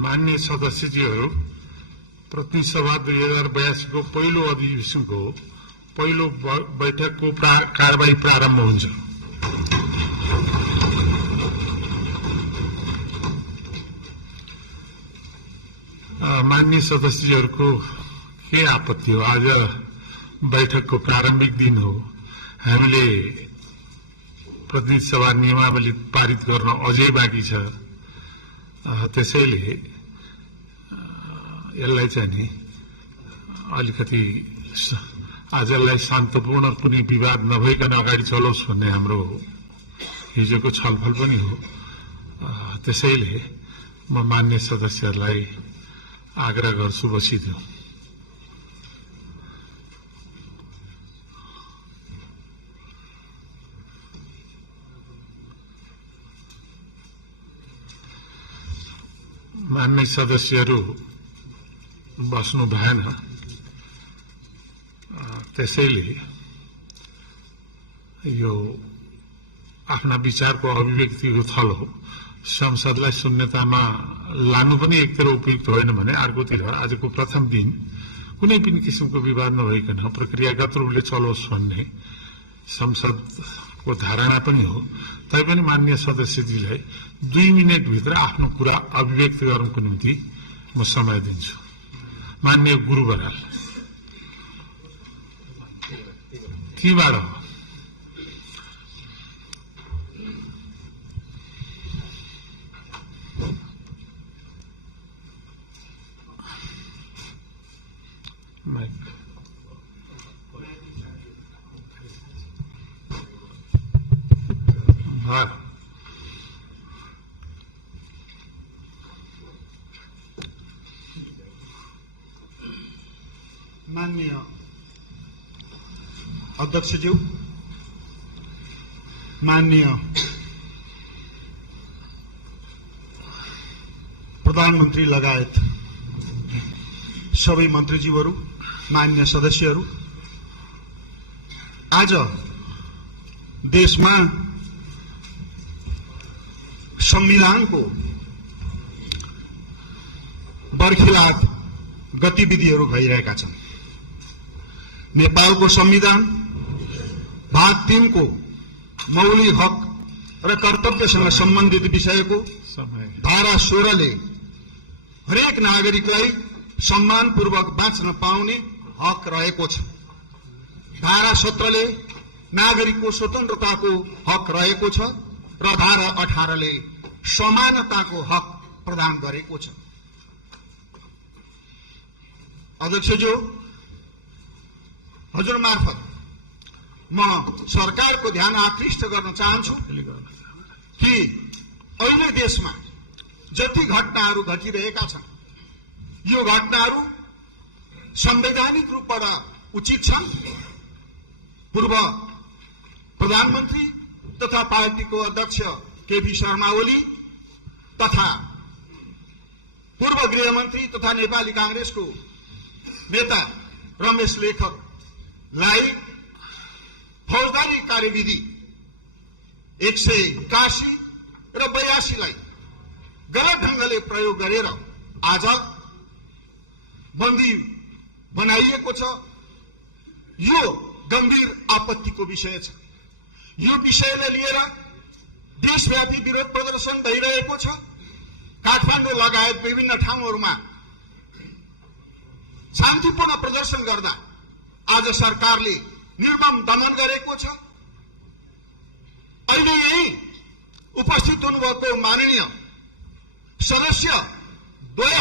मान्य सदस्यजीहरू, प्रतिनिधि सभा 2082 को पहिलो अधिवेशनको पहिलो बैठकको कार्यवाही प्रारम्भ हुन्छ। मान्य सदस्यहरूको के आपत्ति हो? आज बैठकको प्रारम्भिक दिन हो। हामीले प्रतिनिधि सभा नियमावली पारित गर्न अझै बाँकी छ। त्यसैले यसलाई चाहिँ नि अलिकति आजलाई शान्तपूर्ण कुनै विवाद नभइकन अगाडि चलोस् भन्ने हाम्रो हिजोको छलफल पनि हो। त्यसैले म मान्य सदस्यहरूलाई आग्रह गर्छु बसिदिउँ। मान्य सदस्यहरू बस्नु भएन। त्यसैले यो आफ्ना विचारको अभिव्यक्तिको थल हो। संसदलाई शून्यतामा लानु पनि एकतिर उपयुक्त होइन भने अर्कोतिर आजको प्रथम दिन कुनै पनि किसिमको विवाद नभइकन प्रक्रियागत रूपले चलोस् भन्ने संसदको धारणा पनि हो। तैपनि मान्य सदस्यजीलाई 2 मिनेटभित्र आफ्नो कुरा अभिव्यक्त गर्नको निम्ति म समय दिन्छु। मान्य गुरु बराल केबाट हो? माननीय अध्यक्षज्यू, माननीय प्रधानमन्त्री लगायत सबै मन्त्रीज्यूहरू, मान्य सदस्यहरू, आज देशमा संविधानको बर्खिलाफ गतिविधिहरू भइरहेका छन्। नेपालको संविधान भाग 3 को मौलिक हक र कर्तव्यसँग सम्बन्धित विषयको धारा 16 ले हरेक नागरिकलाई सम्मानपूर्वक बाँच्न पाउने हक रहेको छ। धारा 17 ले नागरिकको स्वतन्त्रताको हक रहेको छ र धारा 18 ले समानताको हक प्रदान गरेको छ। अध्यक्षज्यू, हजुर मार्फत म सरकारको ध्यान आकृष्ट गर्न चाहन्छु कि अहिले देशमा जति घटनाहरू घटिरहेका छन् यो घटनाहरू संवैधानिक रूपबाट उचित छन्। पूर्व प्रधानमन्त्री तथा पार्टीको अध्यक्ष केपी शर्मा ओली तथा पूर्व गृहमन्त्री तथा नेपाली कांग्रेसको नेता रमेश लेखकलाई फौजदारी कार्यविधि 181 र 82 लाई गलत ढंगले प्रयोग गरेर आज बन्दी बनाइएको छ। यो गम्भीर आपत्तिको विषय छ। यो विषयलाई लिएर देशव्यापी विरोध प्रदर्शन भइरहेको छ। काठमाडौँ लगायत विभिन्न ठाउँहरूमा शान्तिपूर्ण प्रदर्शन गर्दा आज सरकारले निर्मम दमन गरेको छ। अहिले यही उपस्थित हुनुभएको माननीय सदस्य द्वय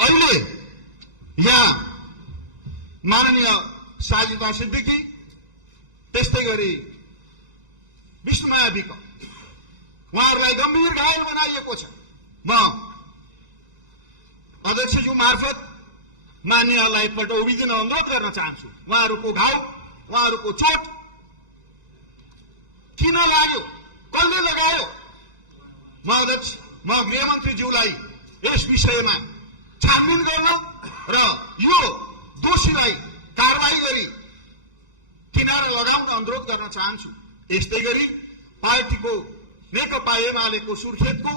अहिले यहाँ माननीय साजिदा सिद्दिकी त्यस्तै गरी विष्णुमाया विक उहाँहरूलाई गम्भीर घायल बनाइएको छ। म अध्यक्षज्यू मार्फत मान्यलाई एकपल्ट उभिदिन अनुरोध गर्न चाहन्छु। उहाँहरूको घाउ, उहाँहरूको चोट किन लाग्यो, कसले लगायो? म गृहमन्त्रीज्यूलाई यस विषयमा छानबिन गर्न र यो दोषीलाई कारवाही गरी किनारा लगाउन अनुरोध गर्न चाहन्छु। यस्तै गरी पार्टीको नेकपा एमालेको सुर्खेतको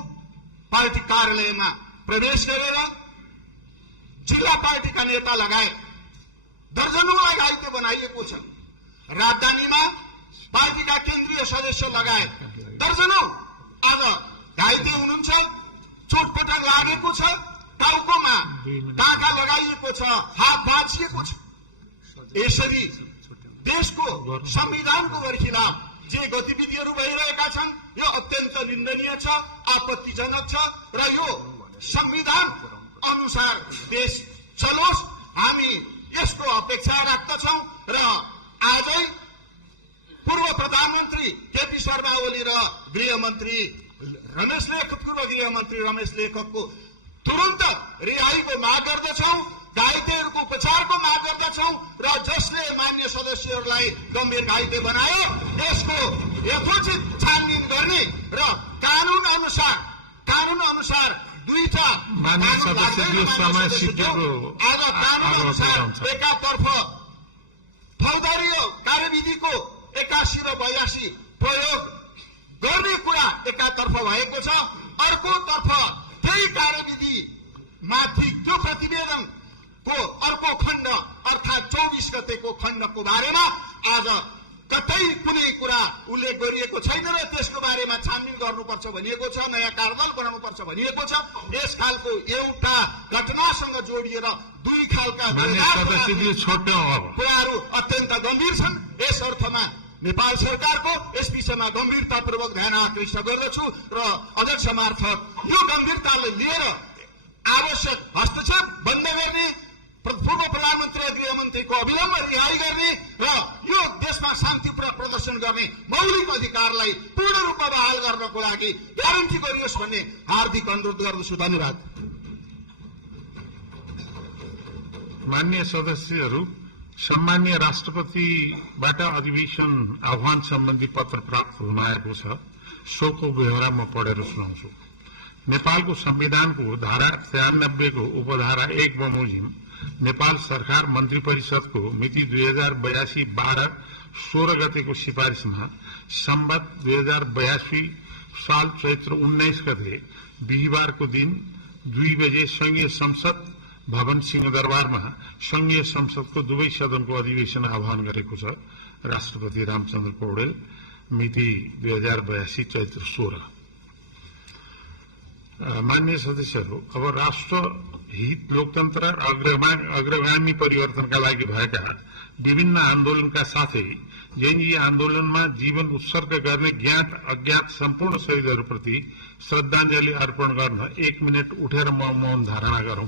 पार्टी कार्यालयमा प्रवेश गरेर जिल्ला पार्टीका नेता लगायत दर्जनौंलाई घाइते बनाइएको छ। राजधानीमा पार्टीका केन्द्रीय सदस्य लगायत दर्जनौं आज घाइते हुनुहुन्छ, चोटपटक लागेको छ, टाउकोमा टाका लगाइएको छ, हात भाँचिएको छ। यसरी देशको संविधानको खिलाफ जे गतिविधिहरू भइरहेका छन् यो अत्यन्त निन्दनीय छ, आपत्तिजनक छ र यो संविधान अनुसार देश चलोस् हामी यसको अपेक्षा राख्दछौं। र आजै पूर्व प्रधानमन्त्री केपी शर्मा ओली र पूर्व गृहमन्त्री रमेश लेखकको तुरन्त रिहाईको माग गर्दछौं, घाइतेहरूको उपचारको माग गर्दछौं र जसले मान्य सदस्यहरूलाई गम्भीर घाइते बनायो त्यसको यथोचित छानबिन गर्ने र कानून अनुसार दुईटा मान्य सदस्यले समय सिकेको आज कानून अनुसार एकातर्फ फौजदारी कार्यविधिको 81 र 82 प्रयोग गर्ने कुरा एकातर्फ भएको छ, अर्कोतर्फ त्यही कार्यविधि माथि त्यो प्रतिवेदनको अर्को खण्ड अर्थात् 24 गतेको खण्डको बारेमा आज कतै कुनै कुरा उल्लेख गरिएको छैन र त्यसको बारेमा छानबिन गर्नुपर्छ भनिएको छ, नयाँ कार्यदल बनाउनुपर्छ भनिएको छ। यस खालको एउटा घटनासँग जोडिएर दुई खालका कुराहरू अत्यन्त गम्भीर छन्। यस अर्थमा नेपाल सरकारको यस विषयमा गम्भीरतापूर्वक ध्यान आकृष्ट गर्दछु र अध्यक्ष मार्फत यो गम्भीरतालाई लिएर आवश्यक हस्तक्षेप बन्द गर्ने, पूर्व प्रधानमन्त्री र गृहमन्त्रीको अविलम्ब रिहाई गर्ने र यो देशमा शान्तिपूर्ण प्रदर्शन गर्ने मौलिक अधिकारलाई पूर्ण रूपमा बहाल गर्नको लागि ग्यारेन्टी गरियोस् भन्ने हार्दिक अनुरोध गर्दछु। धन्यवाद। मान्य सदस्यहरू, सम्मान्य राष्ट्रपतिबाट अधिवेशन आह्वान सम्बन्धी पत्र प्राप्त हुन छ। सोको बेहोरा म पढेर सुनाउँछु। नेपालको संविधानको धारा 93 को उपधारा 1 बमोजिम नेपाल सरकार मन्त्री परिषदको मिति 2082-12-16 गतेको सिफारिसमा सम्बत 2082 साल चैत्र 19 गते बिहिबारको दिन 2 बजे संघीय संसद भवन सिंहदरबारमा संघीय संसदको दुवै सदनको अधिवेशन आह्वान गरेको छ। राष्ट्रपति रामचन्द्र पौडेल, मिति 2082 चैत्र 16। मान्य सदस्यहरू, अब राष्ट्र हित, लोकतन्त्र र अग्रगामी परिवर्तनका लागि भएका विभिन्न आन्दोलनका साथै जैन आन्दोलनमा जीवन उत्सर्ग गर्ने ज्ञात अज्ञात सम्पूर्ण शहीदहरूप्रति श्रद्धाञ्जली अर्पण गर्न 1 मिनट उठेर मौन धारणा गरौं।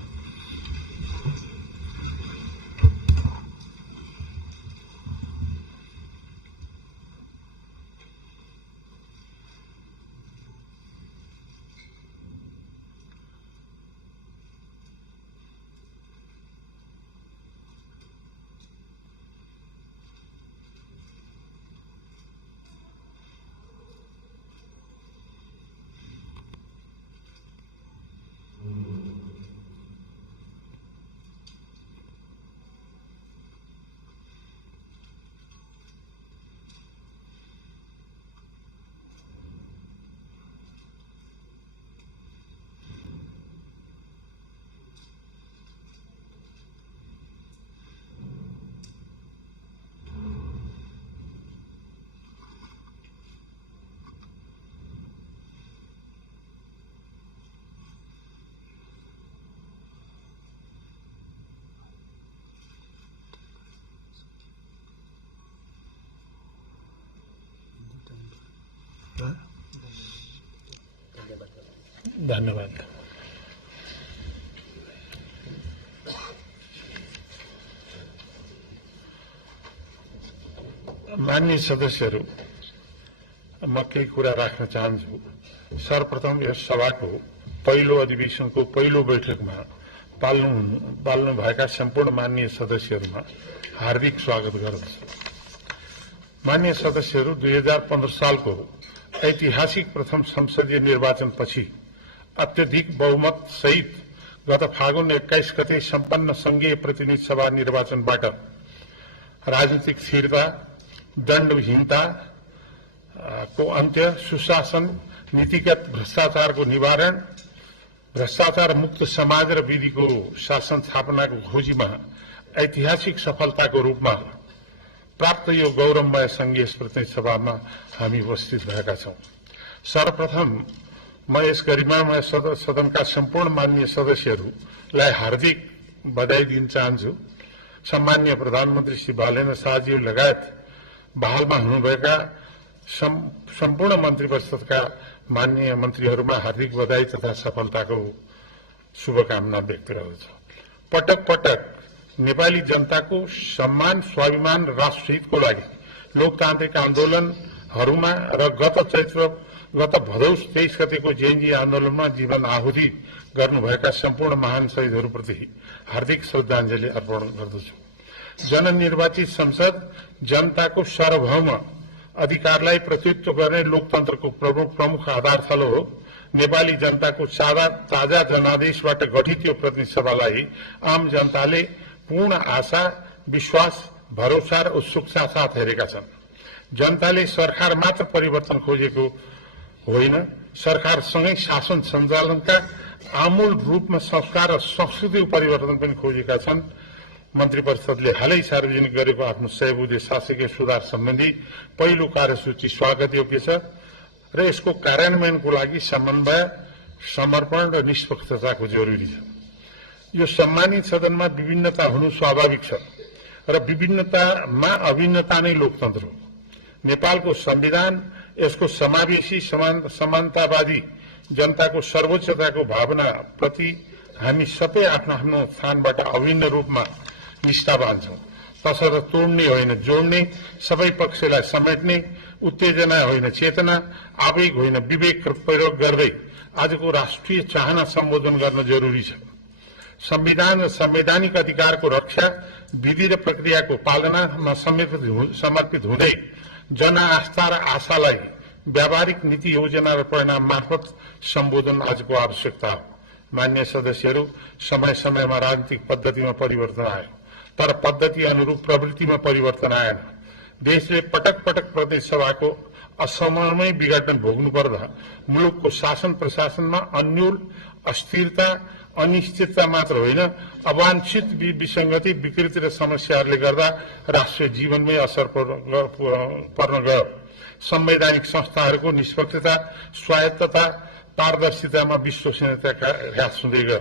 धन्यवाद। मान्य सदस्यहरू, म केही कुरा राख्न चाहन्छु। सर्वप्रथम यस सभाको पहिलो अधिवेशनको पहिलो बैठकमा पाल्नु भएका सम्पूर्ण मान्य सदस्यहरूमा हार्दिक स्वागत गर्दछु। मान्य सदस्यहरू, 2015 सालको ऐतिहासिक प्रथम संसदीय निर्वाचनपछि अत्यधिक बहुमत सहित गत फागुन 21 गते सम्पन्न संघीय प्रतिनिधि सभा निर्वाचनबाट राजनीतिक स्थिरता, दण्डविहीनता को अन्त्य, सुशासन, नीतिगत भ्रष्टाचारको निवारण भ्रष्टाचार मुक्त समाज र विधिको शासन स्थापनाको खोजीमा ऐतिहासिक सफलताको रूपमा प्राप्त यो गौरवमय संघीय प्रतिनिधि सभामा हामी उपस्थित भएका छौं। सर्वप्रथम म यस गरिमामय सदनका सम्पूर्ण माननीय सदस्यहरूलाई हार्दिक बधाई दिन चाहन्छु। सम्माननीय प्रधानमन्त्री श्री बालेन्द्र शाहज्यू लगायत बहालमा हुनुभएका सम्पूर्ण मन्त्री परिषदका माननीय मन्त्रीहरूमा हार्दिक बधाई तथा सफलताको शुभकामना व्यक्त गर्दछु। पटक पटक नेपाली जनताको सम्मान, स्वाभिमान र राष्ट्रहितको लागि लोकतान्त्रिक आन्दोलनहरूमा र गत भदौ 23 गतेको जेएनजी आन्दोलनमा जीवन आहुति गर्नुभएका सम्पूर्ण महान शहीदहरूप्रति हार्दिक श्रद्धाञ्जली अर्पण गर्दछु। जननिर्वाचित संसद जनताको सार्वभौम अधिकारलाई प्रतिनिधित्व गर्ने लोकतन्त्रको प्रमुख आधारस्थल हो। नेपाली जनताको ताजा जनादेशबाट गठित यो प्रतिनिधि सभालाई आम जनताले पूर्ण आशा, विश्वास, भरोसा र उत्सुकता साथ हेरेका छन्। जनताले सरकार मात्र परिवर्तन खोजेको होइन, सरकारसँगै शासन सञ्चालनका आमूल रूपमा संस्कार र संस्कृतिको परिवर्तन पनि खोजेका छन्। मन्त्री परिषदले हालै सार्वजनिक गरेको आफ्नो 100 बुँदे शासकीय सुधार सम्बन्धी पहिलो कार्यसूची स्वागत योग्य छ र यसको कार्यान्वयनको लागि समन्वय, समर्पण र निष्पक्षताको जरुरी छ। यो सम्मानित सदनमा विभिन्नता हुनु स्वाभाविक छ र विभिन्नतामा अभिन्नता नै लोकतन्त्र हो। नेपालको संविधान यसको समावेशी समानतावादी जनताको सर्वोच्चताको भावना प्रति हामी सबै आफ्नो आफ्नो स्थानबाट अभिन्न रूपमा निष्ठावान छौं। तसर्थ तोड्ने होइन जोड्ने, सबै पक्षलाई समेट्ने, उत्तेजना होइन चेतना, आवेग होइन विवेक प्रयोग गर्दै आजको राष्ट्रिय चाहना सम्बोधन गर्न जरुरी छ। संविधान र संवैधानिक अधिकारको रक्षा, विधि र प्रक्रियाको पालनामा समर्पित हुँदै जनआस्था र आशालाई व्यावहारिक नीति योजना र परिणाम मार्फत सम्बोधन आजको आवश्यकता हो। मान्य सदस्यहरू, समय समयमा राजनीतिक पद्धतिमा परिवर्तन आयो, तर पद्धति अनुरूप प्रवृत्तिमा परिवर्तन आएन। देशले पटक पटक प्रदेश सभाको असमयमै विघटन भोग्नु पर्दा मुलुकको शासन प्रशासनमा अन्यल, अस्थिरता, अनिश्चितता मात्र होइन, अवांछित विसंगति, विकृति र समस्याहरूले गर्दा राष्ट्रिय जीवनमै असर पर्न गयो। संवैधानिक संस्थाहरूको निष्पक्षता, स्वायत्तता, पारदर्शितामा विश्वसनीयताका ह्रास हुँदै गयो।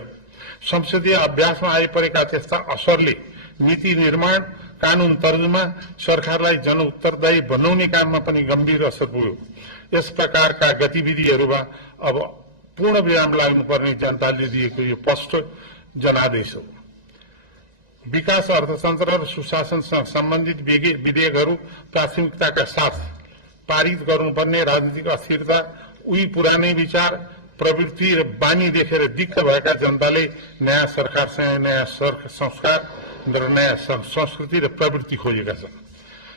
संसदीय अभ्यासमा आइपरेका त्यस्ता असरले नीति निर्माण, कानून तर्जुमा, सरकारलाई जनउत्तरदायी बनाउने काममा पनि गम्भीर असर पुग्यो। यस प्रकारका गतिविधिहरूमा अब पूर्ण विराम लाग्नुपर्ने जनताले दिएको यो स्पष्ट जनादेश हो। विकास, अर्थतन्त्र र सुशासनसँग सम्बन्धित विधेयकहरू प्राथमिकताका साथ पारित गर्नुपर्ने, राजनीतिक अस्थिरता, उही पुरानै विचार, प्रवृत्ति र बानी देखेर दिक्क भएका जनताले नयाँ सरकारसँग नयाँ संस्कार र नयाँ संस्कृति र प्रवृत्ति खोजेका छन्।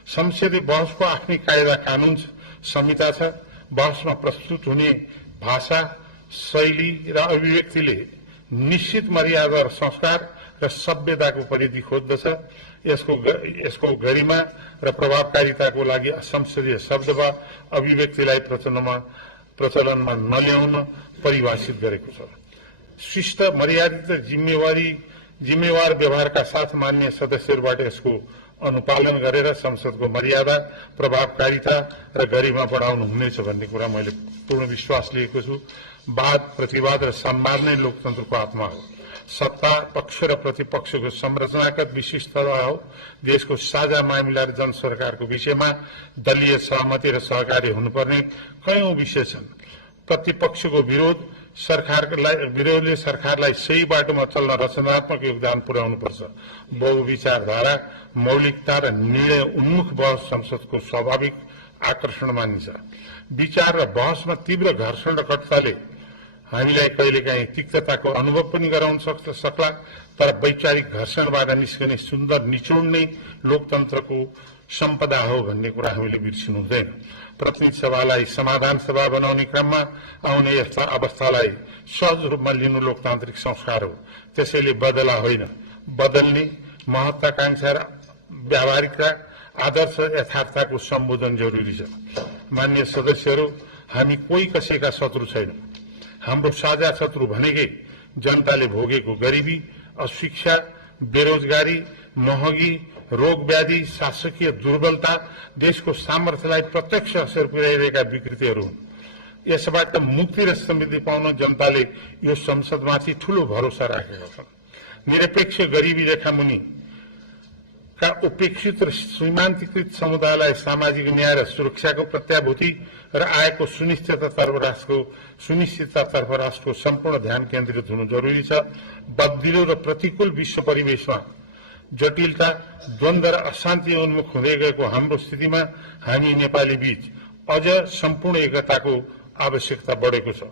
संसदीय बहसको आफ्नै कायदा कानून संहिता छ। बहसमा प्रस्तुत हुने भाषा, शैली र अभिव्यक्तिले निश्चित मर्यादा र संस्कार र सभ्यताको परिधि खोज्दछ। यसको गरिमा र प्रभावकारिताको लागि संसदीय शब्द वा अभिव्यक्तिलाई प्रचलनमा नल्याउन परिभाषित गरेको छ। शिष्ट, मर्यादित र जिम्मेवार व्यवहारका साथ मान्य सदस्यहरूबाट यसको अनुपालन गरेर संसदको मर्यादा, प्रभावकारिता र गरिमा बढाउनु हुनेछ भन्ने कुरा मैले पूर्ण विश्वास लिएको छु। वाद, प्रतिवाद र संवाद नै लोकतन्त्रको आत्मा हो। सत्ता पक्ष र प्रतिपक्षको संरचनागत विशिष्टता हो। देशको साझा मामिला र जनसरकारको विषयमा दलीय सहमति र सहकारी हुनुपर्ने कयौं विषय छन्। प्रतिपक्षको विरोधले सरकारलाई सही बाटोमा चल्न रचनात्मक योगदान पुर्याउनुपर्छ। बहुविचारधारा, मौलिकता र निर्णय उन्मुख बहस संसदको स्वाभाविक आकर्षण मानिन्छ। विचार र बहसमा तीव्र घर्षण र कटुताले हामीलाई कहिलेकाहीँ तिक्तताको अनुभव पनि गराउन सक्ला, तर वैचारिक घर्षणबाट निस्कने सुन्दर निचोड नै लोकतन्त्रको सम्पदा हो भन्ने कुरा हामीले बिर्सिनु हुँदैन। प्रतिनिधि सभालाई समाधान सभा बनाउने क्रममा आउने यस्ता अवस्थालाई सहज रूपमा लिनु लोकतान्त्रिक संस्कार हो। त्यसैले बदला होइन, बदल्ने महत्वाकांक्षा र व्यावहारिकता, आदर्श यथार्थको सम्बोधन जरुरी छ। मान्य सदस्यहरू, हामी कोही कसैका शत्रु छैनौं। हाम्रो साझा शत्रु भनेकै जनताले भोगेको गरिबी, अशिक्षा, बेरोजगारी, महँगी, रोग व्याधि, शासकीय दुर्बलता, देशको सामर्थ्यलाई प्रत्यक्ष असर पुर्याइरहेका विकृतिहरू हुन्। यसबाट मुक्ति र समृद्धि पाउन जनताले यो संसदमाथि ठूलो भरोसा राखेका छन्। निरपेक्ष गरिबी रेखा मुनि का उपेक्षित र सीमान्तकृत समुदायलाई सामाजिक न्याय र सुरक्षाको प्रत्याभूति र आयको सुनिश्चिततातर्फ राष्ट्रको सम्पूर्ण ध्यान केन्द्रित हुनु जरुरी छ। बदलिलो र प्रतिकूल विश्व परिवेशमा जटिलता, द्वन्द्व र अशान्ति उन्मुख हुँदै गएको हाम्रो स्थितिमा हामी नेपाली बीच अझ सम्पूर्ण एकताको आवश्यकता बढेको छ।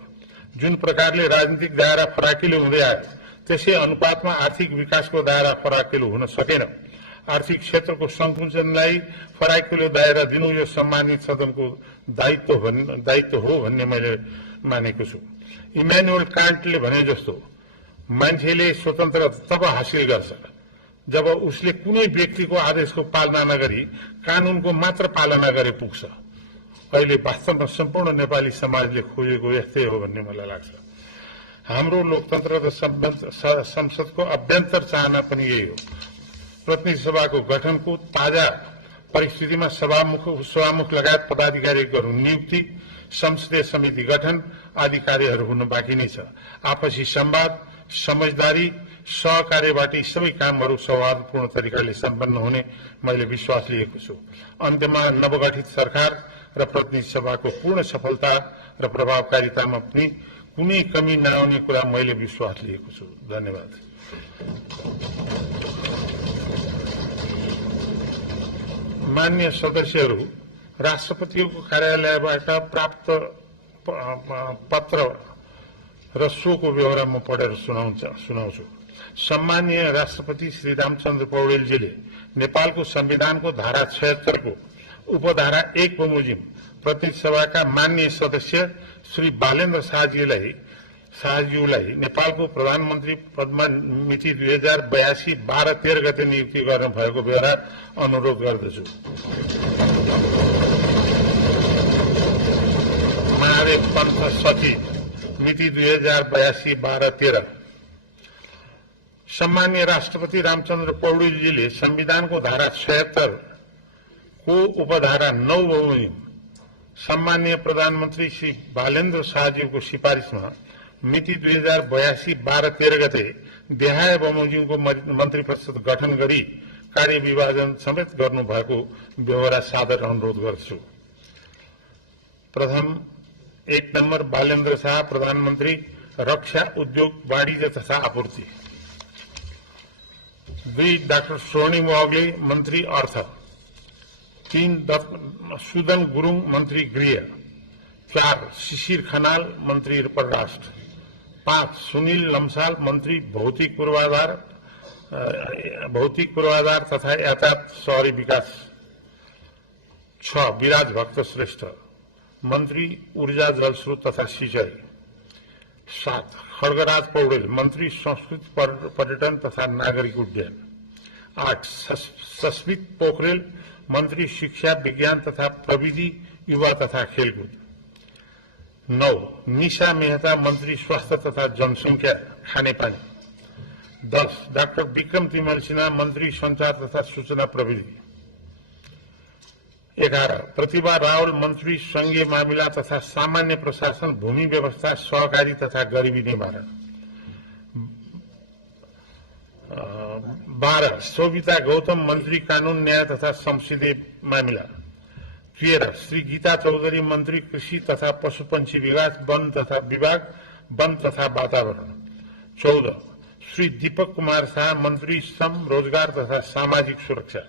जुन प्रकारले राजनीतिक दायरा फराकिलो हुँदै आयो त्यसै अनुपातमा आर्थिक विकासको दायरा फराकिलो हुन सकेन। आर्थिक क्षेत्रको संकुचनलाई फराकिलो दायरा दिनु यो सम्मानित सदनको दायित्व हो भन्ने मैले मानेको छु। इमानुएल कान्टले भने जस्तो मान्छेले स्वतन्त्रता तब हासिल गर्छ जब उसले कुनै व्यक्तिको आदेशको पालना नगरी कानूनको मात्र पालना गरे पुग्छ। अहिले वास्तवमा सम्पूर्ण नेपाली समाजले खोजेको यस्तै हो भन्ने मलाई लाग्छ। हाम्रो लोकतन्त्र र संसदको अभ्यन्तर चाहना पनि यही हो। प्रतिनिधि सभाको गठनको ताजा परिस्थितिमा सभामुख लगायत पदाधिकारीहरू नियुक्ति, संसदीय समिति गठन आदि कार्यहरू हुन बाँकी नै छ। आपसी संवाद, समझदारी, सहकार्यबाट यी सबै कामहरू सौहार्दपूर्ण तरिकाले सम्पन्न हुने मैले विश्वास लिएको छु। अन्त्यमा नवगठित सरकार र प्रतिनिधि सभाको पूर्ण सफलता र प्रभावकारितामा पनि कुनै कमी नआउने कुरा मैले विश्वास लिएको छु। धन्यवाद। मान्य सदस्यहरू, राष्ट्रपतिको कार्यालयबाट प्राप्त पत्र र सोको व्यवहार म पढेर सुनाउँछु। सम्माननीय राष्ट्रपति श्री रामचन्द्र पौडेलजीले नेपालको संविधानको धारा 76 को उपधारा 1 बमोजिम प्रतिनिधि सभाका माननीय सदस्य श्री बालेन्द्र शाहज्यूलाई नेपालको प्रधानमन्त्री पदमा मिति 2082 12-13 गते नियुक्ति गर्नु भएको बेला अनुरोध गर्दछु। महादेव पन्थ सचिव मिति 2082 12-13। सम्माननीय राष्ट्रपति रामचन्द्र पौडेलजीले संविधानको धारा 76 को उपधारा 9 बमोजिम सम्माननीय प्रधानमन्त्री श्री बालेन्द्र शाहज्यूको सिफारिसमा मिति 2082 12-13 गते देहाय बमोजिमको मन्त्री परिषद गठन गरी कार्यविभाजन समेत गर्नुभएको व्यवहार सादर अनुरोध गर्छु। प्रथम 1 नम्बर बालेन्द्र शाह प्रधानमन्त्री रक्षा उद्योग वाणिज्य तथा आपूर्ति। 2 डाक्टर स्वर्णिम वाग्ले मन्त्री अर्थ। 3 सुदन गुरुङ मन्त्री गृह। 4 शिशिर खनाल मन्त्री परराष्ट्र। 5 सुनील लम्साल मन्त्री भौतिक पूर्वाधार तथा यातायात शहरी विकास। 6 विराज भक्त श्रेष्ठ मन्त्री ऊर्जा जलस्रोत तथा सिंचाई। 7 खड्गराज पौडेल मन्त्री संस्कृति पर्यटन तथा नागरिक उड्डयन। 8 सस्मित पोखरेल मन्त्री शिक्षा विज्ञान तथा प्रविधि युवा तथा खेलकुद। 9 निशा मेहता मन्त्री स्वास्थ्य तथा जनसंख्या खानेपानी। 10 डाक्टर विक्रम तिमल सिन्हा मन्त्री संचार तथा सूचना प्रविधि। 11 प्रतिभा रावल मन्त्री संघीय मामिला तथा सामान्य प्रशासन भूमि व्यवस्था सहकारी तथा गरिबी निवारण। 12 शोभिता गौतम मन्त्री कानून न्याय तथा संसदीय मामिला। 13 श्री गीता चौधरी मन्त्री कृषि तथा पशुपक्षी विकास वन तथा वातावरण। 14 श्री दीपक कुमार शाह मन्त्री श्रम रोजगार तथा सामाजिक सुरक्षा।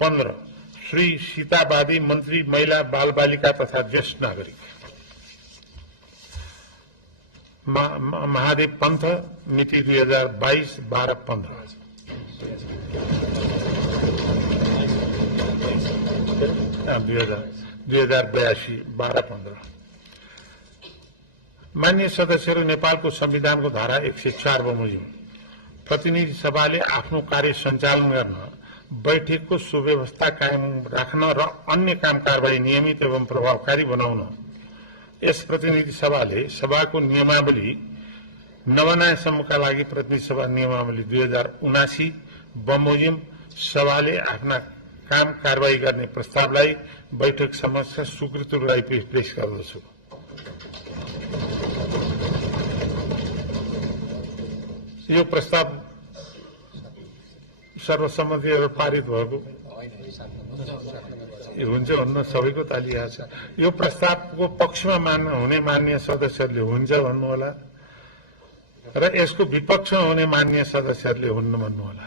15 श्री सीताबादी मन्त्री महिला बाल बालिका तथा ज्येष्ठ नागरिक। महादेव पन्थ मिति 2022 12-15। 2082 12-15। मान्य सदस्यहरू, नेपालको संविधानको धारा 104 बमोजिम प्रतिनिधि सभाले आफ्नो कार्य सञ्चालन गर्न, बैठकको सुव्यवस्था कायम राख्न र अन्य काम कारबाही नियमित एवं प्रभावकारी बनाउन यस प्रतिनिधि सभाले सभाको नियमावली नबनाएसम्मका लागि प्रतिनिधि सभा नियमावली 2079 बमोजिम सभाले आफ्ना काम कारबाही गर्ने प्रस्तावलाई बैठक समक्ष स्वीकृतिलाई पेश गर्दछु। यो प्रस्ताव सर्वसम्मतिबाट पारित भएको हुन्छ भन्न सबैको तालिया छ। यो प्रस्तावको पक्षमा हुने मान्य सदस्यहरूले हुन्छ भन्नुहोला र यसको विपक्षमा हुने मान्य सदस्यहरूले हुन्न भन्नुहोला।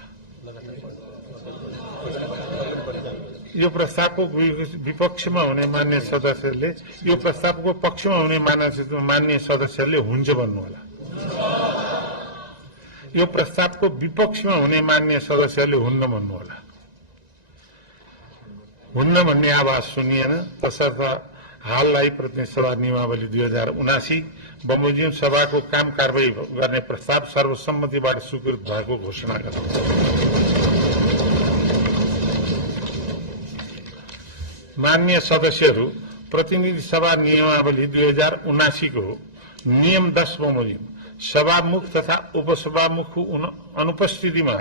यो प्रस्तावको विपक्षमा हुने मान्य सदस्यहरूले यो प्रस्तावको पक्षमा हुने मान्य सदस्यहरूले हुन्छ भन्नुहोला। यो प्रस्तावको विपक्षमा हुने मान्य सदस्यहरूले हुन्न भन्नुहोला। हुन्न भन्ने आवाज सुनिएन, तसर्थ हाललाई प्रतिनिधि सभा नियमावली 2079 बमोजिम सभाको काम कारबाही गर्ने प्रस्ताव सर्वसम्मतिबाट स्वीकृत भएको घोषणा गर्दछु। मान्य सदस्यहरू, प्रतिनिधि सभा नियमावली 2079 को नियम 10 बमोजिम सभामुख तथा उपसभामुखको अनुपस्थितिमा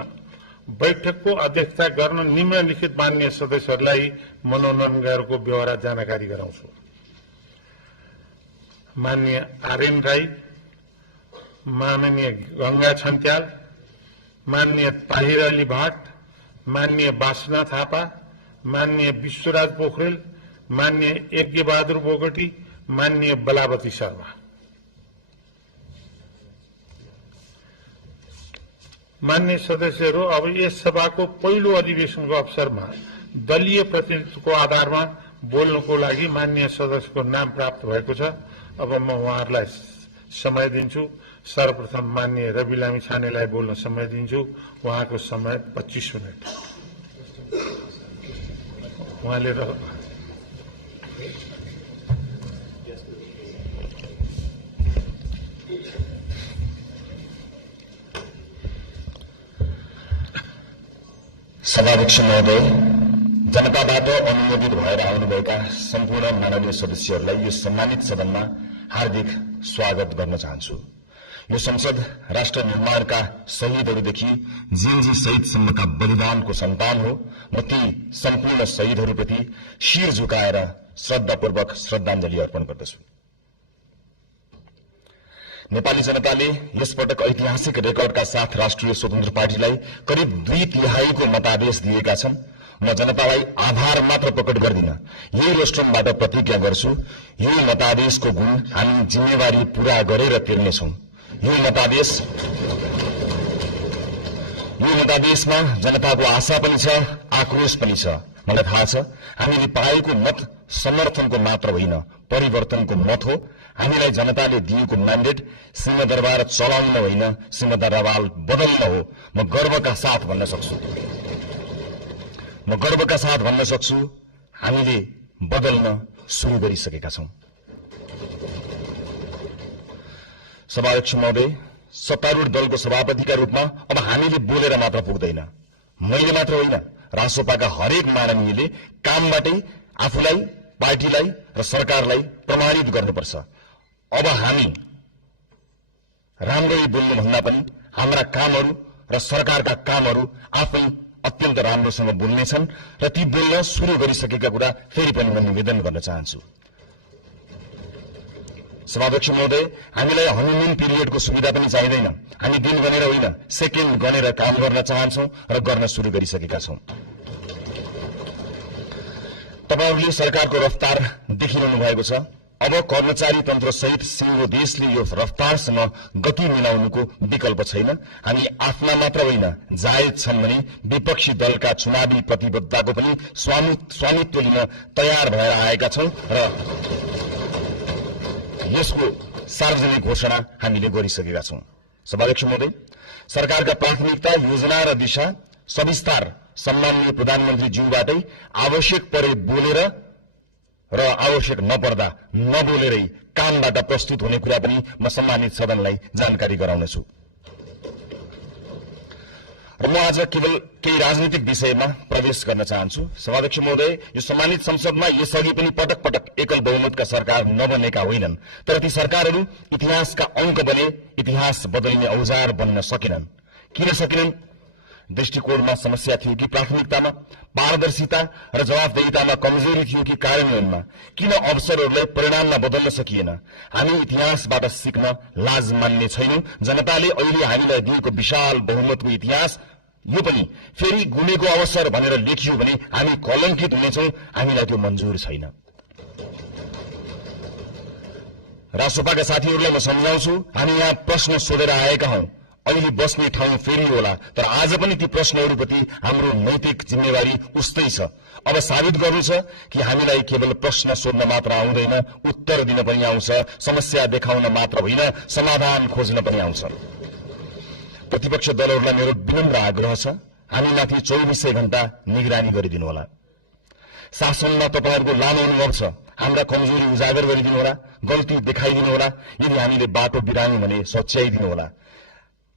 बैठकको अध्यक्षता गर्न निम्नलिखित मान्य सदस्यहरूलाई मनोनयन गरेको ब्यौरा जानकारी गराउँछु। माननीय आरएन राई, माननीय गंगा छन्त्याल, माननीय ताहिर अली भाट, माननीय वासना थापा, माननीय विश्वराज पोखरेल, माननीय यज्ञबहादुर बोगटी, माननीय बलावती शर्मा। मान्य सदस्यहरू, अब यस सभाको पहिलो अधिवेशनको अवसरमा दलीय प्रतिनिधित्वको आधारमा बोल्नको लागि मान्य सदस्यको नाम प्राप्त भएको छ। अब म उहाँहरूलाई समय दिन्छु। सर्वप्रथम मान्य रवि लामिछानेलाई बोल्न समय दिन्छु। उहाँको समय 25 मिनट। उहाँले सभाध्यक्ष महोदय, जनताबाट अनुमोदित भएर आउनुभएका सम्पूर्ण माननीय सदस्यहरूलाई यो सम्मानित सदनमा हार्दिक स्वागत गर्न चाहन्छु। यो संसद राष्ट्र निर्माणका शहीदहरूदेखि जेएनजी शहीदसम्मका बलिदानको सन्तान हो। म ती सम्पूर्ण शहीदहरूप्रति शिर झुकाएर श्रद्धापूर्वक श्रद्धाञ्जली अर्पण गर्दछु। नेपाली जनताले यसपटक ऐतिहासिक रेकर्डका साथ राष्ट्रिय स्वतन्त्र पार्टीलाई करिब 2/3 मतादेश दिएका छन्। म जनतालाई आभार मात्र प्रकट गर्दिन, यही रेस्ट्रुमबाट प्रतिज्ञा गर्छु, यही मतादेशको गुण हामी जिम्मेवारी पूरा गरेर तिर्नेछौं। यो मतादेशमा जनताको आशा पनि छ, आक्रोश पनि छ। मलाई थाहा छ हामीले पाएको मत समर्थनको मात्र होइन, परिवर्तनको मत हो। हामीलाई जनताले दिएको म्यान्डेट सिंहदरबार चलाउन होइन, सिंहदरबार बदल्न हो। म गर्वका साथ भन्न सक्छु हामीले बदल्न सुरु गरिसकेका छौं। सभाध्यक्ष महोदय, सत्तारूढ दलको सभापतिका रूपमा अब हामीले बोलेर मात्र पुग्दैन। मैले मात्र होइन, रासोपाका हरेक माननीयले कामबाटै आफूलाई, पार्टीलाई र सरकारलाई प्रमाणित गर्नुपर्छ। अब हामी राम्ररी बोल्नुभन्दा पनि हाम्रा कामहरू र सरकारका कामहरू आफै अत्यन्त राम्रोसँग बोल्नेछन् र ती बोल्न सुरु गरिसकेका कुरा फेरि पनि म निवेदन गर्न चाहन्छु। सभाध्यक्ष महोदय, हामीलाई हनीमुन पिरियडको सुविधा पनि चाहिँदैन। हामी दिन गनेर होइन, सेकेन्ड गनेर काम गर्न चाहन्छौं र गर्न सुरु गरिसकेका छौं। तपाईहरूले सरकारको रफ्तार देखिरहनु भएको छ। अब कर्मचारी तन्त्र सहित सिंगो देशले यो रफ्तारसँग गति मिलाउनुको विकल्प छैन। हामी आफ्ना मात्र होइन, जायज छन् भने विपक्षी दलका चुनावी प्रतिबद्धताको पनि स्वामित्व लिन तयार भएर आएका छौं र यसको सार्वजनिक घोषणा हामीले गरिसकेका छौं। सभाध्यक्ष महोदय, सरकारका प्राथमिकता, योजना र दिशा सविस्तार सम्माननीय प्रधानमन्त्री ज्यूबाटै आवश्यक परे बोलेर र आवश्यक नपर्दा नबोलेरै कामबाट प्रस्तुत हुने कुरा पनि म सम्मानित सदनलाई जानकारी गराउनेछु। र म आज केवल केही राजनीतिक विषयमा प्रवेश गर्न चाहन्छु। सभाध्यक्ष महोदय, यो सम्मानित संसदमा यसअघि पनि पटक पटक एकल बहुमतका सरकार नबनेका होइनन्, तर ती सरकारहरू इतिहासका अंक बने, इतिहास बदलिने औजार बन्न सकेनन्। किन सकेनन्? दृष्टिकोणमा समस्या थियो कि प्राथमिकतामा, पारदर्शिता र जवाफदेहितामा कमजोरी थियो कि कार्यान्वयनमा? किन अवसरहरूलाई परिणाममा बदल्न सकिएन? हामी इतिहासबाट सिक्न लाज मान्ने छैनौं। जनताले अहिले हामीलाई दिएको विशाल बहुमतको इतिहास यो पनि फेरि गुमेको अवसर भनेर लेखियो भने हामी कलंकित हुनेछौं। हामीलाई त्यो मन्जुर छैन। राष्ट्रपाका साथीहरूलाई म सम्झाउँछु, हामी यहाँ प्रश्न सोधेर आएका हौं। अहिले बस्ने ठाउँ फेरि होला, तर आज पनि ती प्रश्नहरूप्रति हाम्रो नैतिक जिम्मेवारी उस्तै छ। अब साबित गर्नु छ कि हामीलाई केवल प्रश्न सोध्न मात्र आउँदैन, उत्तर दिन पनि आउँछ। समस्या देखाउन मात्र होइन, समाधान खोज्न पनि आउँछ। प्रतिपक्ष दलहरूलाई मेरो विनम्र आग्रह छ, हामीमाथि 24 घण्टा निगरानी गरिदिनु होला। शासनमा तपाईहरुको लामो अनुभव छ, हाम्रा कमजोरी उजागर गरिदिनु होला, गल्ती देखाइदिनु होला। यदि हामीले बाटो बिरायौं भने सच्याइदिनु होला।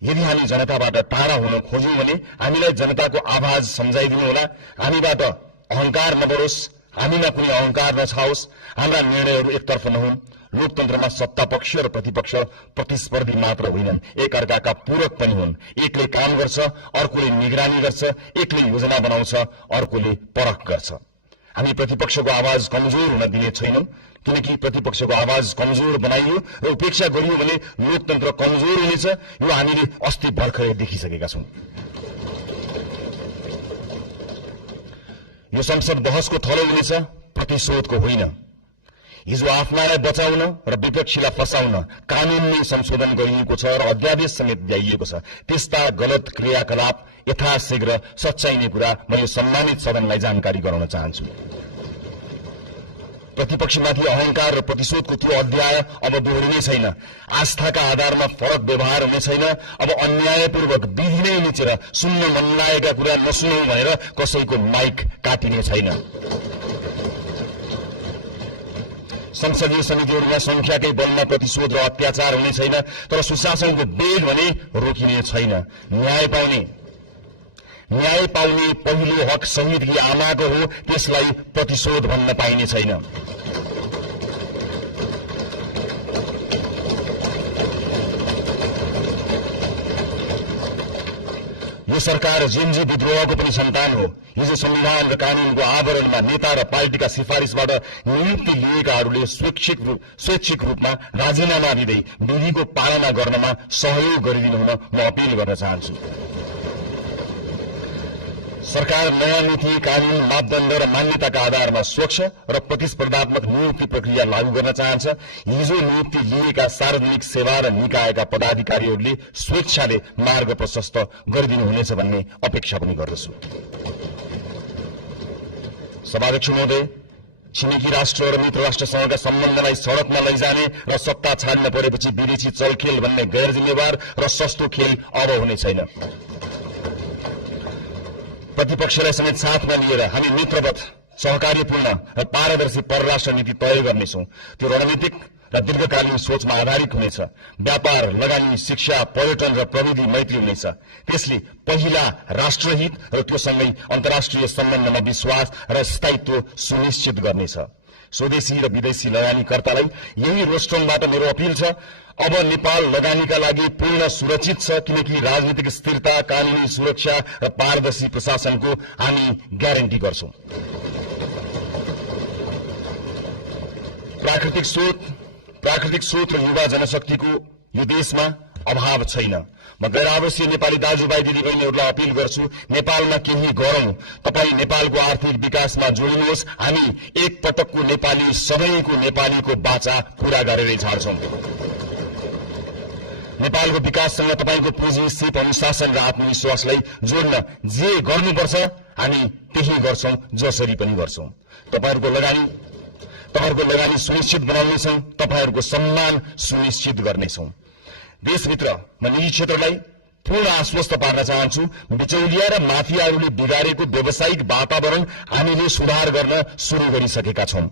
यदि हामी जनताबाट टाढा हुन खोज्यौं भने हामीलाई जनताको आवाज सम्झाइदिनु होला। हामीबाट अहंकार नबढोस्, हामीमा कुनै अहंकार नछाओस्, हाम्रा निर्णयहरू एकतर्फ नहुन्। लोकतन्त्रमा सत्ता पक्ष र प्रतिपक्ष प्रतिस्पर्धी मात्र होइनन्, एक अर्काका पूरक पनि हुन्। एकले काम गर्छ, अर्कोले निगरानी गर्छ, एकले योजना बनाउँछ, अर्कोले परख गर्छ। हामी प्रतिपक्षको आवाज कमजोर हुन दिने छैनौं, किनकि प्रतिपक्षको आवाज कमजोर बनाइयो र उपेक्षा गरियो भने लोकतन्त्र कमजोर हुनेछ। यो हामीले अस्ति भर्खरै देखिसकेका छौं। यो संसद बहसको थलो हुनेछ, प्रतिशोधको होइन। हिजो आफ्नालाई बचाउन र विपक्षीलाई फसाउन कानूनले संशोधन गरिएको छ र अध्यादेश समेत ल्याइएको छ। त्यस्ता गलत क्रियाकलाप यथाशीघ्र सच्याइने कुरा म यो सम्मानित सदनलाई जानकारी गराउन चाहन्छु। प्रतिपक्षमाथि अहंकार र प्रतिशोधको त्यो अध्याय अब दोहोरिने छैन। आस्थाका आधारमा फरक व्यवहार हुने छैन। अब अन्यायपूर्वक विधि नै निचेर सुन्न मन लागेका कुरा नसुनौं भनेर कसैको माइक काटिने छैन। संसदीय समितिहरूमा संख्याकै बलमा प्रतिशोध र अत्याचार हुने छैन, तर सुशासनको वेग भने रोकिने छैन। न्याय पाउने पहिलो हक शहीदकी आमाको हो, त्यसलाई प्रतिशोध भन्न पाइने छैन। यो सरकार जेनजी विद्रोहको पनि सन्तान हो। हिजो संविधान र कानूनको आवरणमा नेता र पार्टीका सिफारिसबाट नियुक्ति लिएकाहरूले स्वैच्छिक रूपमा राजीनामा दिँदै विधिको पालना गर्नमा सहयोग गरिदिनु हुन म अपील गर्न चाहन्छु। सरकार नयाँ नीति, कानून, मापदण्ड र मान्यताका आधारमा स्वच्छ र प्रतिस्पर्धात्मक नियुक्ति प्रक्रिया लागू गर्न चाहन्छ। हिजो नियुक्ति लिएका सार्वजनिक सेवा र निकायका पदाधिकारीहरूले स्वेच्छाले मार्ग प्रशस्त गरिदिनुहुनेछ भन्ने अपेक्षा पनि गर्दछु। सभाध्यक्ष महोदय, छिमेकी राष्ट्र र मित्र राष्ट्रसँगका सम्बन्धलाई सड़कमा लैजाने र सत्ता छाड्न परेपछि विदेशी चलखेल भन्ने गैर जिम्मेवार र सस्तो खेल अब हुने छैन। प्रतिपक्षलाई समेत साथमा लिएर हामी मित्रवत, सहकार्यपूर्ण र पारदर्शी परराष्ट्र नीति तय गर्नेछौं। त्यो रणनीतिक र दीर्घकालीन सोचमा आधारित हुनेछ। व्यापार, लगानी, शिक्षा, पर्यटन र प्रविधि मैत्री हुनेछ। त्यसले पहिला राष्ट्रहित र त्योसँगै अन्तर्राष्ट्रिय सम्बन्धमा विश्वास र स्थायित्व सुनिश्चित गर्नेछ। स्वदेशी र विदेशी लगानीकर्तालाई यही रोस्टरबाट मेरो अपील छ, अब नेपाल लगानीका लागि पूर्ण सुरक्षित छ, किनकि राजनीतिक स्थिरता, कानूनी सुरक्षा र पारदर्शी प्रशासनको हामी ग्यारेन्टी गर्छौं। प्राकृतिक स्रोत र युवा जनशक्तिको यो देशमा अभाव छैन। म गैर आवासीय नेपाली दाजुभाइ दिदीबहिनीहरूलाई अपील गर्छु, नेपालमा केही गरौं। तपाई नेपालको आर्थिक विकासमा जोडिनुहोस्। हामी एक पटकको नेपाली, सबैको नेपालीको बाचा पूरा गरेरै छाड्छौं। नेपालको विकाससँग तपाईको पुँजी, सिप, अनुशासन र आत्मविश्वासलाई जोड्न जे गर्नुपर्छ हामी त्यही गर्छौं, जसरी पनि गर्छौं। तपाईहरुको लगानी सुनिश्चित बनाउनेछौं, तपाईहरुको सम्मान सुनिश्चित गर्नेछौं। देशभित्र म निजी क्षेत्रलाई पूर्ण आश्वस्त पार्न चाहन्छु, बिचौलिया र माफियाहरूले बिगारेको व्यावसायिक वातावरण हामीले सुधार गर्न शुरू गरिसकेका छौं।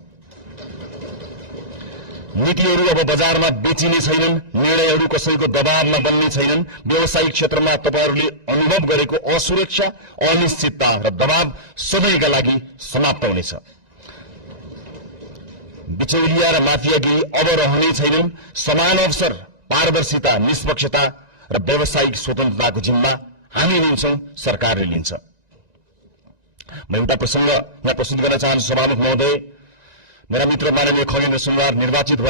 नीतिहरू अब बजारमा बेचिने छैनन्, निर्णयहरू कसैको दबावमा बन्ने छैनन्। व्यावसायिक क्षेत्रमा तपाईहरूले अनुभव गरेको असुरक्षा, अनिश्चितता र दबाव सधैँका लागि समाप्त हुनेछ। बिचौलिया र माफियागिरी अब रहने छैनन्। समान अवसर, पारदर्शिता, निष्पक्षता र व्यावसायिक स्वतन्त्रताको जिम्मा हामी लिन्छौं, सरकारले लिन्छ। म एउटा प्रसंग यहाँ प्रस्तुत गर्न चाहन्छु। सभामुख महोदय, मेरा मित्र माननीय खगेन्द्र सुनवार निर्वाचित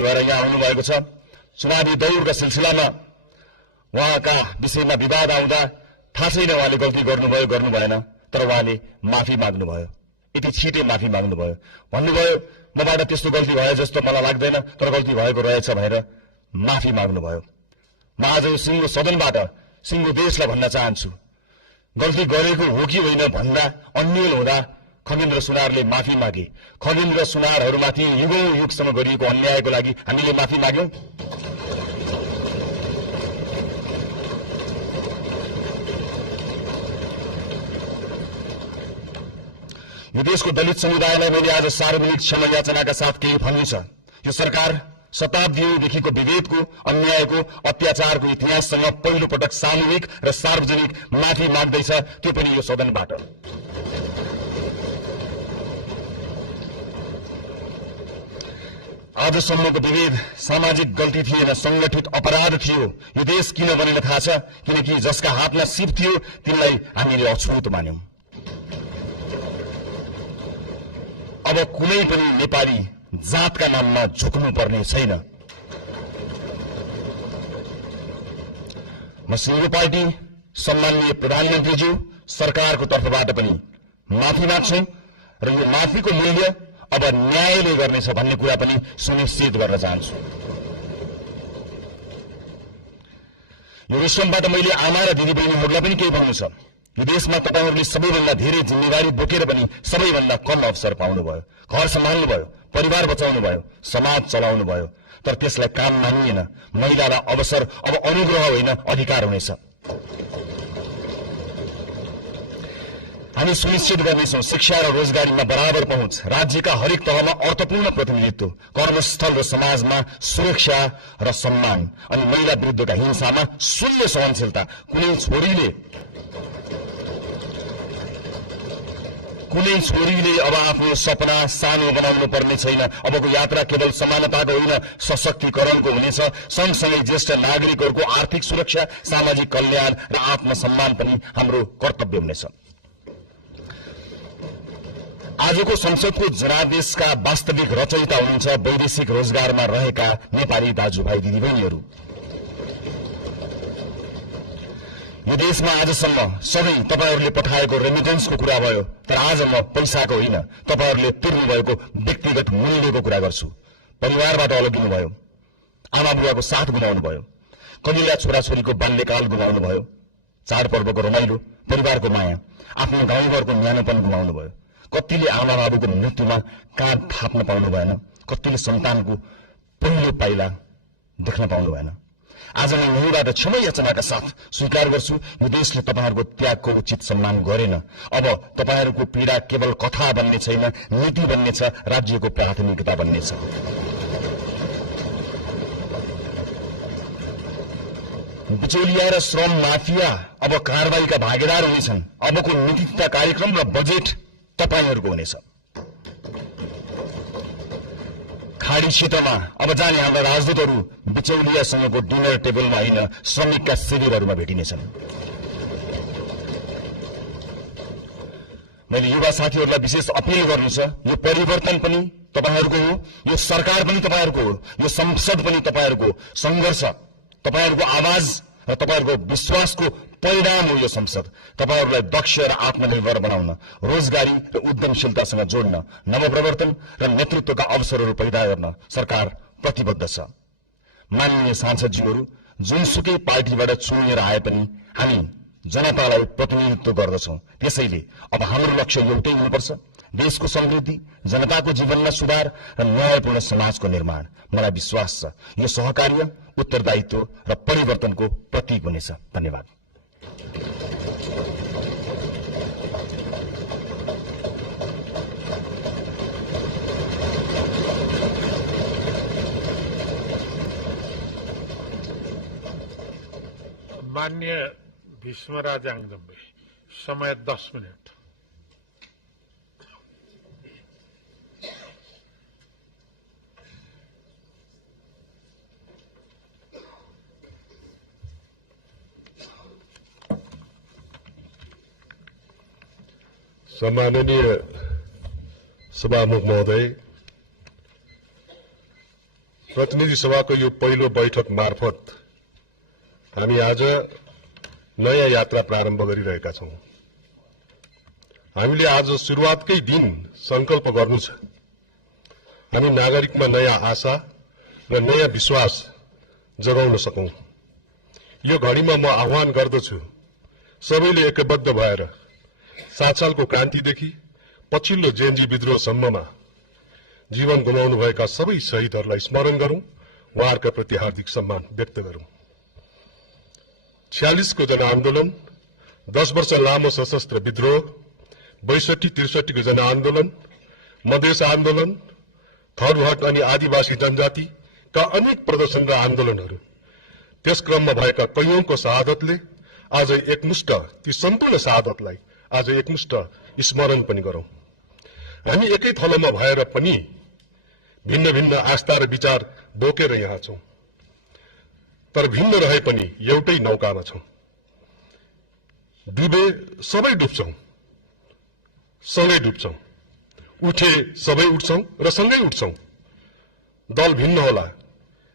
भएर यहाँ आउनुभएको छ। चुनावी दौडका सिलसिलामा उहाँका विषयमा विवाद आउँदा थाहा छैन उहाँले गल्ती गर्नुभयो गर्नु भएन, तर उहाँले माफी माग्नुभयो। यति छिटै माफी माग्नुभयो। भन्नुभयो मबाट त्यस्तो गल्ती भयो जस्तो मलाई लाग्दैन, तर गल्ती भएको रहेछ भनेर माफी माग्नुभयो। म आज यो सिङ्गो सदनबाट सिङ्गो देशलाई भन्न चाहन्छु, गल्ती गरेको हो कि होइन भन्दा अन्यल हुँदा खगेन्द्र सुनारले माफी मागे। खगेन्द्र सुनारहरूमाथि युगौं युगसम्म गरिएको अन्यायको लागि हामीले माफी माग्यौं। यो देशको दलित समुदायलाई मैले आज सार्वजनिक क्षमा याचनाका साथ केही भन्नु छ। यो सरकार शताब्दीदेखिको विभेदको, अन्यायको, अत्याचारको इतिहाससँग पहिलो पटक सामूहिक र सार्वजनिक माफी माग्दैछ, त्यो पनि यो सदनबाट। आजसम्मको विभेद सामाजिक गल्ती थिएन, संगठित अपराध थियो। यो देश किन बनेन थाहा छ? किनकि जसका हातमा सिप थियो तिनलाई हामीले अछुत मान्यौं। अब कुनै पनि नेपाली जातका नाममा झुक्नु पर्ने छैन। म सिङ्गो पार्टी, सम्माननीय प्रधानमन्त्रीज्यू, सरकारको तर्फबाट पनि माफी माग्छौं र यो माफीको मूल्य अब न्यायले गर्नेछ भन्ने कुरा पनि सुनिश्चित गर्न चाहन्छु। यो विषयबाट मैले आमा र दिदीबहिनीहरूलाई पनि केही भन्नु छ। यो देशमा तपाईहरूले सबैभन्दा धेरै जिम्मेवारी बोकेर पनि सबैभन्दा कम अवसर पाउनुभयो। घर सम्हाल्नुभयो, परिवार बचाउनुभयो, समाज चलाउनुभयो, तर त्यसलाई काम मानिएन। महिलालाई अवसर अब अनुग्रह होइन, अधिकार हुनेछ। हामी सुनिश्चित गर्नेछौं शिक्षा र रोजगारीमा बराबर पहुँच, राज्यका हरेक तहमा अर्थपूर्ण प्रतिनिधित्व, कर्मस्थल र समाजमा सुरक्षा र सम्मान, अनि महिला विरुद्धका हिंसामा शून्य सहनशीलता। कुनै छोरीले अब आफ्नो सपना सानो बनाउनु पर्ने छैन। अबको यात्रा केवल समानताको होइन, सशक्तिकरणको हुनेछ। सँगसँगै ज्येष्ठ नागरिकहरूको आर्थिक सुरक्षा, सामाजिक कल्याण र आत्मसम्मान पनि हाम्रो कर्तव्य हुनेछ। आजको संसदको जनादेशका वास्तविक रचयिता हुनुहुन्छ वैदेशिक रोजगारमा रहेका नेपाली दाजुभाइ दिदीबहिनीहरू। यो देशमा आजसम्म सधैँ तपाईहरूले पठाएको रेमिटेन्सको कुरा भयो, तर आज म पैसाको होइन, तपाईहरूले तिर्नुभएको व्यक्तिगत मूल्यको कुरा गर्छु। परिवारबाट अलगिनुभयो, आमा बुवाको साथ गुमाउनु भयो, कलिला छोराछोरीको बाल्यकाल गुमाउनु भयो, चाडपर्वको रमाइलो, परिवारको माया, आफ्नो गाउँघरको न्यानोपन गुमाउनु भयो। कतिले आमा बाबुको मृत्युमा काँध थाप्न पाउनु भएन, कतिले सन्तानको पहिलो पाइला देख्न पाउनु भएन। आज म यहीँबाट क्षमा याचनाका साथ स्वीकार गर्छु, यो देशले तपाईहरूको त्यागको उचित सम्मान गरेन। अब तपाईहरूको पीडा केवल कथा बन्ने छैन, नीति बन्नेछ, राज्यको प्राथमिकता बन्नेछ। बिचौलिया र श्रम माफिया अब कारबाहीका भागीदार हुनेछन्। अबको नीति तथा कार्यक्रम र बजेट तपाईहरूको हुनेछ। खाडी क्षेत्रमा अब जाने हाम्रा राजदूतहरू बिचौलियासँगको डिनर टेबलमा होइन, श्रमिकका शिविरहरूमा भेटिनेछन्। मैले युवा साथीहरूलाई विशेष अपील गर्नु छ, यो परिवर्तन पनि तपाईहरूको हो, यो सरकार पनि तपाईहरूको हो, यो संसद पनि तपाईहरूको संघर्ष, तपाईहरूको आवाज र तपाईहरूको विश्वासको परिणाम हो यो संसद। तपाईहरूलाई दक्ष र आत्मनिर्भर बनाउन, रोजगारी र उद्यमशीलतासँग जोड्न, नवप्रवर्तन र नेतृत्वका अवसरहरू पैदा गर्न सरकार प्रतिबद्ध छ। माननीय सांसदज्यूहरू, जुनसुकै पार्टीबाट चुनिएर आए पनि हामी जनतालाई प्रतिनिधित्व गर्दछौं। त्यसैले अब हाम्रो लक्ष्य एउटै हुनुपर्छ, देशको समृद्धि, जनताको जीवनमा सुधार र न्यायपूर्ण समाजको निर्माण। मलाई विश्वास छ यो सहकार्य, उत्तरदायित्व र परिवर्तनको प्रतीक हुनेछ। धन्यवाद। मान्य भीष्मराज आङदम्बे, समय 10 मिनट। सम्माननीय सभामुख महोदय, प्रतिनिधि सभाको यो पहिलो बैठक मार्फत हामी आज नयाँ यात्रा प्रारम्भ गरिरहेका छौं। हामीले आज सुरुवातकै दिन संकल्प गर्नु छ, हामी नागरिकमा नयाँ आशा र नयाँ विश्वास जगाउन सकौं। यो घडीमा म आह्वान गर्दछु सबैले एकबद्ध भएर 7 सालको क्रान्तिदेखि पछिल्लो जेएनजी विद्रोहसम्ममा जीवन गुमाउनुभएका सबै शहीदहरूलाई स्मरण गरौं, उहाँहरूका प्रति हार्दिक सम्मान व्यक्त गरौं। 46 को जनआन्दोलन, 10 वर्ष लामो सशस्त्र विद्रोह, 62-63 को जनआन्दोलन, मधेस आन्दोलन, थरहट अनि आदिवासी जनजातिका अनेक प्रदर्शन र आन्दोलनहरू, त्यस क्रममा भएका कैयौंको शहादतले आज एकमुष्ट ती सम्पूर्ण शहादतलाई आज एकमुष्ट स्मरण पनि गरौं। हामी एकै थलोमा भएर पनि भिन्न भिन्न आस्था र विचार बोकेर यहाँ छौं, तर भिन्न रहे पनि एउटै नौकामा छौं। डुबे सबै डुब्छौं, सँगै डुब्छौं, उठे सबै उठ्छौं र सँगै उठ्छौं। दल भिन्न होला,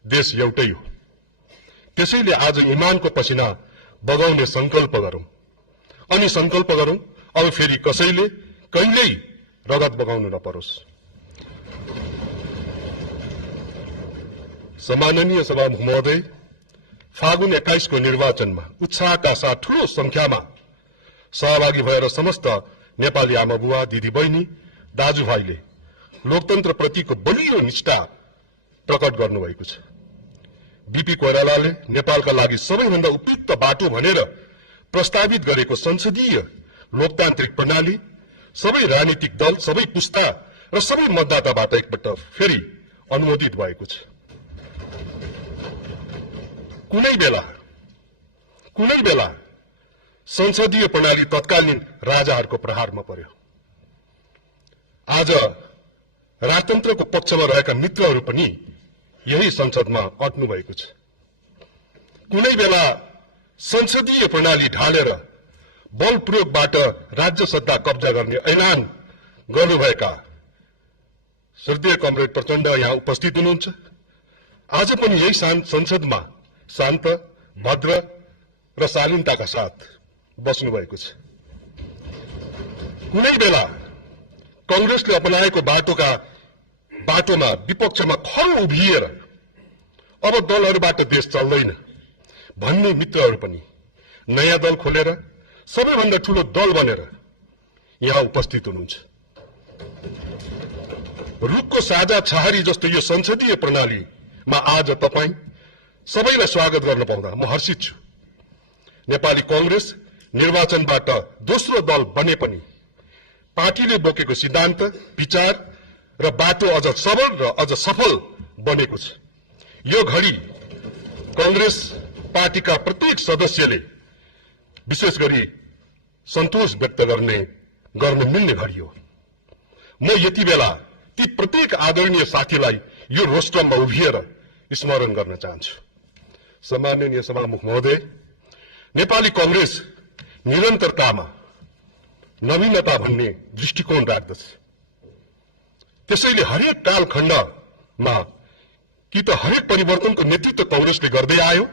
देश एउटै हो। त्यसैले आज इमानको पसिना बगाउने संकल्प गरौं अनि संकल्प गरौं अब फेरि कसैले कहिल्यै रगत बगाउनु नपरोस्। सम्माननीय सभामुख महोदय, फागुन 21 को निर्वाचनमा उत्साहका साथ ठूलो संख्यामा सहभागी भएर समस्त नेपाली आमा बुवा, दिदी बहिनी, दाजुभाइले लोकतन्त्र प्रतिको बलियो निष्ठा प्रकट गर्नुभएको छ। बीपी कोइरालाले नेपालका लागि सबैभन्दा उपयुक्त बाटो भनेर प्रस्तावित गरेको संसदीय लोकतान्त्रिक प्रणाली सबै राजनीतिक दल, सबै पुस्ता र सबै मतदाताबाट एकपल्ट फेरि अनुमोदित भएको छ। कुनै बेला संसदीय प्रणाली तत्कालीन राजाहरूको प्रहारमा पर्यो। आज राजतन्त्रको पक्षमा रहेका मित्रहरू पनि यही संसदमा अट्नु भएको छ। कुनै बेला संसदीय प्रणाली ढालेर बल प्रयोगबाट राज्य सत्ता कब्जा गर्ने ऐलान गर्नुभएका श्रद्धेय कमरेड प्रचण्ड यहाँ उपस्थित हुनुहुन्छ। आज पनि यही संसदमा शान्त, भद्र र शालीनताका साथ बस्नु भएको छ। कुनै बेला कांग्रेसले अपनाएको बाटोमा विपक्षमा खरो उभिएर अब दलहरूबाट देश चल्दैन भन्ने मित्रहरू पनि नयाँ दल खोलेर सबैभन्दा ठूलो दल बनेर यहाँ उपस्थित हुनुहुन्छ। रुखको साझा छहारी जस्तो यो संसदीय प्रणालीमा आज तपाई सबैलाई स्वागत गर्न पाउँदा म हर्षित छु। नेपाली कांग्रेस निर्वाचनबाट दोस्रो दल बने पनि पार्टीले बोकेको सिद्धान्त, विचार र बाटो अझ सबल र अझ सफल बनेको छ। यो घडी कांग्रेस पार्टीका प्रत्येक सदस्यले विशेष गरी सन्तोष व्यक्त गर्न मिल्ने घडी हो। म यति बेला ती प्रत्येक आदरणीय साथीलाई यो रोस्टरमा उभिएर स्मरण गर्न चाहन्छु। सम्माननीय सभामुख महोदय, नेपाली कांग्रेस निरन्तरतामा नवीनता भन्ने दृष्टिकोण राख्दछ। त्यसैले हरेक कालखण्डमा कि त हरेक परिवर्तनको नेतृत्व कांग्रेसले गर्दै आयो,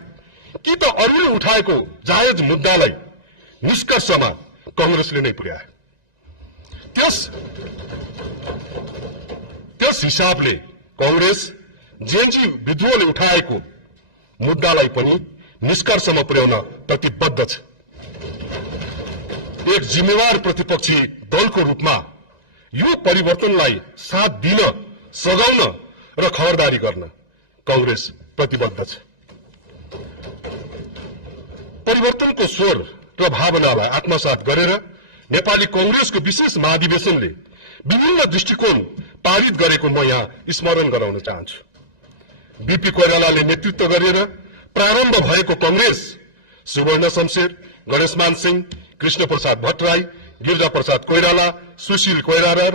कि त अरूले उठाएको जायज मुद्दालाई निष्कर्षमा कांग्रेसले नै पुर्यायो। त्यस हिसाबले कांग्रेस जेएनजी विद्रोहले उठाएको मुद्दालाई पनि निष्कर्षमा पुर्याउन प्रतिबद्ध छ। एक जिम्मेवार प्रतिपक्षी दलको रूपमा यो परिवर्तनलाई साथ दिन, सघाउन र खबरदारी गर्न कांग्रेस प्रतिबद्ध छ। परिवर्तनको स्वर र भावनालाई आत्मसात गरेर नेपाली कांग्रेसको विशेष महाधिवेशनले विभिन्न दृष्टिकोण पारित गरेको म यहाँ स्मरण गराउन चाहन्छु। बीपी कोइरालाले नेतृत्व गरेर प्रारम्भ भएको कांग्रेस सुवर्ण शमशेर, गणेशमान सिंह, कृष्ण प्रसाद भट्टराई, गिरिजा प्रसाद कोइराला, सुशील कोइराला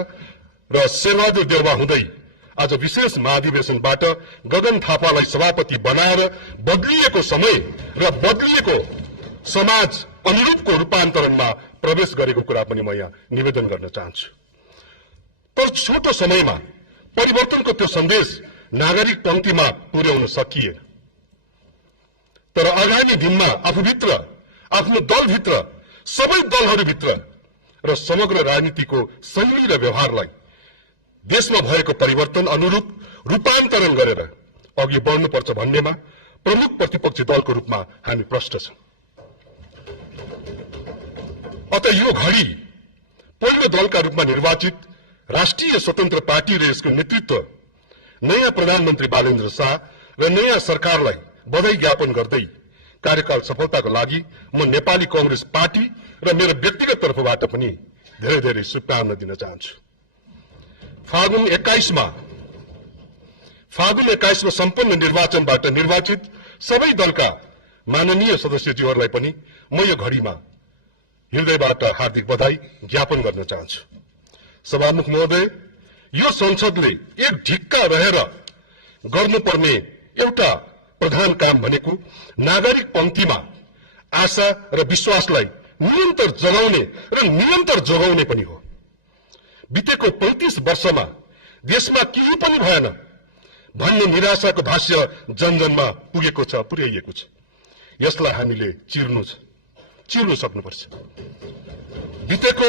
र शेरबहादुर देउवा हुँदै आज विशेष महाधिवेशनबाट गगन थापालाई सभापति बनाएर बदलिएको समय र बदलिएको समाज अनुरूपको रूपान्तरणमा प्रवेश गरेको कुरा पनि म यहाँ निवेदन गर्न चाहन्छु। तर छोटो समयमा परिवर्तनको त्यो सन्देश नागरिक पंक्तिमा पुर्याउन सकिएन। तर आगामी दिनमा आफूभित्र, आफ्नो दलभित्र, सबै दलहरूभित्र र समग्र राजनीतिको शैली र व्यवहारलाई देशमा भएको परिवर्तन अनुरूप रूपान्तरण गरेर अघि बढ्नुपर्छ भन्नेमा प्रमुख प्रतिपक्षी दलको रूपमा हामी प्रष्ट छौं। अत यो घडी पहिलो दलका रूपमा निर्वाचित राष्ट्रिय स्वतन्त्र पार्टी र यसको नेतृत्व नयाँ प्रधानमन्त्री बालेन्द्र शाह र नयाँ सरकारलाई बधाई ज्ञापन गर्दै कार्यकाल सफलताको लागि म नेपाली कांग्रेस पार्टी र मेरो व्यक्तिगत तर्फबाट पनि धेरै धेरै शुभकामना दिन चाहन्छु। फागुन 21 मा सम्पन्न निर्वाचनबाट निर्वाचित सबै दलका माननीय सदस्यज्यूहरूलाई पनि म यो घडीमा हृदयबाट हार्दिक बधाई ज्ञापन गर्न चाहन्छु। सभामुख महोदय, यो संसदले एक ढिक्का रहेर गर्नुपर्ने एउटा प्रधान काम भनेको नागरिक पंक्तिमा आशा र विश्वासलाई निरन्तर जगाउने र निरन्तर जोगाउने पनि हो। बितेको 35 वर्षमा देशमा केही पनि भएन भन्ने निराशाको भाष्य जनजनमा पुगेको छ, पुर्याइएको छ। यसलाई हामीले चिर्नु सक्नुपर्छ। बितेको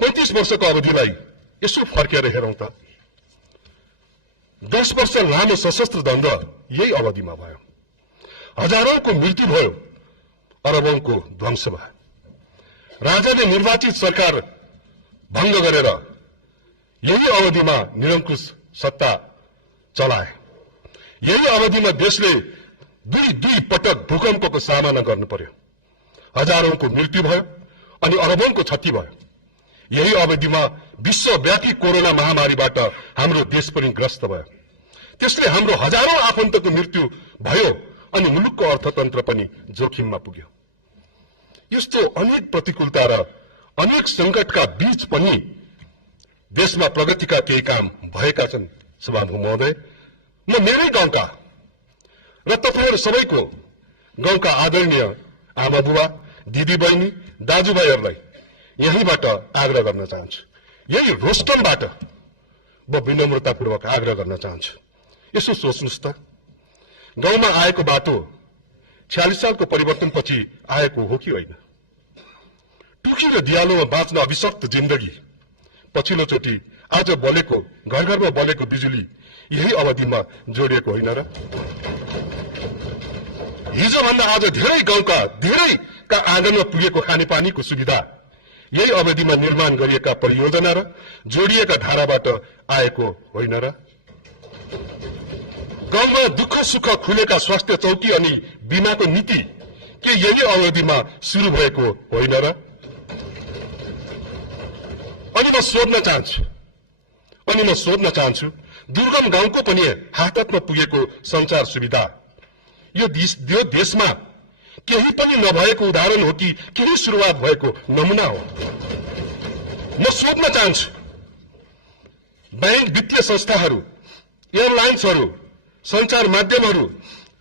35 वर्षको अवधिलाई यसो फर्केर हेरौं त 10 वर्ष लामो सशस्त्र द्वन्द्व यही अवधिमा भयो। हजारौंको मृत्यु भयो, अरबौंको ध्वंस भयो। राजाले निर्वाचित सरकार भंग गरेर यही अवधिमा निरंकुश सत्ता चलाए। यही अवधिमा देशले दुई पटक भूकम्पको सामना गर्नु पर्यो। हजारौंको मृत्यु भयो अनि अरबौंको क्षति भयो। यही अवधिमा विश्वव्यापी कोरोना महामारीबाट हाम्रो देश पनि ग्रस्त भयो। त्यसले हाम्रो हजारौं आफन्तको मृत्यु भयो अनि मुलुकको अर्थतन्त्र पनि जोखिममा पुग्यो। यस्तो अनेक प्रतिकूलता र अनेक संकटका बीच पनि देशमा प्रगतिका केही काम भएका छन्। सभामुख महोदय, म मेरै गाउँका र तपाईहरु सबैको गाउँका आदरणीय आमा बुबा, दिदी बहिनी, दाजुभाइहरूलाई यहीबाट आग्रह गर्न चाहन्छु। यही रोस्टमबाट म विनम्रतापूर्वक आग्रह गर्न चाहन्छु। यसो सोच्नुस् त, गाउँमा आएको बाटो 46 सालको परिवर्तनपछि आएको हो कि होइन? टुकी र दियालोमा बाँच्न अभिशप्त जिन्दगी पछिल्लो चोटि आज बलेको, घर घरमा बलेको बिजुली यही अवधिमा जोडिएको होइन र? हिजो भन्दा आज धेरै गाउँका धेरैका आँगनमा पुगेको खानेपानीको सुविधा यही अवधिमा निर्माण गरिएका परियोजना र जोडिएका धाराबाट आएको होइन र? गाउँमा दुःख सुख खुलेका स्वास्थ्य चौकी अनि बीमाको नीति के यही अवधिमा सुरु भएको होइन र? अनि म सोध्न चाहन्छु दुर्गम गाउँको पनि हातमा पुगेको संचार सुविधा यो देशमा केही पनि नभएको उदाहरण हो कि केही सुरुवात भएको नमुना हो? म सोध्न चाहन्छु बैंक, वित्तीय संस्थाहरू, एयरलाइन्सहरू, संचार माध्यमहरू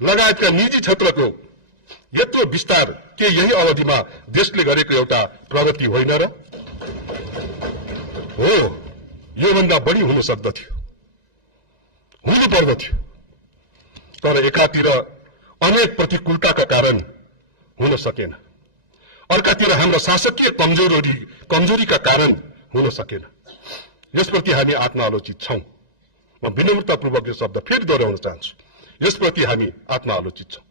लगायतका निजी क्षेत्रको यत्रो विस्तार के यही अवधिमा देशले गरेको एउटा प्रगति होइन र? हो, योभन्दा बढी हुन सक्दथ्यो, हुनु पर्दथ्यो। तर एकातिर अनेक प्रतिकूलताका कारण हुन सकेन, अर्कातिर हाम्रो शासकीय कमजोरीका कारण हुन सकेन। यसप्रति हामी आत्मआलोचित छौं। म विनम्रतापूर्वक यो शब्द फेरि दोहोऱ्याउन चाहन्छु, यसप्रति हामी आत्मआलोचित छौं।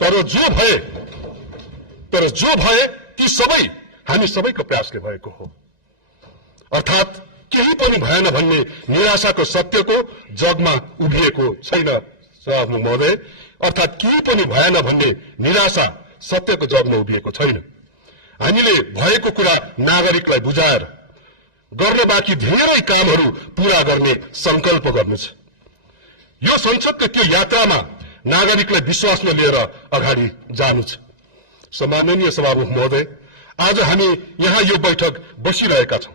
तर जो भए ती सबै हामी सबैको प्रयासले भएको हो। अर्थात् केही पनि भएन भन्ने निराशाको सत्यको जगमा उभिएको छैन सभामुख महोदय। अर्थात् केही पनि भएन भन्ने निराशा सत्यको जगमा उभिएको छैन। हामीले भएको कुरा नागरिकलाई बुझाएर गर्न बाँकी धेरै कामहरू पूरा गर्ने संकल्प गर्नु छ। यो संसदको त्यो यात्रामा नागरिकलाई विश्वासमा लिएर अगाडि जानु छ। सम्माननीय सभामुख महोदय, आज हामी यहाँ यो बैठक बसिरहेका छौं।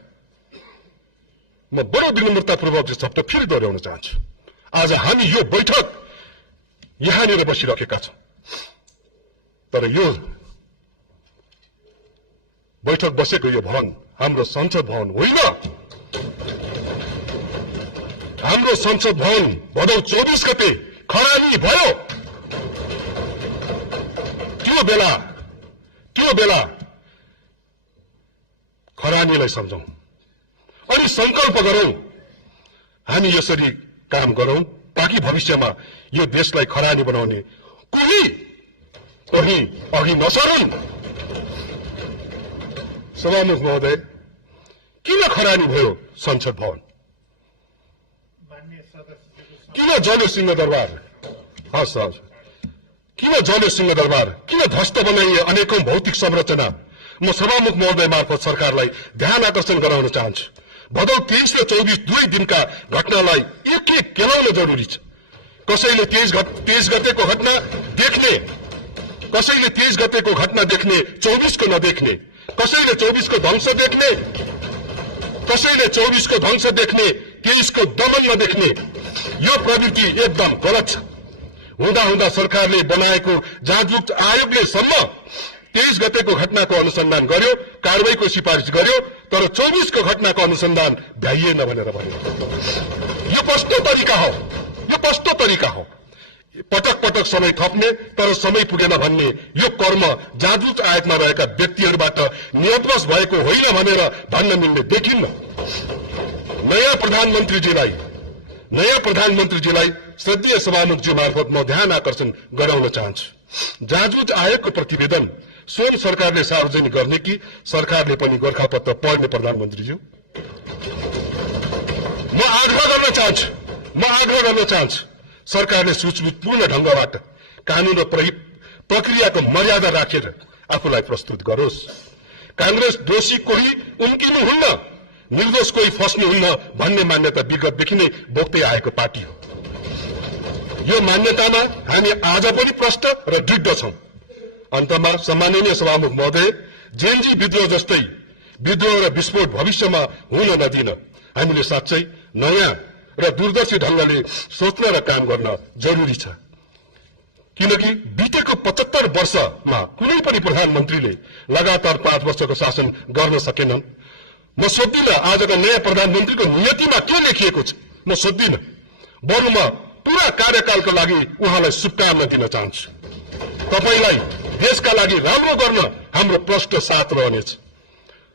म बडो विनम्रतापूर्वक यो शब्द फेरि दोहोर्याउन चाहन्छु। आज हामी यो बैठक यहाँनिर बसिरहेका छौं, तर यो बैठक बसेको यो भवन हाम्रो संसद भवन होइन। हाम्रो संसद भवन भदौ 24 गते खरानी भयो। त्यो बेला खरानीलाई सम्झौं अनि संकल्प गरौं, हामी यसरी काम गरौं ताकि भविष्यमा यो देशलाई खरानी बनाउने कोही अघि नसरुन्। सभामुख महोदय, किन खरानी भयो संसद भवन? किन जल्यो सिंहदरबार? हस् हजुर, किन जल्यो सिंहदरबार? किन ध्वस्त बनाइए अनेकौं भौतिक संरचना? म सभामुख महोदय मार्फत सरकारलाई ध्यान आकर्षण गराउन चाहन्छु। भदौ 23 र 24 दुई दिनका घटनालाई एक एक केलाउन जरुरी छ। कसैले 23 गतेको घटना देख्ने, कसैले 23 गतेको घटना देख्ने 24 को नदेख्ने, कसैले 24 को ध्वंस देख्ने, कसैले 24 को ध्वंस देख्ने 23 को दमन नदेख्ने। यो प्रवृत्ति एकदम गलत छ। हुँदा सरकारले बनाएको जाँच आयोगले सम्म 23 गतेको घटनाको अनुसन्धान गर्यो, कारबाहीको सिफारिस गर्यो, तर 24 को घटनाको अनुसन्धान भ्याइएन भनेर भन्यो। यो कस्तो तरिका हो? पटक पटक समय थप्ने तर समय पुगेन भन्ने यो कर्म जाँच आयोगमा रहेका व्यक्तिहरूबाट नियन्त्रण भएको होइन भनेर भन्न मिल्ने देखिन्न। नयाँ प्रधानमन्त्रीजीलाई श्रद्धेय सभामुखजी मार्फत म ध्यान आकर्षण गराउन चाहन्छु। जाँच आयोगको प्रतिवेदन स्वयं सरकारले सार्वजनिक गर्ने कि सरकारले पनि गोर्खापत्र पढ्ने? प्रधानमन्त्रीज्यू, म आग्रह गर्न चाहन्छु सरकारले सूचबुझपूर्ण ढंगबाट कानून र प्रक्रियाको मर्यादा राखेर आफूलाई प्रस्तुत गरोस्। कांग्रेस दोषी कोही उम्किनु हुन्न, निर्दोष कोही फस्नु हुन्न भन्ने मान्यता विगतदेखि नै बोक्दै आएको पार्टी हो। यो मान्यतामा हामी आज पनि प्रष्ट र दृढ छौं। अन्तमा सम्माननीय सभामुख महोदय, जेएनजी विद्रोह जस्तै विद्रोह र विस्फोट भविष्यमा हुन नदिन हामीले साँच्चै नयाँ र दूरदर्शी ढंगले सोच्न र काम गर्न जरुरी छ। किनकि बितेको 75 वर्षमा कुनै पनि प्रधानमन्त्रीले लगातार 5 वर्षको शासन गर्न सकेनन्। म सोध्दिन आजका नयाँ प्रधानमन्त्रीको नियतिमा के लेखिएको छ, म सोध्दिन। बरु म पूरा कार्यकालको लागि उहाँलाई शुभकामना दिन चाहन्छु। तपाईलाई देशका लागि राम्रो गर्न हाम्रो प्रष्ट साथ रहनेछ।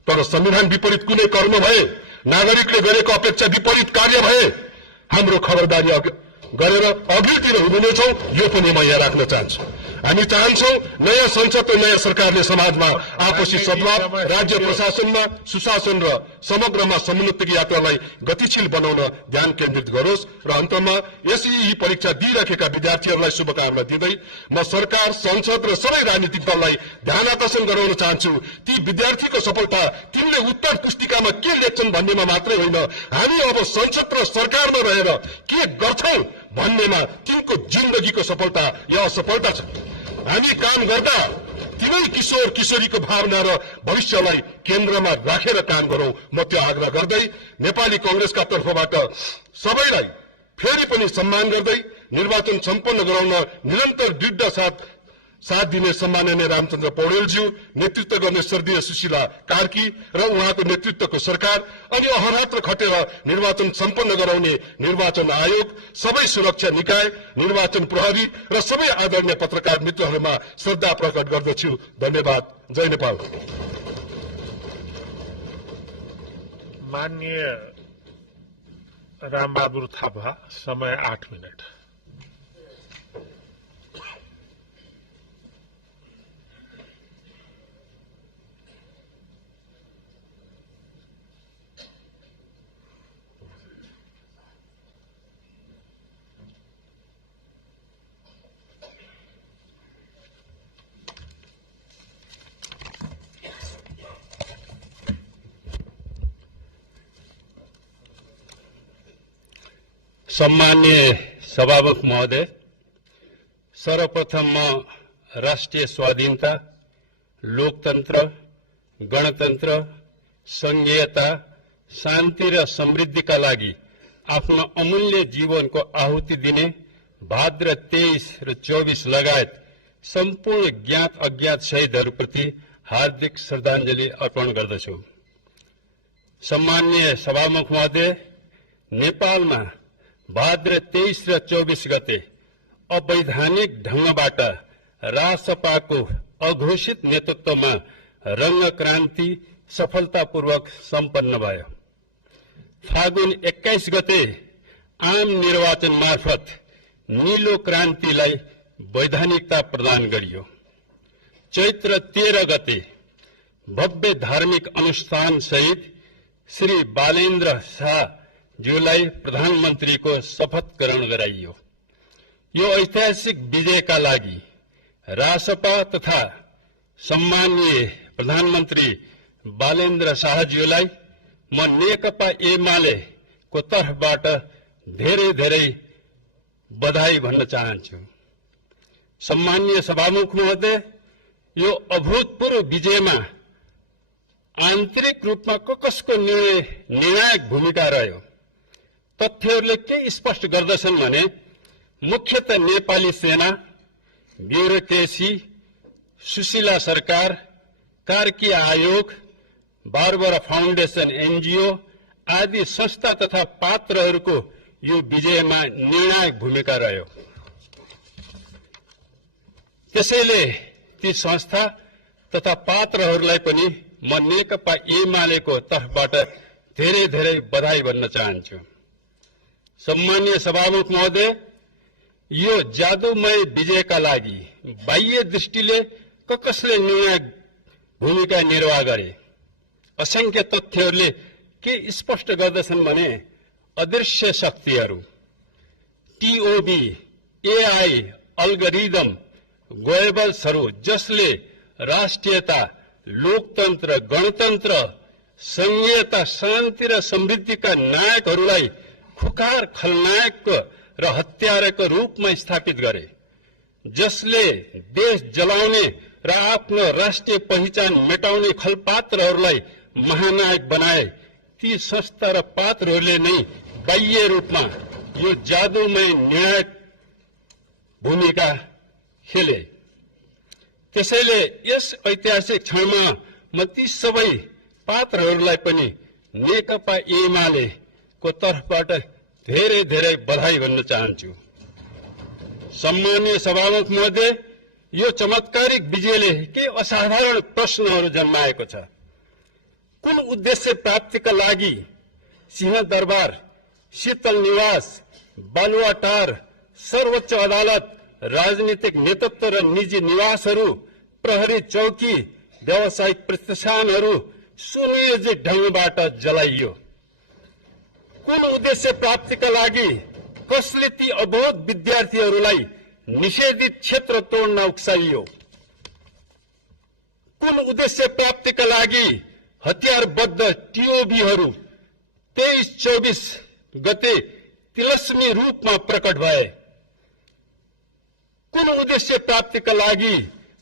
तर संविधान विपरीत कुनै कर्म भए, नागरिकले गरेको अपेक्षा विपरीत कार्य भए हाम्रो खबरदारी गरेर अघिल्तिर हुनेछौं, यो पनि म यहाँ राख्न चाहन्छु। हामी चाहन्छौं नयाँ संसद र नयाँ सरकारले समाजमा आपसी सद्भाव, राज्य प्रशासनमा सुशासन र समग्रमा समुन्नतिको यात्रालाई गतिशील बनाउन ध्यान केन्द्रित गरोस्। र अन्तमा एसईई परीक्षा दिइराखेका विद्यार्थीहरूलाई शुभकामना दिँदै म सरकार, संसद र सबै राजनीतिक दललाई ध्यान आकर्षण गराउन चाहन्छु। ती विद्यार्थीको सफलता तिनले उत्तर पुस्तिकामा के लेख्छन् भन्नेमा मात्रै होइन, हामी अब संसद र सरकारमा रहेर के गर्छौं भन्नेमा तिनको जिन्दगीको सफलता या असफलता छ। हामी काम गर्दा तिनै किशोर किशोरीको भावना र भविष्यलाई केन्द्रमा राखेर काम गरौं। म त्यो आग्रह गर्दै नेपाली कांग्रेसका तर्फबाट सबैलाई फेरि पनि सम्मान गर्दै निर्वाचन सम्पन्न गराउन निरन्तर दृढ साथ दिने सम्माननीय रामचन्द्र पौडेलज्यू, नेतृत्व गर्ने स्वर्गीय सुशीला कार्की र उहाँको नेतृत्वको सरकार अनि अहरात्र खटेर निर्वाचन सम्पन्न गराउने निर्वाचन आयोग, सबै सुरक्षा निकाय, निर्वाचन प्रहरी र सबै आदरणीय पत्रकार मित्रहरूमा श्रद्धा प्रकट गर्दछु। धन्यवाद। जय नेपाल। माननीय रामबहादुर थापा, समय 8 मिनट। सम्मान्य सभामुख महोदय, सर्वप्रथम म राष्ट्रिय स्वाधीनता लोकतन्त्र, गणतन्त्र, संघीयता, शान्ति र समृद्धिका लागि आफ्नो अमूल्य जीवनको आहुति दिने भाद्र 23 र 24 लगायत सम्पूर्ण ज्ञात अज्ञात शहीदहरूप्रति हार्दिक श्रद्धाञ्जली अर्पण गर्दछु। सम्माननीय सभामुख महोदय, नेपालमा भाद्र 23 र 24 गते अवैधानिक ढंगबाट रासपाको अघोषित नेतृत्वमा रंग क्रान्ति सफलतापूर्वक सम्पन्न भयो। फागुन 21 गते आम निर्वाचन मार्फत नीलो क्रान्तिलाई वैधानिकता प्रदान गरियो। चैत्र 13 गते भव्य धार्मिक अनुष्ठान सहित श्री बालेन्द्र शाहज्यूलाई प्रधानमन्त्रीको शपथ ग्रहण गराइयो। यो ऐतिहासिक विजयका लागि रासपा तथा सम्माननीय प्रधानमन्त्री बालेन्द्र शाहज्यूलाई म नेकपा एमालेको तर्फबाट धेरै धेरै बधाई भन्न चाहन्छु। सम्माननीय सभामुख महोदय, यो अभूतपूर्व विजयमा आन्तरिक रूपमा कसको निर्णायक भूमिका रह्यो? तथ्यहरूले के स्पष्ट गर्दछन् भने मुख्यतः नेपाली सेना, ब्युरोक्रेसी, सुशीला सरकार, कार्की आयोग, बारबरा फाउन्डेशन एनजीओ आदि संस्था तथा पात्रहरूको यो विजयमा निर्णायक भूमिका रह्यो। त्यसैले ती संस्था तथा पात्रहरूलाई पनि म नेकपा एमालेको तर्फबाट धेरै धेरै बधाई भन्न चाहन्छु। सम्माननीय सभामुख महोदय, यो जादुमय विजयका लागि बाह्य दृष्टिले कसले निर्णायक भूमिका निर्वाह गरे? असंख्य तथ्यहरूले के स्पष्ट गर्दछन् भने अदृश्य शक्तिहरू, टीओबी, एआई, अल्गोरिदम, गोएबल्सहरू जसले राष्ट्रियता, लोकतन्त्र, गणतन्त्र, संघीयता, शान्ति र समृद्धिका नायकहरूलाई खुकार खलनायक र हत्याराको रूपमा स्थापित गरे, जसले देश जलाउने र आफ्नो राष्ट्रिय पहिचान मेटाउने खलपात्रहरूलाई महानायक बनाए, ती संस्था र पात्रहरूले नै बाह्य रूपमा यो जादुमय निर्णायक भूमिका खेले। त्यसैले यस ऐतिहासिक क्षणमा म ती सबै पात्रहरूलाई पनि नेकपा एमालेको तर्फबाट धेरै धेरै बधाई भन्न चाहन्छु। सम्माननीय सभामुख महोदय, यो चमत्कारिक विजयले के असाधारण प्रश्नहरू जन्माएको छ। कुन उद्देश्य प्राप्तिका लागि सिंहदरबार, शीतल निवास, बालुवाटार, सर्वोच्च अदालत, राजनीतिक नेतृत्व र निजी निवासहरू, प्रहरी चौकी, व्यावसायिक प्रतिष्ठानहरू सुनियोजित ढंगबाट जलाइयो? कुन उद्देश्य प्राप्तिका लागि कसले ती अबोध विद्यार्थीहरूलाई निषेधित क्षेत्र तोड्न उक्साइयो? कुन उद्देश्य प्राप्तिका लागि हतियारबद्ध टीओबीहरू 23-24 गते तिलस्मी रूपमा प्रकट भए? कुन उद्देश्य प्राप्तिका लागि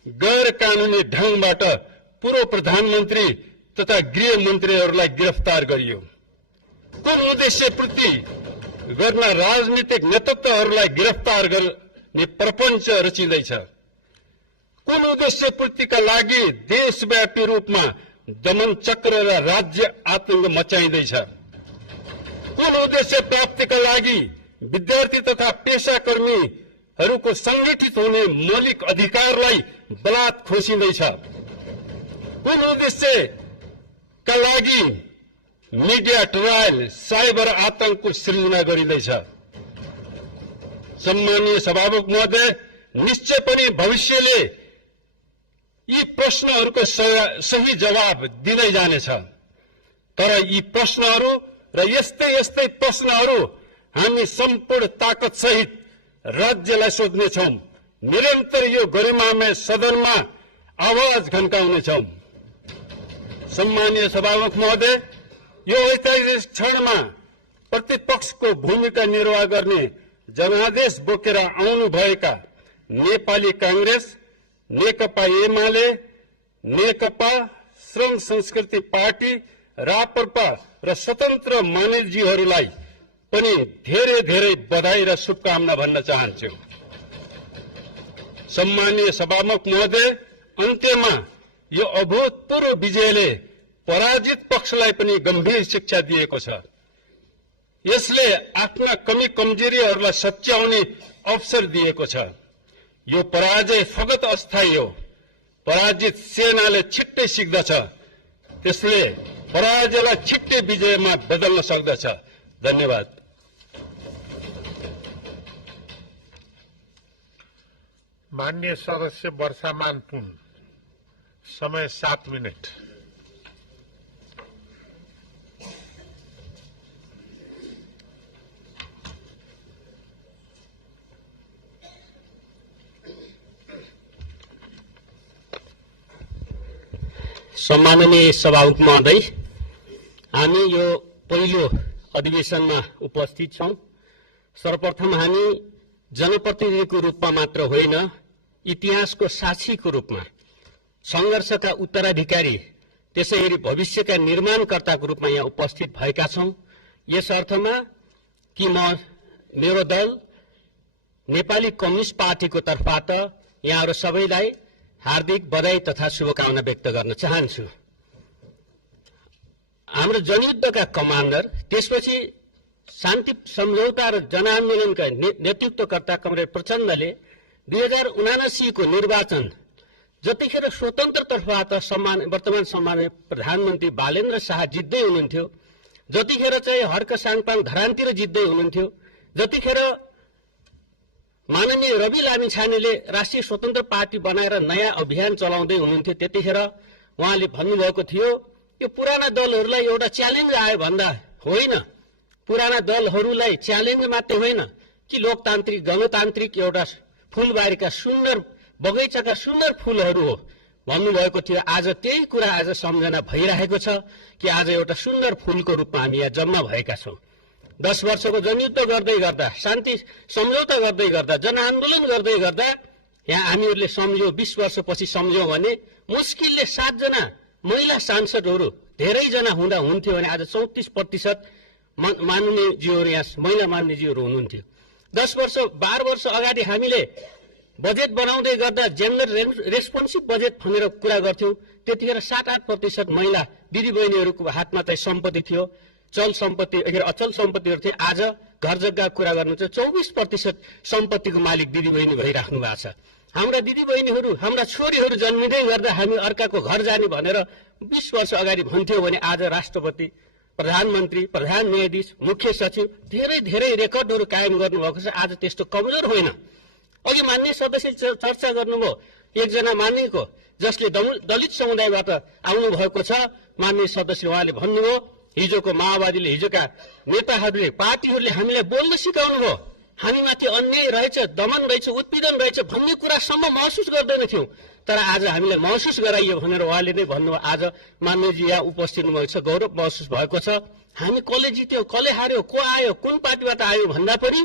गैर कानूनी ढंगबाट पूर्व प्रधानमन्त्री तथा गृह मन्त्रीहरूलाई गिरफ्तार गरियो? कुन उद्देश्य पूर्ति गर्न राजनीतिक नेतृत्वहरूलाई गिरफ्तार गर्ने प्रपञ्च रचिँदैछ? कुन उद्देश्य पूर्तिका लागि देशव्यापी रूपमा दमन चक्र र राज्य आतंक मचाइँदैछ? कुन उद्देश्य प्राप्तिका लागि विद्यार्थी तथा पेशाकर्मीहरूको संगठित हुने मौलिक अधिकारलाई बलात् खोसिँदैछ? कुन उद्देश्यका लागि मिडिया ट्रायल, साइबर आतंकको सृजना गरिँदैछ? सम्माननीय सभामुख महोदय, निश्चय पनि भविष्यले यी प्रश्नहरूको सही जवाब दिँदै जानेछ। तर यी प्रश्नहरू र यस्तै यस्तै प्रश्नहरू हामी सम्पूर्ण ताकत सहित राज्यलाई सोध्नेछौं। निरन्तर यो गरिमामय सदनमा आवाज घन्काउनेछौं। सम्माननीय सभामुख महोदय, यो ऐतिहासिक क्षणमा प्रतिपक्षको भूमिका निर्वाह गर्ने जनादेश बोकेर आउनुभएका नेपाली कांग्रेस, नेकपा एमाले नेकपा, श्रम संस्कृति पार्टी, राप्रपा र स्वतन्त्र मानिसजीहरूलाई पनि धेरै धेरै बधाई र शुभकामना भन्न चाहन्छु। सम्मानीय सभामुख महोदय, अन्त्यमा यो अभूतपूर्व विजयले पराजित पक्षलाई पनि गम्भीर शिक्षा दिएको छ। यसले आफ्ना कमी कमजोरीहरूलाई सच्याउने अवसर दिएको छ। यो पराजय फगत अस्थायी हो। पराजित सेनाले छिट्टै सिक्दछ, त्यसले पराजयलाई छिट्टै विजयमा बदल्न सक्दछ। धन्यवाद। माननीय सदस्य वर्षामान पुन, समय 7 मिनट। सम्माननीय सभामुख महोदय, हामी यो पहिलो अधिवेशनमा उपस्थित छौं। सर्वप्रथम हामी जनप्रतिनिधिको रूपमा मात्र होइन, इतिहासको साक्षीको रूपमा, संघर्षका उत्तराधिकारी, त्यसैगरी भविष्यका निर्माणकर्ताको रूपमा यहाँ उपस्थित भएका छौं। यस अर्थमा कि मेरो दल नेपाली कम्युनिस्ट पार्टीको तर्फबाट यहाँहरू सबैलाई हार्दिक बधाई तथा शुभकामना व्यक्त गर्न चाहन्छु। हाम्रो जनयुद्धका कमान्डर, त्यसपछि शान्ति सम्झौता र जनआन्दोलनका नेतृत्वकर्ता कमरेड प्रचण्डले 2079 को निर्वाचन जतिखेर स्वतन्त्र तर्फबाट वर्तमान सम्माननीय प्रधानमन्त्री बालेन्द्र शाह जित्दै हुनुहुन्थ्यो, जतिखेर चाहिँ हर्क साङपाङ धरानतिर जित्दै हुनुहुन्थ्यो, जतिखेर माननीय रवि लामिछानेले राष्ट्रिय स्वतन्त्र पार्टी बनाएर नयाँ अभियान चलाउँदै हुनुहुन्थ्यो, त्यतिखेर उहाँले भन्नुभएको थियो यो पुराना दलहरूलाई एउटा च्यालेन्ज आयो भन्दा होइन, पुराना दलहरूलाई च्यालेन्ज मात्रै होइन कि लोकतान्त्रिक गणतान्त्रिक एउटा फूलबारीका सुन्दर बगैँचाका सुन्दर फूलहरू हो भन्नुभएको थियो। आज त्यही कुरा आज सम्झना भइरहेको छ कि आज एउटा सुन्दर फूलको रूपमा हामी यहाँ जम्मा भएका छौं। 10 वर्षको जनयुद्ध गर्दै गर्दा, शान्ति सम्झौता गर्दै गर्दा, जनआन्दोलन गर्दै गर्दा यहाँ हामीहरूले सम्झ्यौं 20 वर्षपछि सम्झ्यौं भने मुस्किलले 7 जना महिला सांसदहरू धेरैजना हुँदा हुन्थ्यो भने आज 34% माननीयजीहरू यहाँ महिला माननीयजीहरू हुनुहुन्थ्यो। 10 वर्ष 12 वर्ष अगाडि हामीले बजेट बनाउँदै गर्दा जेन्डर रेस्पोन्सिभ बजेट भनेर कुरा गर्थ्यौं, त्यतिखेर 7-8% महिला दिदीबहिनीहरूको हातमा चाहिँ सम्पत्ति थियो, चल सम्पत्ति अचल सम्पत्तिहरू थिए। आज घर जग्गा कुरा गर्नु चाहिँ 24% सम्पत्तिको मालिक दिदीबहिनी भइराख्नु भएको छ। हाम्रा दिदीबहिनीहरू, हाम्रा छोरीहरू जन्मिँदै गर्दा हामी अर्काको घर जाने भनेर 20 वर्ष अगाडि भन्थ्यौं भने आज राष्ट्रपति, प्रधानमन्त्री, प्रधान न्यायाधीश, मुख्य सचिव धेरै धेरै रेकर्डहरू कायम गर्नुभएको छ। आज त्यस्तो कमजोर होइन। अघि माननीय सदस्य चर्चा गर्नुभयो एकजना माननीयको जसले दलित समुदायबाट आउनु भएको छ, माननीय सदस्य उहाँले भन्नुभयो हिजोको माओवादीले, हिजोका नेताहरूले, पार्टीहरूले हामीलाई बोल्न सिकाउनु भयो, हामीमाथि अन्याय रहेछ, दमन रहेछ, उत्पीडन रहेछ भन्ने कुरासम्म महसुस गर्दैनथ्यौं। तर आज हामीलाई महसुस गराइयो भनेर उहाँले नै भन्नुभयो। आज माननीयजी यहाँ उपस्थित हुनुभएको छ, गौरव महसुस भएको छ। हामी कसले जित्यो, कसले हार्यो, को आयो, कुन पार्टीबाट आयो भन्दा पनि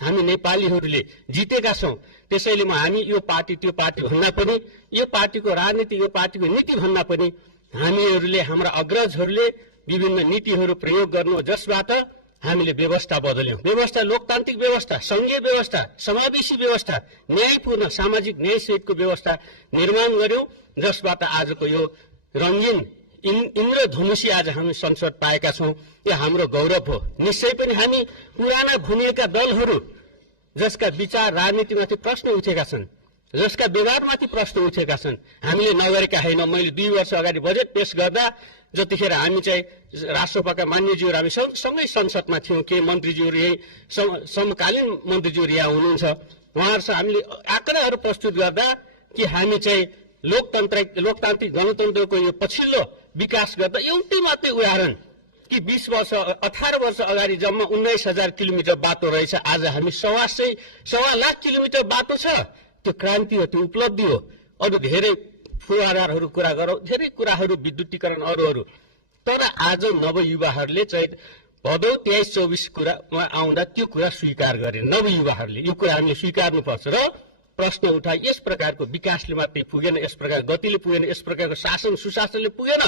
हामी नेपालीहरूले जितेका छौं। त्यसैले हामी यो पार्टी त्यो पार्टी भन्दा पनि, यो पार्टीको राजनीति, यो पार्टीको नीति भन्दा पनि हामीहरूले, हाम्रा अग्रजहरूले विभिन्न नीतिहरू प्रयोग गर्नु जसबाट हामीले व्यवस्था बदल्यौं। व्यवस्था लोकतान्त्रिक व्यवस्था, संघीय व्यवस्था, समावेशी व्यवस्था, न्यायपूर्ण सामाजिक न्याय सहितको व्यवस्था निर्माण गर्यौं, जसबाट आजको यो रंगीन इन्द्रधनुषी आज हामी संसद पाएका छौं। यो हाम्रो गौरव हो। निश्चय पनि हामी पुराना भूमिका दलहरू जसका विचार राजनीतिमाथि प्रश्न उठेका छन्, जसका व्यवहारमाथि प्रश्न उठेका छन्, हामीले नगरेका होइन। मैले 2 वर्ष अगाडि बजेट पेश गर्दा जतिखेर हामी चाहिँ राष्ट्रसभाका मान्यज्यूहरू हामी सँगै संसदमा थियौं, के मन्त्रीज्यूहरू यही समकालीन मन्त्रीज्यूहरू यहाँ हुनुहुन्छ, उहाँहरूसँग हामीले आँकडाहरू प्रस्तुत गर्दा कि हामी चाहिँ लोकतान्त्रिक गणतन्त्रको यो पछिल्लो विकास गर्दा एउटै मात्रै उदाहरण कि 20 वर्ष 18 वर्ष अगाडि जम्मा 19,000 किलोमिटर बाटो रहेछ, आज हामी 1.25 लाख किलोमिटर बाटो छ। त्यो क्रान्ति हो, त्यो उपलब्धि हो। अरू धेरै पूर्वाधारहरू कुरा गरौँ, धेरै कुराहरू विद्युतीकरण अरूहरू। तर आज नवयुवाहरूले चाहिँ भदौ 23-24 कुरामा आउँदा त्यो कुरा स्वीकार गरे। नवयुवाहरूले यो कुरा हामीले स्वीकार्नुपर्छ र प्रश्न उठाए यस प्रकारको विकासले मात्रै पुगेन, यस प्रकार गतिले पुगेन, यस प्रकारको शासन सुशासनले पुगेन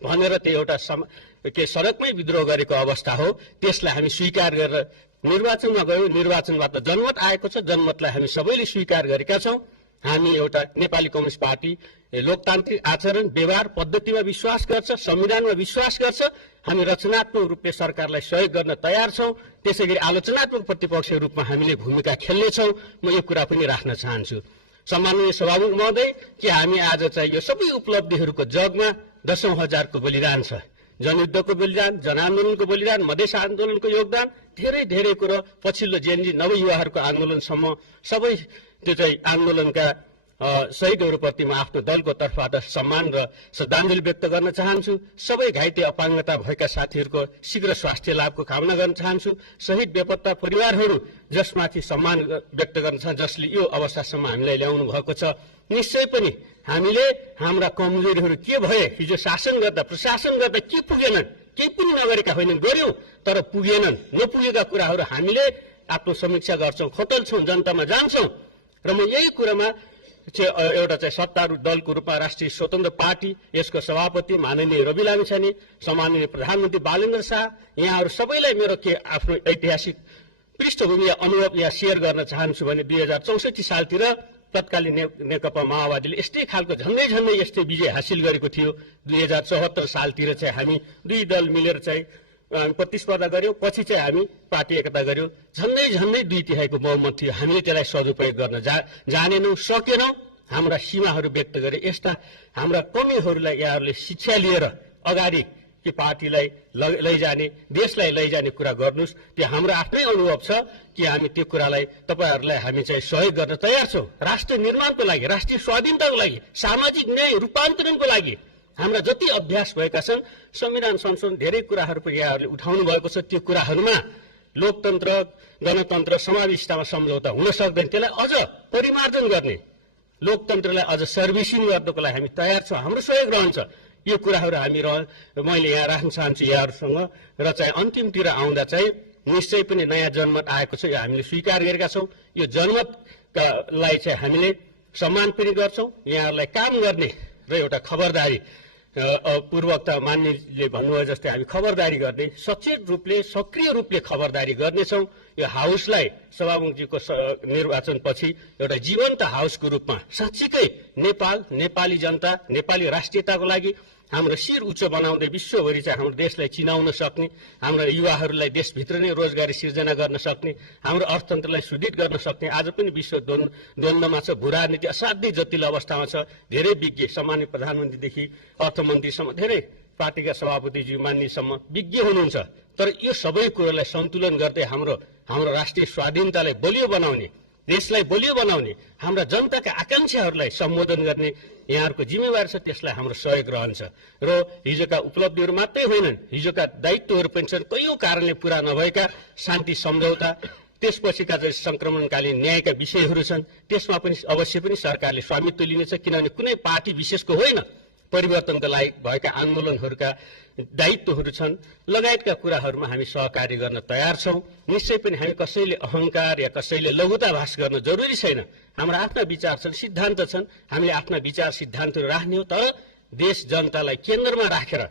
भनेर त्यो एउटा सडकमै विद्रोह गरेको अवस्था हो। त्यसलाई हामी स्वीकार गरेर निर्वाचनमा गयो, निर्वाचनबाट जनमत आएको छ, जनमतलाई हामी सबैले स्वीकार गरेका छौँ। हामी एउटा नेपाली कम्युनिस्ट पार्टी लोकतान्त्रिक आचरण व्यवहार पद्धतिमा विश्वास गर्छ, संविधानमा विश्वास गर्छ। हामी रचनात्मक रूपले सरकारलाई सहयोग गर्न तयार छौँ, त्यसैगरी आलोचनात्मक प्रतिपक्षको रूपमा हामीले भूमिका खेल्नेछौँ। म यो कुरा पनि राख्न चाहन्छु। सम्माननीय सभामुख महोदय, कि हामी आज चाहिँ यो सबै उपलब्धिहरूको जगमा दशौं हजारको बलिदान छ, जनयुद्धको बलिदान, जनआन्दोलनको बलिदान, मधेस आन्दोलनको योगदान, धेरै धेरै कुरो, पछिल्लो जेनजी नवयुवाहरूको आन्दोलनसम्म सबै त्यो चाहिँ आन्दोलनका शहीदहरूप्रति म आफ्नो दलको तर्फबाट सम्मान र श्रद्धाञ्जली व्यक्त गर्न चाहन्छु। सबै घाइते अपाङ्गता भएका साथीहरूको शीघ्र स्वास्थ्य लाभको कामना गर्न चाहन्छु। शहीद बेपत्ता परिवारहरू जसमाथि सम्मान व्यक्त गर्न चाहन्छु, जसले यो अवस्थासम्म हामीलाई ल्याउनु भएको छ। निश्चय पनि हामीले हाम्रा कमजोरीहरू के भए, हिजो शासन गर्दा प्रशासन गर्दा के पुगेनन्, केही पनि नगरेका होइनन्, गर्यौं तर पुगेनन्। नपुगेका कुराहरू हामीले आत्मसमीक्षा गर्छौँ, खोटल्छौँ, जनतामा जान्छौँ। र म यही कुरामा एउटा चाहिँ सत्तारूढ दलको रूपमा राष्ट्रिय स्वतन्त्र पार्टी, यसको सभापति माननीय रवि लामिछाने, सम्माननीय प्रधानमन्त्री बालेन्द्र शाह, यहाँहरू सबैलाई मेरो के आफ्नो ऐतिहासिक पृष्ठभूमि या अनुभव यहाँ सेयर गर्न चाहन्छु भने 2064 सालतिर तत्कालीन नेकपा माओवादीले यस्तै खालको झन्डै यस्तै विजय हासिल गरेको थियो। 2074 सालतिर चाहिँ हामी दुई दल मिलेर चाहिँ प्रतिस्पर्धा गर्यौं, पछि चाहिँ हामी पार्टी एकता गर्यौं। झन्डै 2/3 बहुमत थियो। हामीले त्यसलाई सदुपयोग गर्न जानेनौं, सकेनौं। हाम्रा सीमाहरू व्यक्त गरे। यस्ता हाम्रा कमीहरूलाई यहाँहरूले शिक्षा लिएर अगाडि कि पार्टीलाई लैजाने, देशलाई लैजाने कुरा गर्नुस्। त्यो हाम्रो आफ्नै अनुभव छ कि हामी त्यो कुरालाई तपाईहरूलाई हामी चाहिँ सहयोग गर्न तयार छौं। राष्ट्र निर्माणको लागि, राष्ट्रिय स्वाधीनताको लागि, सामाजिक न्याय रूपान्तरणको लागि हाम्रा जति अभ्यास भएका छन्, संविधान संशोधन धेरै कुराहरू पनि यहाँहरूले उठाउनु भएको छ। त्यो कुराहरूमा लोकतन्त्र, गणतन्त्र, समावेशितामा सम्झौता हुन सक्दैन। त्यसलाई अझ परिमार्जन गर्ने, लोकतन्त्रलाई अझ सर्भिसिङ गर्नको लागि हामी तयार छौँ। हाम्रो सहयोग रहन्छ। यो कुराहरू हामी मैले यहाँ राख्न चाहन्छु यहाँहरूसँग। र चाहिँ अन्तिमतिर आउँदा चाहिँ निश्चय पनि नयाँ जनमत आएको छ, यो हामीले स्वीकार गरेका छौँ। यो जनमतलाई चाहिँ हामीले सम्मान पनि गर्छौँ। यहाँहरूलाई काम गर्ने र एउटा खबरदारी, पूर्ववक्ता मान्यले भन्नुभयो जस्तै हामी खबरदारी गर्ने, सचेत रूपले सक्रिय रूपले खबरदारी गर्नेछौँ। यो हाउसलाई सभामुखजीको निर्वाचनपछि एउटा जीवन्त हाउसको रूपमा साँच्चीकै नेपाल, नेपाली जनता, नेपाली राष्ट्रियताको लागि हाम्रो शिर उच्च बनाउँदै विश्वभरि चाहिँ हाम्रो देशलाई चिनाउन सक्ने, हाम्रो युवाहरूलाई देशभित्र नै रोजगारी सिर्जना गर्न सक्ने, हाम्रो अर्थतन्त्रलाई सुदृढ गर्न सक्ने। आज पनि विश्व द्वन्द्वमा छ, भू राजनीति असाध्यै जटिल अवस्थामा छ। धेरै विज्ञ, सामान्य प्रधानमन्त्रीदेखि अर्थमन्त्रीसम्म, धेरै पार्टीका सभापतिज्यू मान्यसम्म विज्ञ हुनुहुन्छ। तर यो सबै कुरोलाई सन्तुलन गर्दै हाम्रो राष्ट्रिय स्वाधीनतालाई बलियो बनाउने, देशलाई बलियो बनाउने, हाम्रा जनताका आकांक्षाहरूलाई सम्बोधन गर्ने यहाँहरूको जिम्मेवारी छ। त्यसलाई हाम्रो सहयोग रहन्छ। र हिजोका उपलब्धिहरू मात्रै होइनन्, हिजोका दायित्वहरू पनि छन्। कैयौं कारणले पूरा नभएका शान्ति सम्झौता, त्यसपछिका चाहिँ संक्रमणकालीन न्यायका विषयहरू छन्। त्यसमा पनि अवश्य पनि सरकारले स्वामित्व लिनेछ, किनभने कुनै पार्टी विशेषको होइन, परिवर्तनका लागि भएका आन्दोलनहरूका दायित्वहरू छन्। लगायतका कुराहरूमा हामी सहकार्य गर्न तयार छौँ। निश्चय पनि हामी कसैले अहंकार या कसैले लघुताभास गर्न जरुरी छैन। हाम्रा आफ्ना विचार छन्, सिद्धान्त छन्। हामीले आफ्ना विचार सिद्धान्तहरू राख्ने हो, तर देश जनतालाई केन्द्रमा राखेर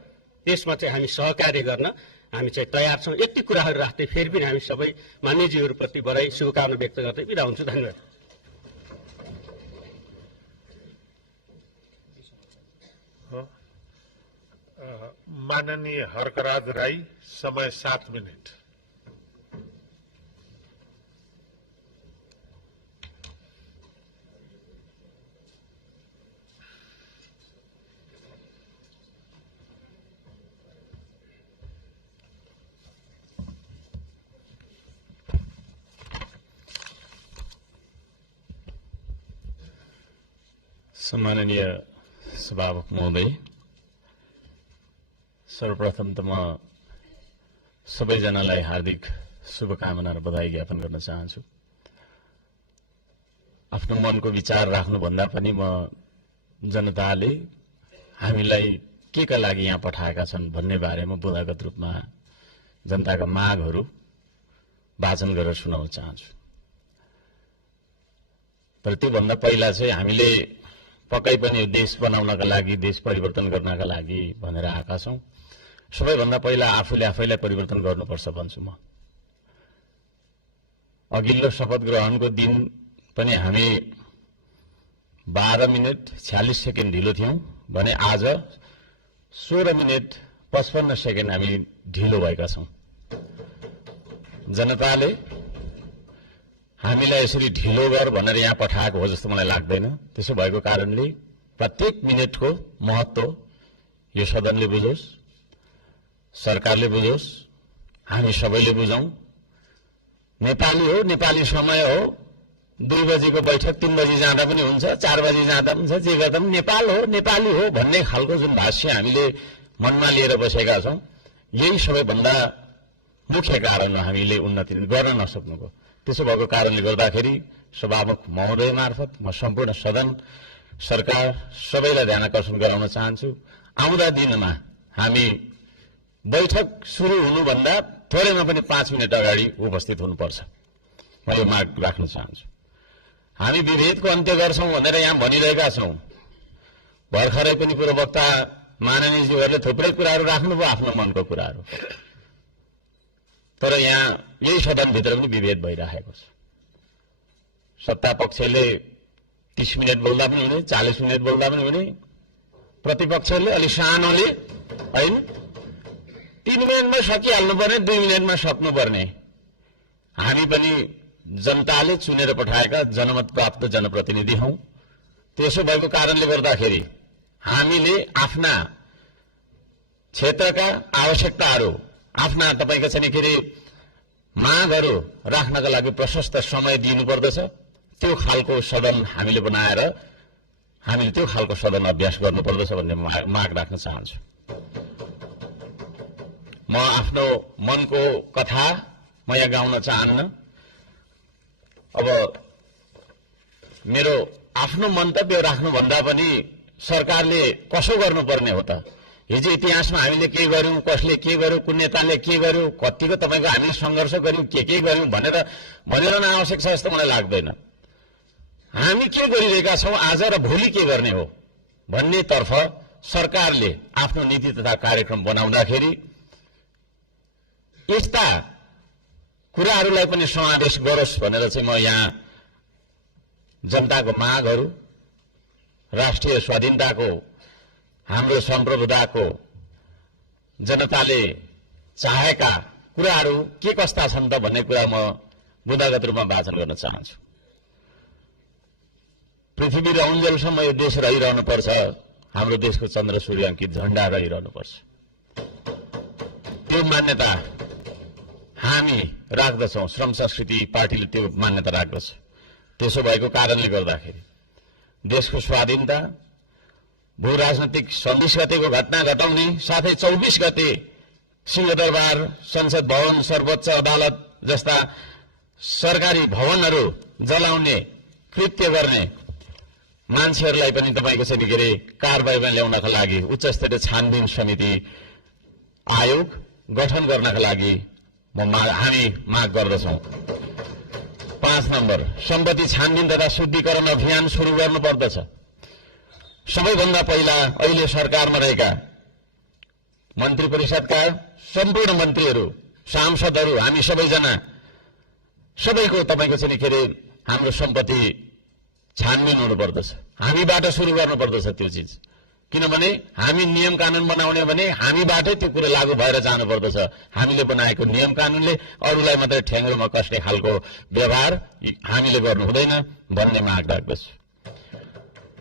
त्यसमा चाहिँ हामी सहकार्य गर्न हामी चाहिँ तयार छौँ। यति कुराहरू राख्दै फेरि पनि हामी सबै मान्यजीहरूप्रति बधाई शुभकामना व्यक्त गर्दै बिदा हुन्छु। धन्यवाद। माननीय हर्कराज राई, समय 7 मिनट। सम्माननीय सभामुख महोदय, सर्वप्रथम त म सबैजनालाई हार्दिक शुभकामना र बधाई ज्ञापन गर्न चाहन्छु। आफ्नो मनको विचार राख्नुभन्दा पनि म जनताले हामीलाई के का लागि यहाँ पठाएका छन् भन्ने बारेमा बोधागत रूपमा जनताका मागहरू वाचन गरेर सुनाउन चाहन्छु। तर त्योभन्दा पहिला चाहिँ हामीले पक्कै पनि देश बनाउनका लागि, देश परिवर्तन गर्नका लागि भनेर आएका छौँ। सबैभन्दा पहिला आफूले आफैलाई परिवर्तन गर्नुपर्छ भन्छु म। अघिल्लो शपथ ग्रहणको दिन पनि हामी 12 मिनेट 46 सेकेन्ड ढिलो थियौं भने आज 16 मिनेट 55 सेकेन्ड हामी ढिलो भएका छौं। जनताले हामीलाई यसरी ढिलो गर भनेर यहाँ पठाएको हो जस्तो मलाई लाग्दैन। त्यसो भएको कारणले प्रत्येक मिनेटको महत्व यो सदनले बुझोस्, सरकारले बुझोस्, हामी सबैले बुझौं। नेपाली हो, नेपाली समय हो, 2 बजेको बैठक 3 बजे जाँदा पनि हुन्छ, 4 बजे जाँदा पनि हुन्छ, जे गर्दा पनि नेपाल हो, नेपाली हो भन्ने खालको जुन भाष्य हामीले मनमा लिएर बसेका छौं, यही सबैभन्दा मुख्य कारण हो हामीले उन्नति गर्न नसक्नुको। त्यसो भएको कारणले गर्दाखेरि सभामुख महोदय मार्फत म सम्पूर्ण सदन, सरकार सबैलाई ध्यान आकर्षण गराउन चाहन्छु। आउँदा दिनमा हामी बैठक सुरु हुनुभन्दा थोरैमा पनि 5 मिनेट अगाडि उपस्थित हुनुपर्छ, म यो माग राख्न चाहन्छु। हामी विभेदको अन्त्य गर्छौं भनेर यहाँ भनिरहेका छौं। भर्खरै पनि पूर्ववक्ता माननीयज्यूहरूले थुप्रै कुराहरू राख्नुभयो, आफ्नो मनको कुराहरू, तर यहाँ यही सदनभित्र पनि विभेद भइरहेको छ। सत्ता पक्षले 30 मिनेट बोल्दा पनि हुने, 40 मिनेट बोल्दा पनि हुने, प्रतिपक्षले अलि सानोले हैन 3 मिनेटमा सकिहाल्नुपर्ने, 2 मिनेटमा सक्नुपर्ने। हामी पनि जनताले चुनेर पठाएका जनमत प्राप्त जनप्रतिनिधि हौं। त्यसो भएको कारणले गर्दाखेरि हामीले आफ्ना क्षेत्रका आवश्यकताहरू, आफ्ना तपाईका चाहिँ के रे मागहरू राख्नका लागि प्रशस्त समय दिनुपर्दछ। त्यो खालको सदन हामीले बनाएर हामीले त्यो खालको सदन अभ्यास गर्नुपर्दछ भन्ने माग राख्न चाहन्छु। म आफ्नो मनको कथा म यहाँ गाउन चाहन्न। अब मेरो आफ्नो मन्तव्य राख्नुभन्दा पनि सरकारले कसो गर्नुपर्ने हो त? हिजो इतिहासमा हामीले के गर्यौं, कसले के गर्यो, कुन नेताले के गर्यो, कतिको तपाईको हामी संघर्ष गर्यौं, के गर्यौं भनेर भनिरहन आवश्यक छ जस्तो मलाई लाग्दैन। हामी के गरिरहेका छौं आज र भोलि के गर्ने हो भन्नेतर्फ सरकारले आफ्नो नीति तथा कार्यक्रम बनाउँदाखेरि यस्ता कुराहरूलाई पनि समावेश गरोस् भनेर चाहिँ म यहाँ जनताको मागहरू, राष्ट्रिय स्वाधीनताको, हाम्रो सम्प्रभुताको, जनताले चाहेका कुराहरू के कस्ता छन् त भन्ने कुरा म बुँदागत रूपमा वाचन गर्न चाहन्छु। पृथ्वी रहन्जेलसम्म यो देश रहिरहनु पर्छ, हाम्रो देशको चन्द्र सूर्य अंकित झण्डा रहिरहनु पर्छ। त्यो मान्यता हामी राख्दछौं, श्रम संस्कृति पार्टीले त्यो मान्यता राख्दछ। त्यसो भएको कारणले गर्दाखेरि देशको स्वाधीनता, भू राजनैतिक 26 गतेको घटना घटाउने साथै 24 गते सिंहदरबार, संसद भवन, सर्वोच्च अदालत जस्ता सरकारी भवनहरू जलाउने कृत्य गर्ने मान्छेहरूलाई पनि तपाईको चाहिँ के रे कारबाहीमा ल्याउनका लागि उच्च स्तरीय छानबिन समिति आयोग गठन गर्नका लागि हामी माग गर्दछौं। 5 नम्बर, सम्पत्ति छानबिन तथा शुद्धिकरण अभियान सुरु गर्नुपर्दछ। सबैभन्दा पहिला अहिले सरकारमा रहेका मन्त्री परिषदका सम्पूर्ण मन्त्रीहरू, सांसदहरू, हामी सबैजना सबैको तपाईको चाहिँ के रे हाम्रो सम्पत्ति छानबिन हुनुपर्दछ। हामीबाट सुरु गर्नुपर्दछ त्यो चिज, किनभने हामी नियम कानून बनाउने भने हामीबाटै त्यो कुरा लागू भएर जानुपर्दछ। हामीले बनाएको नियम कानूनले अरूलाई मात्रै ठेङ्ग्रोमा कस्ने खालको व्यवहार हामीले गर्नु हुँदैन भन्ने माग राख्दछु।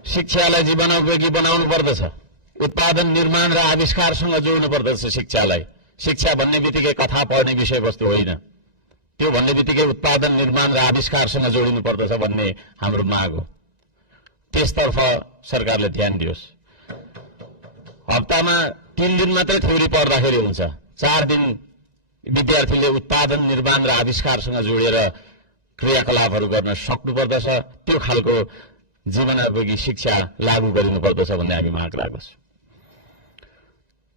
शिक्षालाई जीवनोपयोगी बनाउनु पर्दछ। उत्पादन, निर्माण र आविष्कारसँग जोड्नु पर्दछ शिक्षालाई। शिक्षा भन्ने बित्तिकै कथा पढ्ने विषयवस्तु होइन, त्यो भन्ने बित्तिकै उत्पादन, निर्माण र आविष्कारसँग जोडिनु पर्दछ भन्ने हाम्रो माग हो। त्यसतर्फ सरकारले ध्यान दियोस्। हप्तामा 3 दिन मात्रै थ्योरी पढ्दाखेरि हुन्छ, 4 दिन विद्यार्थीले उत्पादन, निर्माण र आविष्कारसँग जोडेर क्रियाकलापहरू गर्न सक्नुपर्दछ। त्यो खालको जीवनोपयोगी शिक्षा लागू गरिनुपर्दछ भन्ने हामी माग राख्दछौँ।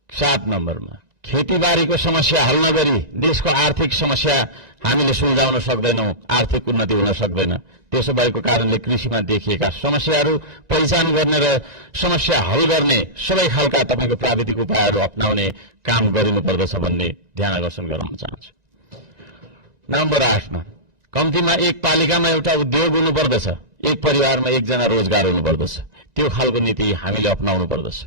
7 नम्बरमा खेतीबारीको समस्या हल नगरी देशको आर्थिक समस्या हामीले सुल्झाउन सक्दैनौं, आर्थिक उन्नति हुन सक्दैन। त्यसो भएको कारणले कृषिमा देखिएका समस्याहरू पहिचान गर्ने र समस्या हल गर्ने सबै खालका तपाईको प्राविधिक उपायहरू अपनाउने काम गरिनुपर्दछ भन्ने ध्यान आकर्षण गराउन चाहन्छु। नम्बर 8 मा कम्तीमा एक पालिकामा एउटा उद्योग हुनुपर्दछ, एक परिवारमा एकजना रोजगार हुनुपर्दछ। त्यो खालको नीति हामीले अपनाउनु पर्दछ।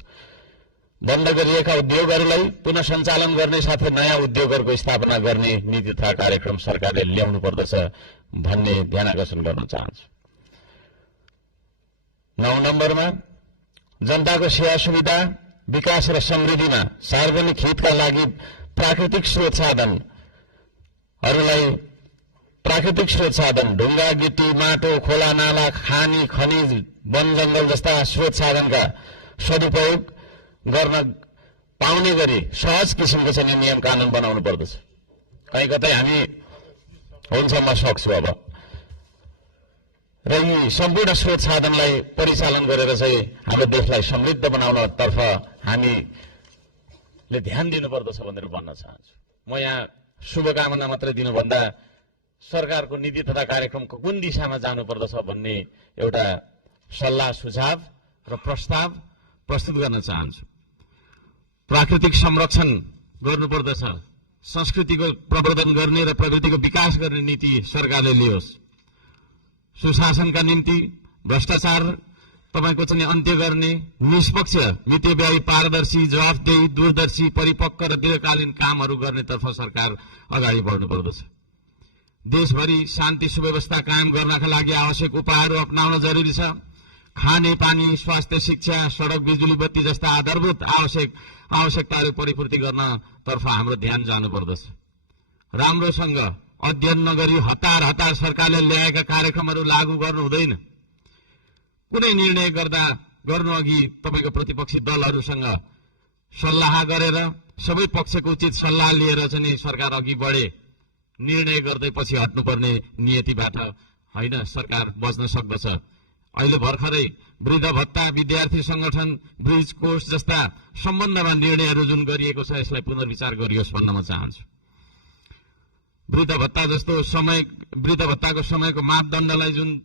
बन्द गरिएका उद्योगहरूलाई पुनः सञ्चालन गर्ने साथै नयाँ उद्योगहरूको स्थापना गर्ने नीति तथा कार्यक्रम सरकारले ल्याउनु पर्दछ भन्ने ध्यान आकर्षण गर्न चाहन्छु। 9 नम्बरमा जनताको सेवा सुविधा, विकास र समृद्धिमा सार्वजनिक हितका लागि प्राकृतिक स्रोत साधन ढुङ्गा, गिटी, माटो, खोला, नाला, खानी, खनिज, वन जंगल जस्ता स्रोत साधनका सदुपयोग गर्न पाउने गरी सहज किसिमको चाहिँ नियम कानून बनाउनु पर्दछ। कहीँ कतै हामी हुन्छ म सक्छु अब र यी सम्पूर्ण स्रोत साधनलाई परिचालन गरेर चाहिँ हाम्रो देशलाई समृद्ध बनाउनतर्फ हामीले ध्यान दिनुपर्दछ भनेर भन्न चाहन्छु। म यहाँ शुभकामना मात्रै दिनुभन्दा सरकारको नीति तथा कार्यक्रमको कुन दिशामा जानुपर्दछ भन्ने एउटा सल्लाह सुझाव र प्रस्ताव प्रस्तुत गर्न चाहन्छु। प्राकृतिक संरक्षण गर्नुपर्दछ, संस्कृतिको प्रवर्धन गर्ने र प्रकृतिको विकास गर्ने नीति सरकारले लियोस्। सुशासनका निम्ति भ्रष्टाचार तपाईको चाहिँ अन्त्य गर्ने, निष्पक्ष, मितव्ययी, पारदर्शी, जवाफदेही, दूरदर्शी, परिपक्व र दीर्घकालीन कामहरू गर्नेतर्फ सरकार अगाडि बढ्नुपर्दछ। देशभरि शान्ति सुव्यवस्था कायम गर्नका लागि आवश्यक उपायहरू अपनाउन जरुरी छ। खाने पानी, स्वास्थ्य, शिक्षा, सडक, बिजुली बत्ती जस्ता आधारभूत आवश्यकताहरू परिपूर्ति गर्नतर्फ हाम्रो ध्यान जानुपर्दछ। राम्रोसँग अध्ययन नगरी हतार सरकारले ल्याएका कार्यक्रमहरू लागू गर्नु हुँदैन। कुनै निर्णय गर्नु अघि तपाईको प्रतिपक्षी दलहरूसँग सल्लाह गरेर सबै पक्षको उचित सल्लाह लिएर चाहिँ सरकार अघि बढे। निर्णय गर्दै पछि हट्नुपर्ने नियतिबाट होइन सरकार बच्न सक्दछ। अहिले भर्खरै वृद्ध भत्ता, विद्यार्थी संगठन, ब्रिज कोर्स जस्ता सम्बन्धमा निर्णयहरू जुन गरिएको छ यसलाई पुनर्विचार गरियोस् भन्न म चाहन्छु। वृद्ध भत्ताको समयको मापदण्डलाई जुन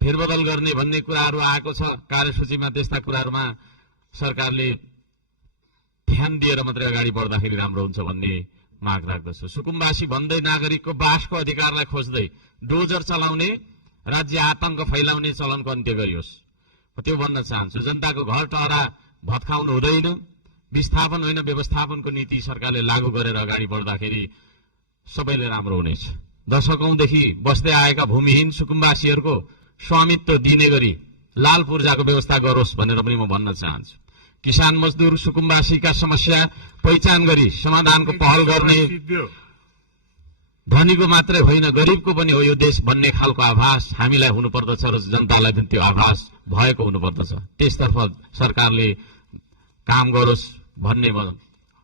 फेरबदल गर्ने भन्ने कुराहरू आएको छ कार्यसूचीमा, त्यस्ता कुराहरूमा सरकारले ध्यान दिएर मात्रै अगाडि बढ्दाखेरि राम्रो हुन्छ भन्ने माग राख्दछु। सुकुम्बासी भन्दै नागरिकको बासको अधिकारलाई खोज्दै डोजर चलाउने, राज्य आतंक फैलाउने चलनको अन्त्य गरियोस्। त्यो भन्न चाहन्छु। जनताको घर टहरा भत्काउनु हुँदैन, विस्थापन होइन व्यवस्थापनको नीति सरकारले लागू गरेर अगाडि बढ्दाखेरि सबैले राम्रो हुनेछ। दशकौंदेखि बस्दै आएका भूमिहीन सुकुम्बासीहरूको स्वामित्व दिने गरी लाल पूर्जाको व्यवस्था गरोस् भनेर पनि म भन्न चाहन्छु। किसान मजदूर सुकुम्बासीका समस्या पहिचान गरी समाधानको पहल गर्ने, धनीको मात्रै होइन गरिबको पनि हो यो देश भन्ने खालको आभास हामीलाई हुनुपर्दछ र जनतालाई पनि त्यो आभास भएको हुनुपर्दछ। त्यसतर्फ सरकारले काम गरोस् भन्ने म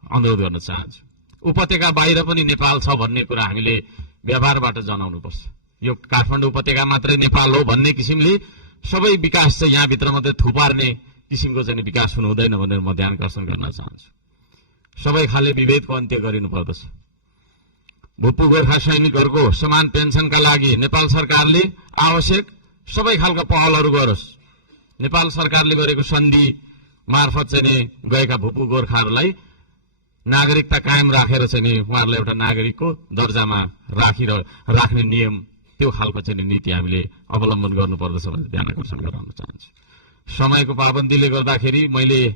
अनुरोध गर्न चाहन्छु। उपत्यका बाहिर पनि नेपाल छ भन्ने कुरा हामीले व्यवहारबाट जनाउनुपर्छ। यो काठमाडौँ उपत्यका मात्रै नेपाल हो भन्ने किसिमले सबै विकास चाहिँ यहाँभित्र मात्रै थुपार्ने किसिमको चाहिँ विकास हुनु हुँदैन भनेर म ध्यान आकर्षण गर्न चाहन्छु। सबै खाले विभेदको अन्त्य गरिनुपर्दछ। भूपू गोर्खा सैनिकहरूको समान पेन्सनका लागि नेपाल सरकारले आवश्यक सबै खालका पहलहरू गरोस्। नेपाल सरकारले गरेको सन्धि मार्फत चाहिँ गएका भूपू गोर्खाहरूलाई नागरिकता कायम राखेर चाहिँ उहाँहरूलाई एउटा नागरिकको दर्जामा राख्ने नियम, त्यो खालको चाहिँ नीति हामीले अवलम्बन गर्नुपर्दछ भनेर ध्यान आकर्षण गराउन चाहन्छु। समयको पाबन्दीले गर्दाखेरि मैले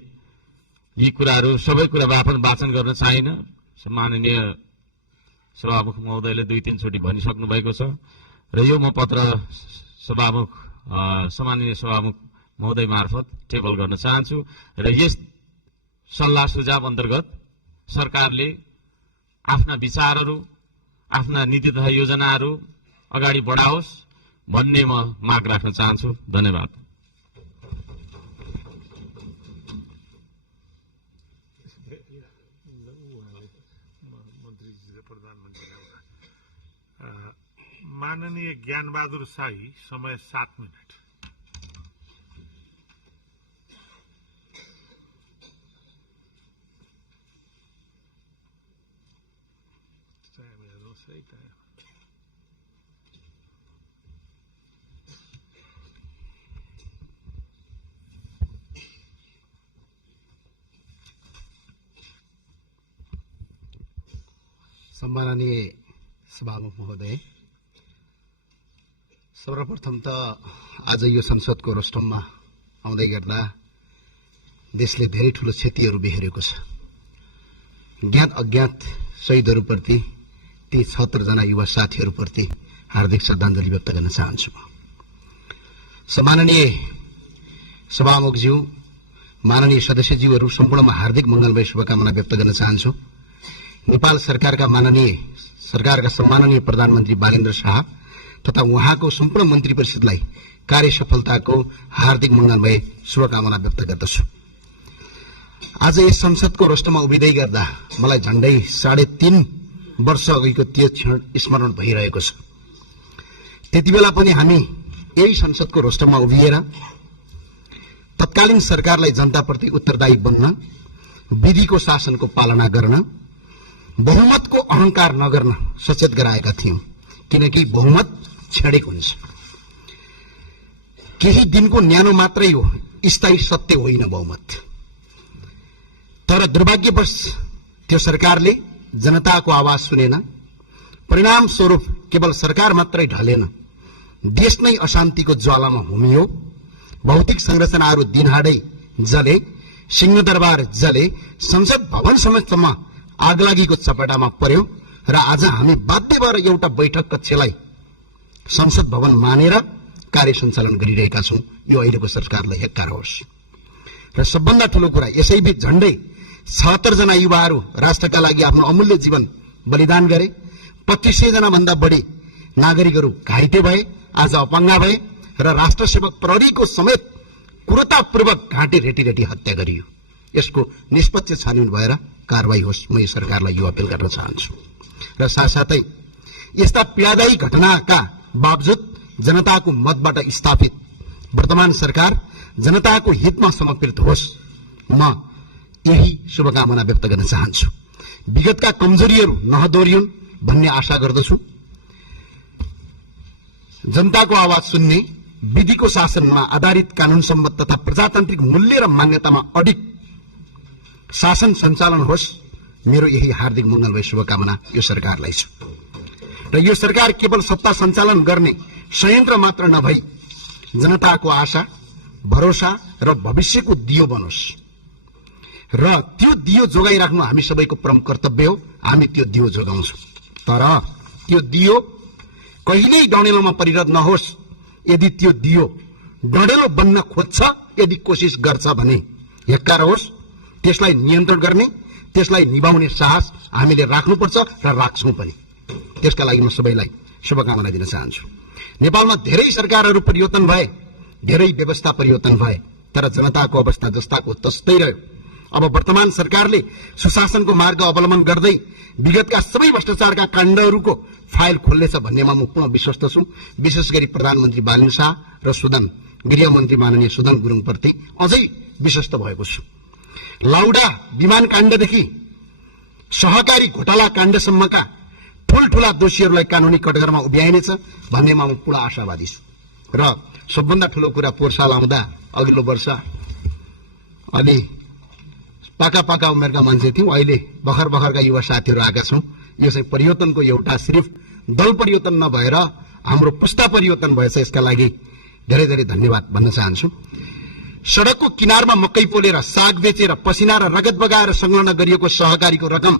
यी कुराहरू सबै कुरा वाचन गर्न चाहिनँ। माननीय सभामुख महोदयले 2-3 चोटि भनिसक्नु भएको छ र यो म पत्र सम्माननीय सभामुख महोदय मार्फत टेबल गर्न चाहन्छु र यस सल्लाह सुझाव अन्तर्गत सरकारले आफ्ना विचारहरू, आफ्ना नीति तथा योजनाहरू अगाडि बढाओस् भन्ने म माग राख्न चाहन्छु। धन्यवाद। माननीय ज्ञानबहादुर शाही, समय 7 मिनट। सम्माननीय सभामुख महोदय, सर्वप्रथम त आज यो संसदको रोस्टममा आउँदै गर्दा देशले धेरै ठूलो क्षतिहरू बेहोरेको छ। ज्ञात अज्ञात शहीदहरूप्रति ती 76 जना युवा साथीहरूप्रति हार्दिक श्रद्धाञ्जली व्यक्त गर्न चाहन्छु। सम्माननीय सभामुखज्यू, माननीय सदस्यज्यूहरू सम्पूर्णमा हार्दिक मंगलमय शुभकामना व्यक्त गर्न चाहन्छु। नेपाल सरकारका सम्माननीय प्रधानमन्त्री बालेन्द्र शाह तथा उहाँको सम्पूर्ण मन्त्री परिषदलाई कार्य सफलताको हार्दिक मंगलमय शुभकामना व्यक्त गर्दछु। आज यस संसदको रोस्टरमा उभिँदै गर्दा मलाई झण्डै 3.5 वर्ष अघिको त्यो क्षण स्मरण भइरहेको छ। त्यति बेला पनि हामी यही संसदको रोस्टरमा उभिएर तत्कालीन सरकारलाई जनताप्रति उत्तरदायी बन्न, विधिको शासनको पालना गर्न, बहुमतको अहंकार नगर्न सचेत गराएका थियौं, किनकि बहुमत छेडेको हुन्छ। केही दिनको न्यानो मात्रै हो, स्थायी सत्य होइन बहुमत। तर दुर्भाग्यवश त्यो सरकारले जनताको आवाज सुनेन। परिणाम स्वरूप केवल सरकार मात्रै ढलेन, देश नै अशान्तिको ज्वालामा होमियो। भौतिक संरचनाहरू दिनहाडै जले, सिंहदरबार जले, संसद भवन समेतसम्म आगलागीको चपेटामा पर्यो र आज हामी बाध्य भएर एउटा बैठक कक्षलाई संसद भवन मानेर कार्य सञ्चालन गरिरहेका छौं। यो अहिलेको सरकारलाई हेक्कार होस्। र सबभन्दा ठूलो कुरा, यसैबीच झण्डै 76 जना युवाहरू राष्ट्रका लागि आफ्नो अमूल्य जीवन बलिदान गरे। 2500 जना भन्दा बढी नागरिकहरू घाइते भए, आज अपाङ्ग भए र राष्ट्र सेवक प्रहरीको समेत क्रूरतापूर्वक घाँटी रेटी हत्या गरियो। यसको निष्पक्ष छानबिन भएर कारवाही होस्, म यो सरकारलाई यो अपील गर्न चाहन्छु। र साथसाथै यस्ता पीडादायी घटनाका बावजुद जनताको मतबाट स्थापित वर्तमान सरकार जनताको हितमा समर्पित होस्, म यही शुभकामना व्यक्त गर्न चाहन्छु। विगतका कमजोरीहरू नहदोरियुन् भन्ने आशा गर्दछु। जनताको आवाज सुन्ने, विधिको शासनमा आधारित कानून सम्मत तथा प्रजातान्त्रिक मूल्य र मान्यतामा अडिग शासन सञ्चालन होस्, मेरो यही हार्दिक मंगलमय शुभकामना यो सरकारलाई छ। र यो सरकार केवल सत्ता सञ्चालन गर्ने संयन्त्र मात्र नभई जनताको आशा, भरोसा र भविष्यको दियो बनोस्। र त्यो दियो जोगाइराख्नु हामी सबैको प्रमुख कर्तव्य हो। हामी त्यो दियो जोगाउँछौं। तर त्यो दियो कहिल्यै डढेलोमा परिणत नहोस्। यदि त्यो दियो डढेलो बन्न खोज्छ, यदि कोसिस गर्छ भने हेक्कार होस्। त्यसलाई नियन्त्रण गर्ने, त्यसलाई निभाउने साहस हामीले राख्नुपर्छ र राख्छौं पनि। त्यसका लागि म सबैलाई शुभकामना दिन चाहन्छु। नेपालमा धेरै सरकारहरू परिवर्तन भए, धेरै व्यवस्था परिवर्तन भए, तर जनताको अवस्था जस्ताको तस्तै रह्यो। अब वर्तमान सरकारले सुशासनको मार्ग अवलम्बन गर्दै विगतका सबै भ्रष्टाचारका काण्डहरूको फाइल खोल्नेछ भन्नेमा म पूर्ण विश्वस्त छु। विशेष गरी प्रधानमन्त्री बालेन्द्र शाह र गृहमन्त्री माननीय सुदन गुरुङप्रति अझै विश्वस्त भएको छु। लाउडा विमान काण्डदेखि सहकारी घोटाला काण्डसम्मका ठूल्ठूला दोषीहरूलाई कानूनी कटघरमा उभ्याइनेछ भन्नेमा म पूर्ण आशावादी छु। र सबभन्दा ठूलो कुरा, पोहोर साल आउँदा अघिल्लो वर्ष अलि पाका उमेरका मान्छे थियौं, अहिले भर्खरका युवा साथीहरू आएका छौं। यो चाहिँ परिवर्तनको एउटा सिर्फ दल परिवर्तन नभएर हाम्रो पुस्ता परिवर्तन भएछ। यसका लागि धेरै धेरै धन्यवाद भन्न चाहन्छु। सडकको किनारमा मकै पोलेर, साग बेचेर, पसिना र रगत बगाएर संलग्न गरिएको सहकारीको रकम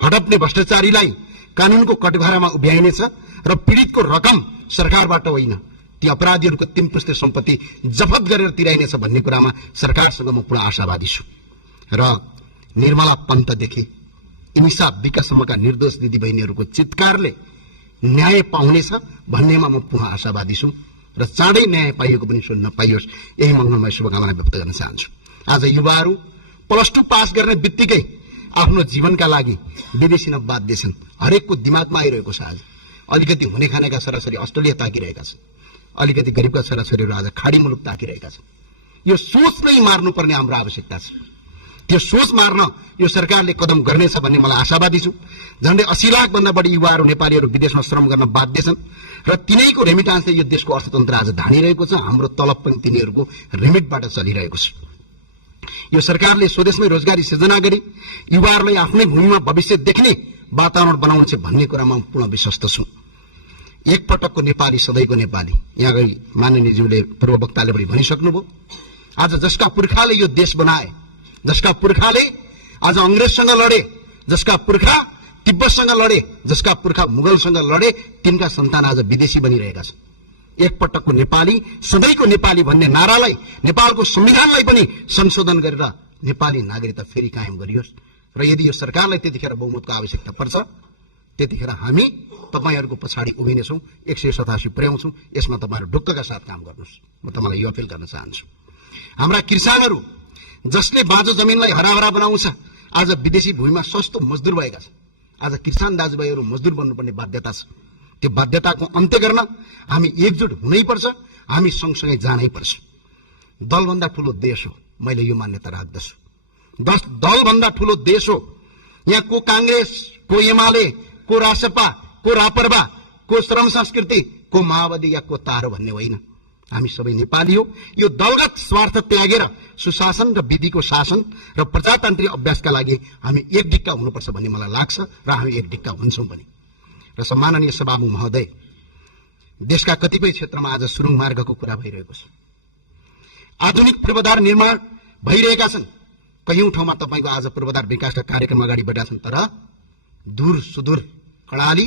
हडप्ने भ्रष्टाचारीलाई कानूनको कटघरामा उभ्याइनेछ र पीडितको रकम सरकारबाट होइन, ती अपराधीहरूको तिनपुस्ते सम्पत्ति जफत गरेर तिराइनेछ भन्ने कुरामा सरकारसँग म पूर्ण आशावादी छु। र निर्मला पन्तदेखि इनिसा विकासम्मका निर्दोष दिदीबहिनीहरूको चितकारले न्याय पाउनेछ भन्नेमा म पूर्ण आशावादी छु। र चाँडै न्याय पाइएको पनि सुन्न पाइयोस्, यही मंगलमय शुभकामना व्यक्त गर्न चाहन्छु। आज युवाहरू +2 पास गर्ने बित्तिकै आफ्नो जीवनका लागि विदेशी न बाध्य छन्। हरेकको दिमागमा आइरहेको छ। आज अलिकति हुने खानेका छोराछोरी अस्ट्रेलिया ताकिरहेका छन्, अलिकति गरिबका छोराछोरीहरू आज खाडी मुलुक ताकिरहेका छन्। यो सोच नै मार्नुपर्ने हाम्रो आवश्यकता छ। त्यो सोच मार्न यो सरकारले कदम गर्नेछ भन्ने मलाई आशावादी छु। झन्डै 80 लाख भन्दा बढी युवाहरू नेपालीहरू विदेशमा श्रम गर्न बाध्य छन् र तिनैको रेमिटान्सले यो देशको अर्थतन्त्र आज धानिरहेको छ। हाम्रो तलब पनि तिनीहरूको रेमिटबाट चलिरहेको छ। यो सरकारले स्वदेशमै रोजगारी सृजना गरी युवाहरूलाई आफ्नै भूमिमा भविष्य देख्ने वातावरण बनाउँछ भन्ने कुरामा म पूर्ण विश्वस्त छु। एक पटकको नेपाली सधैँको नेपाली, यहाँ अगाडि माननीयज्यूले पूर्व वक्ताले पनि भनिसक्नुभयो। आज जसका पुर्खाले यो देश बनाए, जसका पुर्खाले आज अंग्रेजसँग लडे, जसका पुर्खा तिब्बतसँग लडे, जसका पुर्खा मुगलसँग लडे, तिनका सन्तान आज विदेशी बनिरहेका छन्। एक पटकको नेपाली सधैँको नेपाली भन्ने नारालाई, नेपालको संविधानलाई पनि संशोधन गरेर नेपाली नागरिकता फेरि कायम गरियोस् र यदि यो सरकारलाई त्यतिखेर बहुमतको आवश्यकता पर्छ त्यतिखेर हामी तपाईहरूको पछाडि उभिनेछौँ, 187 पुर्याउँछौँ। यसमा तपाईहरू ढुक्कका साथ काम गर्नुहोस्। म तपाईलाई यो अपिल गर्न चाहन्छु। हाम्रा किसानहरू जसले बाँझो जमिनलाई हराभरा बनाउँछ आज विदेशी भूमिमा सस्तो मजदुर भएका छन्। आज किसान दाजुभाइहरू मजदुर बन्नुपर्ने बाध्यता छ। त्यो बाध्यताको अन्त्य गर्न हामी एकजुट हुनैपर्छ, हामी सँगसँगै जानैपर्छ। दलभन्दा ठूलो देश हो, मैले यो मान्यता राख्दछु। दलभन्दा ठूलो देश हो। यहाँ को कांग्रेस, को एमाले, को रासपा, को रापरपा, को श्रम संस्कृति, को माओवादी या को तारो भन्ने होइन। हामी सबै नेपाली हो। यो दलगत स्वार्थ त्यागेर सुशासन र विधिको शासन र प्रजातान्त्रिक अभ्यासका लागि हामी एक डिक्का हुनुपर्छ भन्ने मलाई लाग्छ र हामी एक डिक्का हुन्छौँ पनि। र सम्माननीय सभामुख महोदय, देशका कतिपय क्षेत्रमा आज सुरुङ मार्गको कुरा भइरहेको छ। आधुनिक पूर्वाधार निर्माण भइरहेका छन्। कयौं ठाउँमा तपाईको आज पूर्वाधार विकासका कार्यक्रम अगाडि बढेका छन्, तर दूर सुदूर कर्णाली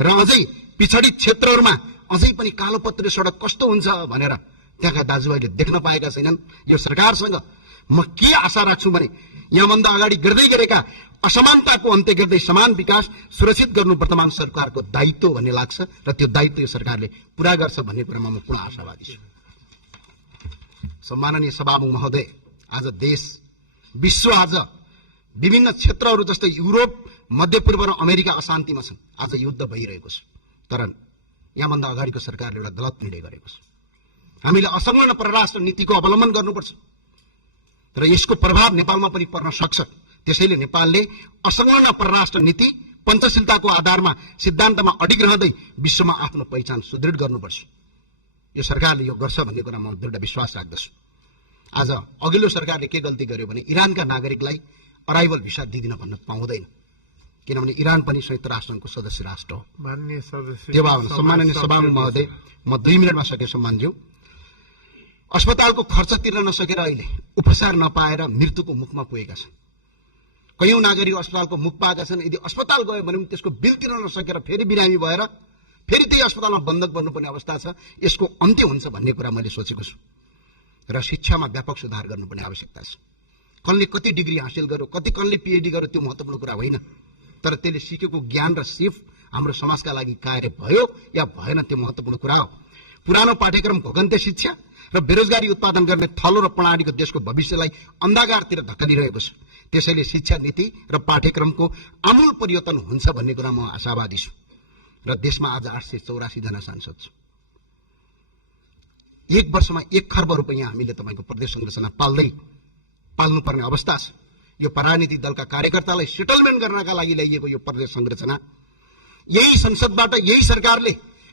र अझै पिछडित क्षेत्रहरूमा अझै पनि कालोपत्रे सडक कस्तो हुन्छ भनेर त्यहाँका दाजुभाइले देख्न पाएका छैनन्। यो सरकारसँग म के आशा राख्छु भने यहाँभन्दा अगाडि गर्दै गरेका असमानताको अन्त्य गर्दै समान विकास सुरक्षित गर्नु वर्तमान सरकारको दायित्व भन्ने लाग्छ र त्यो दायित्व यो सरकारले पूरा गर्छ भन्ने कुरामा म पूर्ण आशावादी छु। सम्माननीय सभामुख महोदय, आज देश विश्व आज विभिन्न क्षेत्रहरू जस्तै युरोप, मध्यपूर्व र अमेरिका अशान्तिमा छन्। आज युद्ध भइरहेको छ, तर यहाँभन्दा अगाडिको सरकारले एउटा गलत निर्णय गरेको छ। हामीले असंलग्न परराष्ट्र नीतिको अवलम्बन गर्नुपर्छ र यसको प्रभाव नेपालमा पनि पर्न सक्छ। त्यसैले नेपालले असंलग्न परराष्ट्र नीति पञ्चशीलताको आधारमा सिद्धान्तमा अडिग रहँदै विश्वमा आफ्नो पहिचान सुदृढ गर्नुपर्छ। यो सरकारले यो गर्छ भन्ने कुरा म दृढ विश्वास राख्दछु। आज अघिल्लो सरकारले के गल्ती गर्यो भने इरानका नागरिकलाई अराइभल भिसा दिदिन भन्न पाउँदैन, किनभने इरान पनि संयुक्त राष्ट्रसङ्घको सदस्य राष्ट्र हो। त्यो भएर सम्माननीय सभामुख महोदय, म 2 मिनटमा सके सम्मानज्यू, अस्पतालको खर्च तिर्न नसकेर अहिले उपचार नपाएर मृत्युको मुखमा पुगेका छन्। कयौं नागरिक अस्पतालको मुख पाएका छन्। यदि अस्पताल गयो भने त्यसको बिल तिर्न नसकेर फेरि बिरामी भएर फेरि त्यही अस्पतालमा बन्धक बन्नुपर्ने अवस्था छ। यसको अन्त्य हुन्छ भन्ने कुरा मैले सोचेको छु र शिक्षामा व्यापक सुधार गर्नुपर्ने आवश्यकता छ। कसले कति डिग्री हासिल गर्यो, कति कसले पीएचडी गर्यो त्यो महत्त्वपूर्ण कुरा होइन, तर त्यसले सिकेको ज्ञान र सिप हाम्रो समाजका लागि कार्य भयो या भएन त्यो महत्त्वपूर्ण कुरा हो। पुरानो पाठ्यक्रम घोगन्ते शिक्षा र बेरोजगारी उत्पादन गर्ने थलो र प्रणालीको देशको भविष्यलाई अन्धाकारतिर धकेलिरहेको छ। त्यसैले शिक्षा नीति र पाठ्यक्रमको आमूल परिवर्तन हुन्छ भन्ने कुरा म आशावादी छु र देशमा आज 884 जना सांसद छ। एक वर्षमा 1 खर्ब रुपैयाँ हामीले तपाईको प्रदेश संरचना पाल्नुपर्ने अवस्था छ। यो राजनीतिक दलका कार्यकर्तालाई सेटलमेन्ट गर्नका लागि ल्याइएको यो प्रदेश संरचना यही संसदबाट यही सरकारले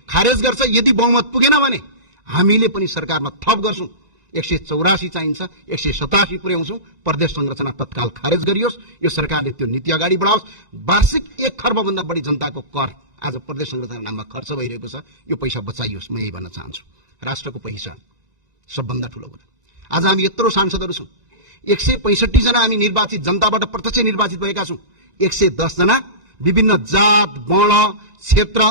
खारेज गर्छ। यदि बहुमत पुगेन भने हामीले पनि सरकारमा थप गर्छौं। 184 चाहिन्छ, 187 पुर्याउँछौं। प्रदेश संरचना तत्काल खारेज गरियोस्। यो सरकारले त्यो नीति अगाडि बढाओस्। वार्षिक 1 खर्ब भन्दा बढी जनताको कर आज प्रदेश संरचना नाममा खर्च भइरहेको छ। यो पैसा बचाइयोस्। म यही भन्न चाहन्छु। राष्ट्रको पहिचान सबभन्दा ठूलो कुरा। आज हामी यत्रो सांसदहरू छौं। 165 जना हामी निर्वाचित जनताबाट प्रत्यक्ष निर्वाचित भएका छौं। 110 जना विभिन्न जात, वर्ण, क्षेत्र,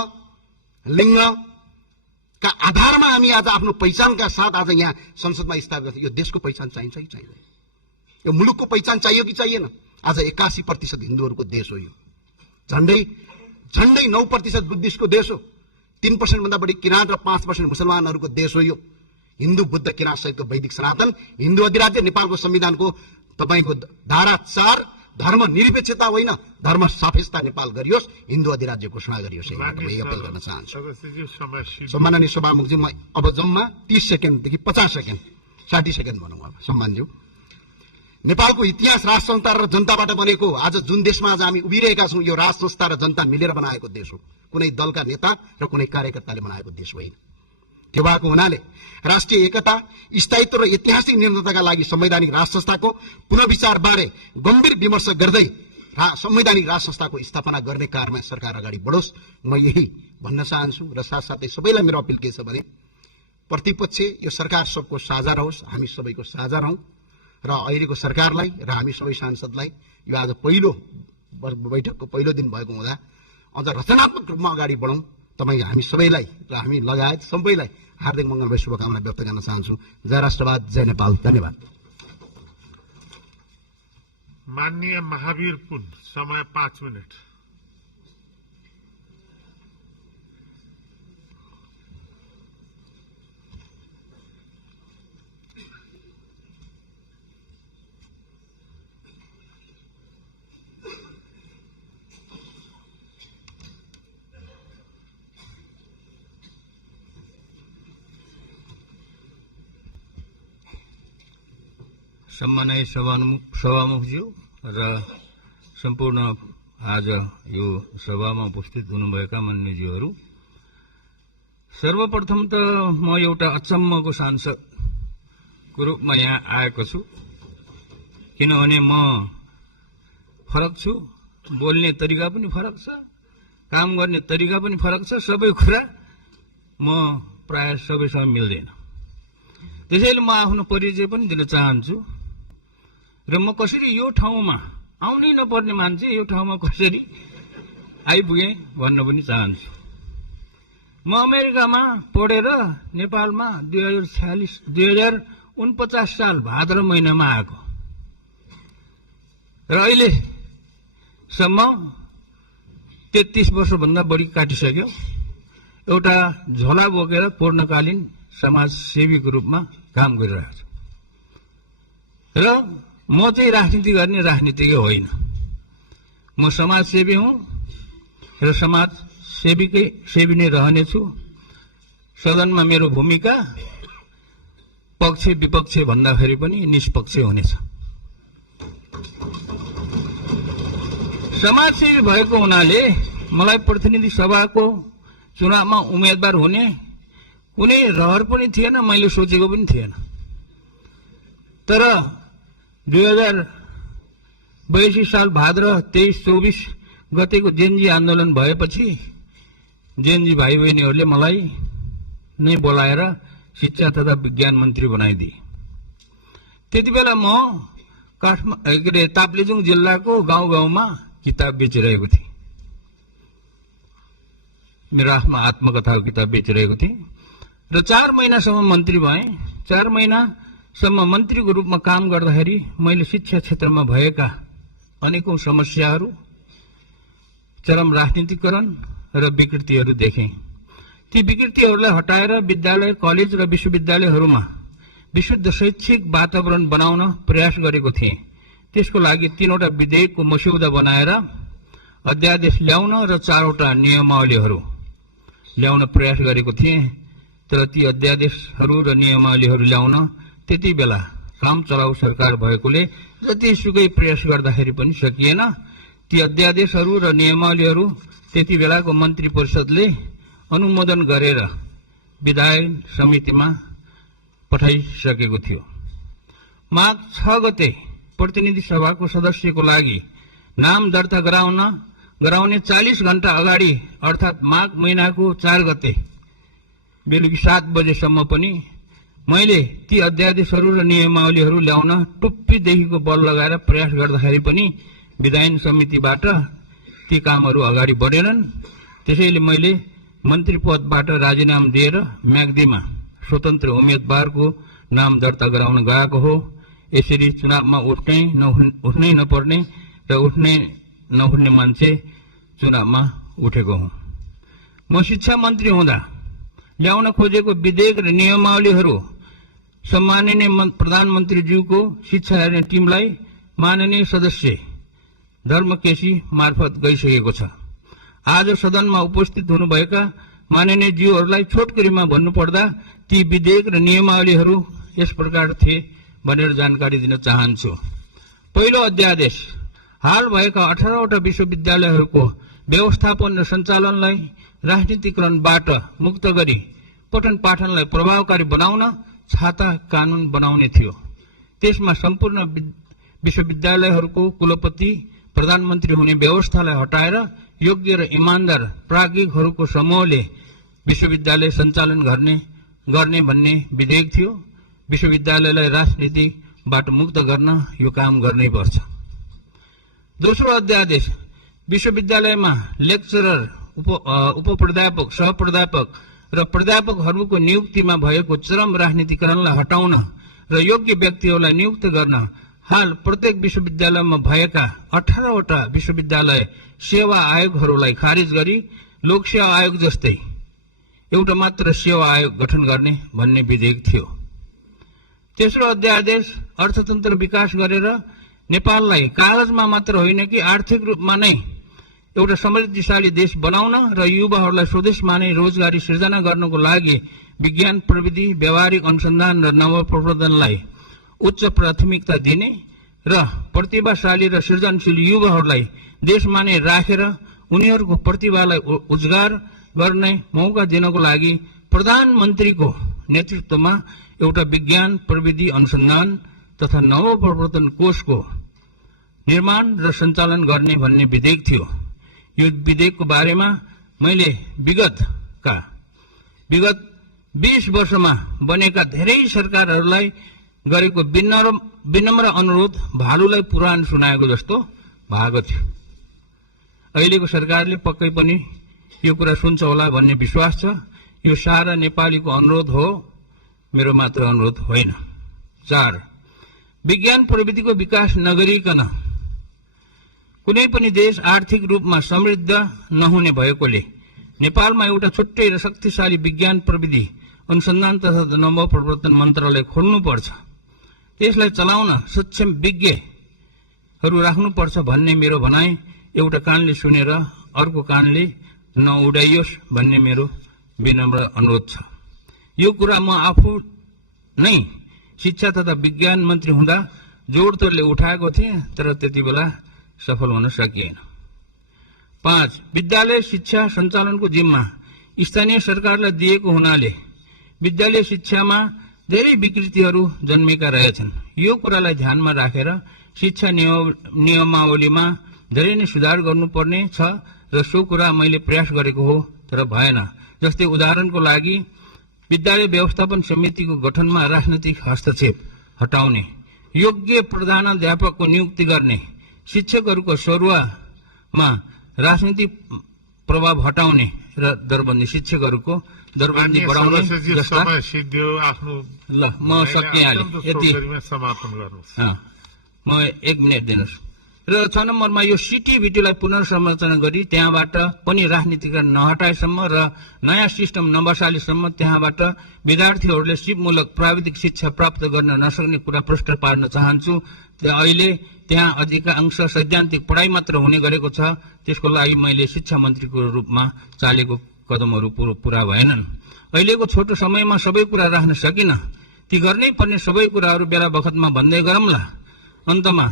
लिङ्गका आधारमा हामी आज आफ्नो पहिचानका साथ आज यहाँ संसदमा स्थापित गर्छौं। यो देशको पहिचान चाहिन्छ कि चाहिँदैन? यो मुलुकको पहिचान चाहियो कि चाहिएन? आज 81% हिन्दूहरूको देश हो। यो झन्डै 9% बुद्धिस्टको देश हो। 3% भन्दा बढी किराँत र 5% मुसलमानहरूको देश हो। यो हिन्दू, बुद्ध, किराँत सहितको वैदिक सनातन हिन्दू अधिराज्य नेपालको संविधानको तपाईको धारा 4 धर्म निरपेक्षता होइन धर्म सापेक्षता नेपाल गरियोस्, हिन्दू अधिराज्य घोषणा गरियोस्। यही अपिल गर्न चाहन्छु। सम्माननीय सभामुखजी, म अब जम्मा 30 सेकेन्डदेखि 50 सेकेन्ड 60 सेकेन्ड भनौँ अब सम्मानज्यू। नेपालको इतिहास राज संस्था र जनताबाट बनेको, आज जुन देशमा आज हामी उभिरहेका छौँ यो राज संस्था र जनता मिलेर बनाएको देश हो, कुनै दलका नेता र कुनै कार्यकर्ताले बनाएको देश होइन। त्यो भएको हुनाले राष्ट्रिय एकता, स्थायित्व र ऐतिहासिक निर्णयका लागि संवैधानिक राज संस्थाको पुनर्विचारबारे गम्भीर विमर्श गर्दै संवैधानिक राज संस्थाको स्थापना गर्ने कार्यमा सरकार अगाडि बढोस्, म यही भन्न चाहन्छु। र साथसाथै सबैलाई मेरो अपिल के छ भने प्रतिपक्ष यो सरकार सबको साझा रहोस्, हामी सबैको साझा रहौं र अहिलेको सरकारलाई र हामी सबै सांसदलाई यो आज पहिलो बैठकको पहिलो दिन भएको हुँदा अझ रचनात्मक रूपमा अगाडि बढौं। तपाईँ हामी सबैलाई र हामी लगायत सबैलाई हार्दिक मङ्गल र शुभकामना व्यक्त गर्न चाहन्छु। जय राष्ट्रवाद, जय नेपाल। धन्यवाद। माननीय महावीर पुन, समय 5 मिनट। सम्माननीय सभामुखज्यू र सम्पूर्ण आज यो सभामा उपस्थित हुनुभएका मान्यज्यूहरू, सर्वप्रथम त म एउटा अचम्मको सांसदको रूपमा यहाँ आएको छु, किनभने म फरक छु, बोल्ने तरिका पनि फरक छ, काम गर्ने तरिका पनि फरक छ, सबै कुरा म प्राय सबैसँग मिल्दैन। त्यसैले म आफ्नो परिचय पनि दिन चाहन्छु र म कसरी यो ठाउँमा आउनै नपर्ने मान्छे यो ठाउँमा कसरी आइपुगे भन्न पनि चाहन्छु। म अमेरिकामा पढेर नेपालमा 2049 साल भाद्र महिनामा आएको र अहिलेसम्म 33 वर्षभन्दा बढी काटिसक्यो। एउटा झोला बोकेर पूर्णकालीन समाजसेवीको रूपमा काम गरिरहेको छु र म चाहिँ राजनीति गर्ने राजनीतिकै होइन, म समाजसेवी हुँ र सेवी नै रहनेछु। सदनमा मेरो भूमिका पक्ष विपक्ष भन्दाखेरि पनि निष्पक्ष हुनेछ। समाजसेवी भएको हुनाले मलाई प्रतिनिधि सभाको चुनावमा उम्मेदवार हुने कुनै रहर पनि थिएन, मैले सोचेको पनि थिएन। तर 2082 साल भाद्र 23-24 गतेको जेनजी आन्दोलन भएपछि जेनजी भाइ बहिनीहरूले मलाई नै बोलाएर शिक्षा तथा विज्ञान मन्त्री बनाइदिए। त्यति बेला म ताप्लेजुङ जिल्लाको गाउँ गाउँमा किताब बेचिरहेको थिएँ, मेरो आफ्नो आत्मकथाको किताब बेचिरहेको थिएँ र 4 महिनासम्म मन्त्री भएँ। 4 महिनासम्म मन्त्रीको रूपमा काम गर्दाखेरि मैले शिक्षा क्षेत्रमा भएका अनेकौं समस्याहरू, चरम राजनीतिकरण र विकृतिहरू देखेँ। ती विकृतिहरूलाई हटाएर विद्यालय, कलेज र विश्वविद्यालयहरूमा विशुद्ध शैक्षिक वातावरण बनाउन प्रयास गरेको थिएँ। त्यसको लागि 3वटा विधेयकको मस्यौदा बनाएर अध्यादेश ल्याउन र 4वटा नियमावलीहरू ल्याउन प्रयास गरेको थिएँ। तर ती अध्यादेशहरू र नियमावलीहरू ल्याउन त्यति बेला काम चलाउ सरकार भएकोले जतिसुकै प्रयास गर्दाखेरि पनि सकिएन। ती अध्यादेशहरू र नियमावलीहरू त्यति बेलाको मन्त्री परिषदले अनुमोदन गरेर विधायन समितिमा पठाइसकेको थियो। माघ 6 गते प्रतिनिधि सभाको सदस्यको लागि नाम दर्ता गराउने 40 घण्टा अगाडि अर्थात् माघ महिनाको 4 गते बेलुकी 7 बजेसम्म पनि मैले ती अध्यादेशहरू र नियमावलीहरू ल्याउन टुप्पीदेखिको बल लगाएर प्रयास गर्दाखेरि पनि विधायन समितिबाट ती कामहरू अगाडि बढेनन्। त्यसैले मैले मन्त्री पदबाट राजीनामा दिएर म्याग्दीमा स्वतन्त्र उम्मेदवारको नाम दर्ता गराउन गएको हो। यसरी चुनावमा उठ्नै नपर्ने र उठ्नै नहुने मान्छे चुनावमा उठेको हुँ। म शिक्षा मन्त्री हुँदा ल्याउन खोजेको विधेयक र नियमावलीहरू सम्माननीय प्रधानमन्त्रीज्यूको शिक्षा हेर्ने टिमलाई माननीय सदस्य धर्मकेशी मार्फत गइसकेको छ। आज सदनमा उपस्थित हुनुभएका माननीय ज्यूहरूलाई छोटकरीमा भन्नुपर्दा ती विधेयक र नियमावलीहरू यस प्रकार थिए भनेर जानकारी दिन चाहन्छु। पहिलो अध्यादेश हाल भएका 18वटा विश्वविद्यालयहरूको व्यवस्थापन र सञ्चालनलाई राजनीतिकरणबाट मुक्त गरी पठन पाठनलाई प्रभावकारी बनाउन छाता कानून बनाउने थियो। त्यसमा सम्पूर्ण विश्वविद्यालयहरूको कुलपति प्रधानमन्त्री हुने व्यवस्थालाई हटाएर योग्य र इमानदार प्राज्ञिकहरूको समूहले विश्वविद्यालय सञ्चालन गर्ने भन्ने विधेयक थियो। विश्वविद्यालयलाई राजनीतिबाट मुक्त गर्न यो काम गर्नै पर्छ। दोस्रो अध्यादेश विश्वविद्यालयमा लेक्चरर, उपप्राध्यापक, सहप्राध्यापक र प्राध्यापकहरूको नियुक्तिमा भएको चरम राजनीतिकरणलाई हटाउन र योग्य व्यक्तिहरूलाई नियुक्त गर्न हाल प्रत्येक विश्वविद्यालयमा भएका 18वटा विश्वविद्यालय सेवा आयोगहरूलाई खारिज गरी लोकसेवा आयोग जस्तै एउटा मात्र सेवा आयोग गठन गर्ने भन्ने विधेयक थियो। तेस्रो अध्यादेश अर्थतन्त्र विकास गरेर नेपाललाई कागजमा मात्र होइन कि आर्थिक रूपमा नै एउटा समृद्धिशाली देश बनाउन र युवाहरूलाई स्वदेशमा नै रोजगारी सृजना गर्नको लागि विज्ञान, प्रविधि, व्यावहारिक अनुसन्धान र नवप्रवर्धनलाई उच्च प्राथमिकता दिने र प्रतिभाशाली र सृजनशील युवाहरूलाई देशमा नै राखेर उनीहरूको प्रतिभालाई उजागर गर्ने मौका दिनको लागि प्रधानमन्त्रीको नेतृत्वमा एउटा विज्ञान, प्रविधि, अनुसन्धान तथा नवप्रवर्धन कोषको निर्माण र सञ्चालन गर्ने भन्ने विधेयक थियो। यो विधेयकको बारेमा मैले विगत 20 वर्षमा बनेका धेरै सरकारहरूलाई गरेको विनम्र अनुरोध भालुलाई पुराण सुनाएको जस्तो भएको थियो। अहिलेको सरकारले पक्कै पनि यो कुरा सुन्छ होला भन्ने विश्वास छ। यो सारा नेपालीको अनुरोध हो, मेरो मात्र अनुरोध होइन। 4. विज्ञान प्रविधिको विकास नगरिकन कुनै पनि देश आर्थिक रूपमा समृद्ध नहुने भएकोले नेपालमा एउटा छुट्टै र शक्तिशाली विज्ञान प्रविधि अनुसन्धान तथा नवप्रवर्धन मन्त्रालय खोल्नुपर्छ। त्यसलाई चलाउन सक्षम विज्ञहरू राख्नुपर्छ भन्ने मेरो भनाइ एउटा कानले सुनेर अर्को कानले नउडाइयोस् भन्ने मेरो विनम्र अनुरोध छ। यो कुरा म आफू नै शिक्षा तथा विज्ञान मन्त्री हुँदा जोडतोडले उठाएको थिएँ, तर त्यति बेला सफल हुन सकिएन। 5. विद्यालय शिक्षा सञ्चालनको जिम्मा स्थानीय सरकारलाई दिएको हुनाले विद्यालय शिक्षामा धेरै विकृतिहरू जन्मेका रहेछन्। यो कुरालाई ध्यानमा राखेर शिक्षा नियमावलीमा धेरै नै सुधार गर्नुपर्ने छ र सो कुरा मैले प्रयास गरेको हो, तर भएन। जस्तै उदाहरणको लागि विद्यालय व्यवस्थापन समितिको गठनमा राजनैतिक हस्तक्षेप हटाउने, योग्य प्रधानाध्यापकको नियुक्ति गर्ने, शिक्षकहरूको सरुवामा राजनीतिक प्रभाव हटाउने र दरबन्दी शिक्षकहरूको दरबन्दी बढाउने जस्ता। ल म सकिहालेँ, यति म 1 मिनट दिनुहोस्। र 6 नम्बरमा यो सिटिभिटीलाई पुनर्संरचना गरी त्यहाँबाट पनि राजनीतिकरण नहटाएसम्म र नयाँ सिस्टम नबसालेसम्म त्यहाँबाट विद्यार्थीहरूले सिपमूलक प्राविधिक शिक्षा प्राप्त गर्न नसक्ने कुरा प्रष्ट पार्न चाहन्छु। अहिले त्यहाँ अधिकांश सैद्धान्तिक पढाइ मात्र हुने गरेको छ। त्यसको लागि मैले शिक्षा मन्त्रीको रूपमा चालेको कदमहरू पूरा भएनन्। अहिलेको छोटो समयमा सबै कुरा राख्न सकिन। ती गर्नै पर्ने सबै कुराहरू बेला बखतमा भन्दै गरौँला। अन्तमा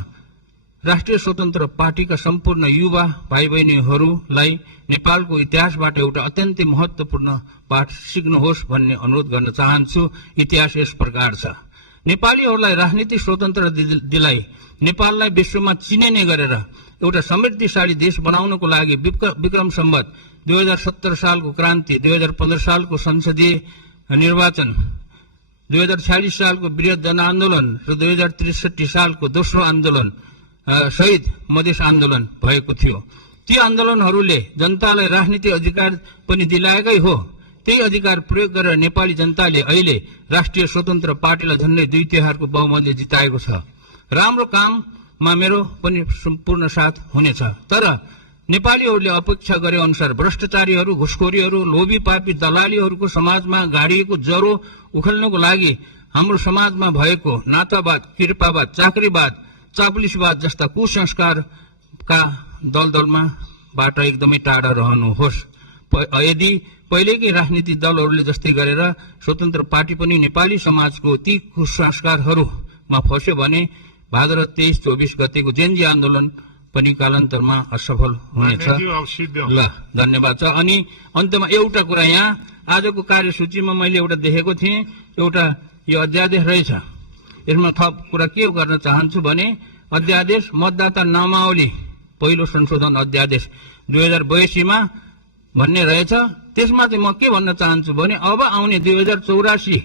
राष्ट्रिय स्वतन्त्र पार्टीका सम्पूर्ण युवा भाइ बहिनीहरूलाई नेपालको इतिहासबाट एउटा अत्यन्तै महत्वपूर्ण पाठ सिक्नुहोस् भन्ने अनुरोध गर्न चाहन्छु। इतिहास यस प्रकार छ। नेपालीहरूलाई राजनीतिक स्वतन्त्र दिलाई नेपाललाई विश्वमा चिनिने गरेर एउटा समृद्धिशाली देश बनाउनको लागि विक्रम सम्वत 2070 सालको क्रान्ति, 2015 सालको संसदीय निर्वाचन, 2046 सालको वृहत जनआन्दोलन र 2063 सालको दोस्रो आन्दोलन शहीद मधेस आन्दोलन भएको थियो। ती आन्दोलनहरूले जनतालाई राजनीतिक अधिकार पनि दिलाएकै हो। त्यही अधिकार प्रयोग गरेर नेपाली जनताले अहिले राष्ट्रिय स्वतन्त्र पार्टीलाई झन्डै 2/3 बहुमतले जिताएको छ। राम्रो काममा मेरो पनि सम्पूर्ण साथ हुनेछ, तर नेपालीहरूले अपेक्षा गरे अनुसार भ्रष्टाचारीहरू, घुसखोरीहरू, लोभी पापी दलालीहरूको समाजमा गाडिएको ज्वरो उखेल्नको लागि हाम्रो समाजमा भएको नातावाद, कृपावाद, चाकरीवाद, चापुलिसवाद जस्ता कुसंस्कारका दलदलमाबाट एकदमै टाढा रहनुहोस्। यदि पहिलेकै राजनीतिक दलहरूले जस्तै गरेर स्वतन्त्र पार्टी पनि नेपाली समाजको ती कुसंस्कारहरूमा फस्यो भने भाद्र 23-24 गतेको जेनजी आन्दोलन पनि कालान्तरमा असफल हुनेछ। ल धन्यवाद छ। अनि अन्तमा एउटा कुरा, यहाँ आजको कार्यसूचीमा मैले एउटा देखेको थिएँ, एउटा यो अध्यादेश रहेछ। यसमा थप कुरा के गर्न चाहन्छु भने अध्यादेश मतदाता नामावली पहिलो संशोधन अध्यादेश 2082 मा भन्ने रहेछ। त्यसमा चाहिँ म के भन्न चाहन्छु भने अब आउने 2084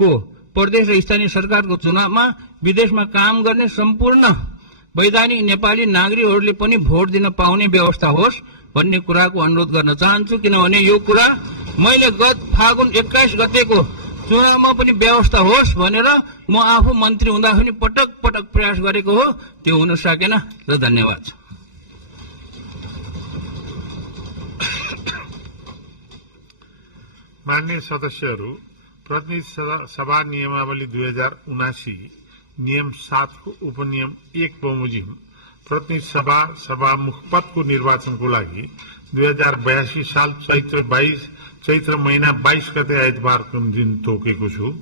को प्रदेश र स्थानीय सरकारको चुनावमा विदेशमा काम गर्ने सम्पूर्ण वैधानिक नेपाली नागरिकहरूले पनि भोट दिन पाउने व्यवस्था होस् भन्ने कुराको अनुरोध गर्न चाहन्छु। किनभने यो कुरा मैले गत फागुन 21 गतेको चुनावमा पनि व्यवस्था होस् भनेर म आफू मन्त्री हुँदाखेरि पटक पटक प्रयास गरेको हो, त्यो हुन सकेन। र धन्यवाद। मान्य सदस्यहरू, प्रतिनिधि सभा नियमावली 2079 नियम 7 को उपनियम 1 बमोजिम प्रतिनिधि सभा सभामुख पदको निर्वाचनको लागि 2082 साल चैत्र महिना 22 गते आइतबारको दिन तोकेको छु।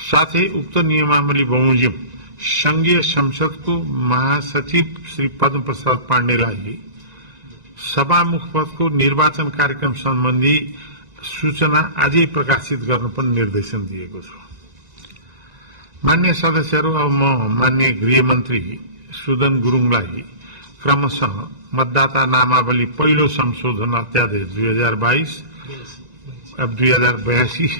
साथै उक्त नियमावली बमोजिम संघीय संसदको महासचिव श्री पद्म प्रसाद पाण्डेलाई सभामुख पदको निर्वाचन कार्यक्रम सम्बन्धी सूचना आजै प्रकाशित गर्न पनि निर्देशन दिएको छु। मान्य सदस्यहरू, अब म मान्य गृहमन्त्री सुदन गुरुङलाई क्रमशः मतदाता नामावली पहिलो संशोधन अध्यादेश 2082,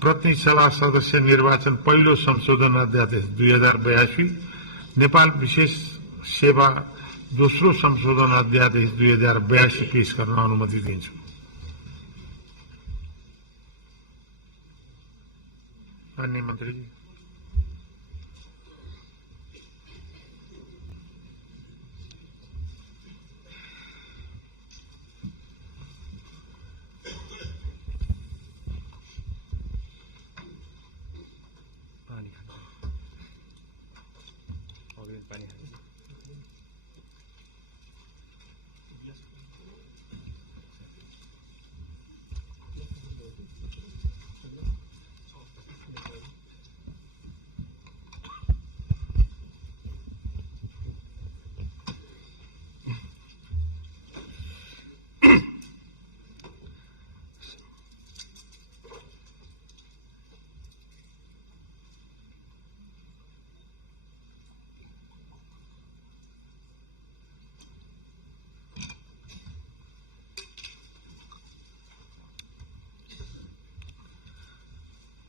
प्रतिनिधि सभा सदस्य निर्वाचन पहिलो संशोधन अध्यादेश 2082, नेपाल विशेष सेवा दोस्रो संशोधन अध्यादेश 2082 पेश गर्न अनुमति दिन्छु। माननीय मन्त्रीजी।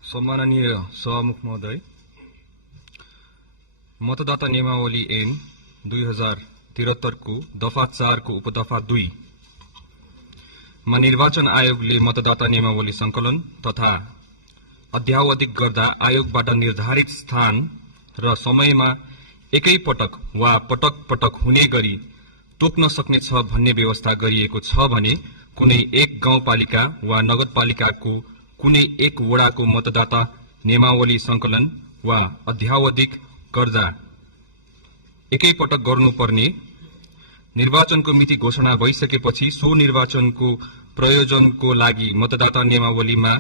सम्माननीय सभामुख महोदय, मतदाता नियमावली ऐन 2073 को दफा 4 को उपदफा 2 मा निर्वाचन आयोगले मतदाता नियमावली संकलन तथा अध्यावधिक गर्दा आयोगबाट निर्धारित स्थान र समयमा एकै पटक वा पटक पटक हुने गरी तोक्न सक्नेछ भन्ने व्यवस्था गरिएको छ भने कुनै एक गाउँपालिका वा नगरपालिकाको कुनै एक वडाको मतदाता नियमावली संकलन वा अध्यावधिक गर्दा एकै पटक गर्नुपर्ने निर्वाचनको मिति घोषणा भइसकेपछि सो निर्वाचनको प्रयोजनको लागि मतदाता नियमावलीमा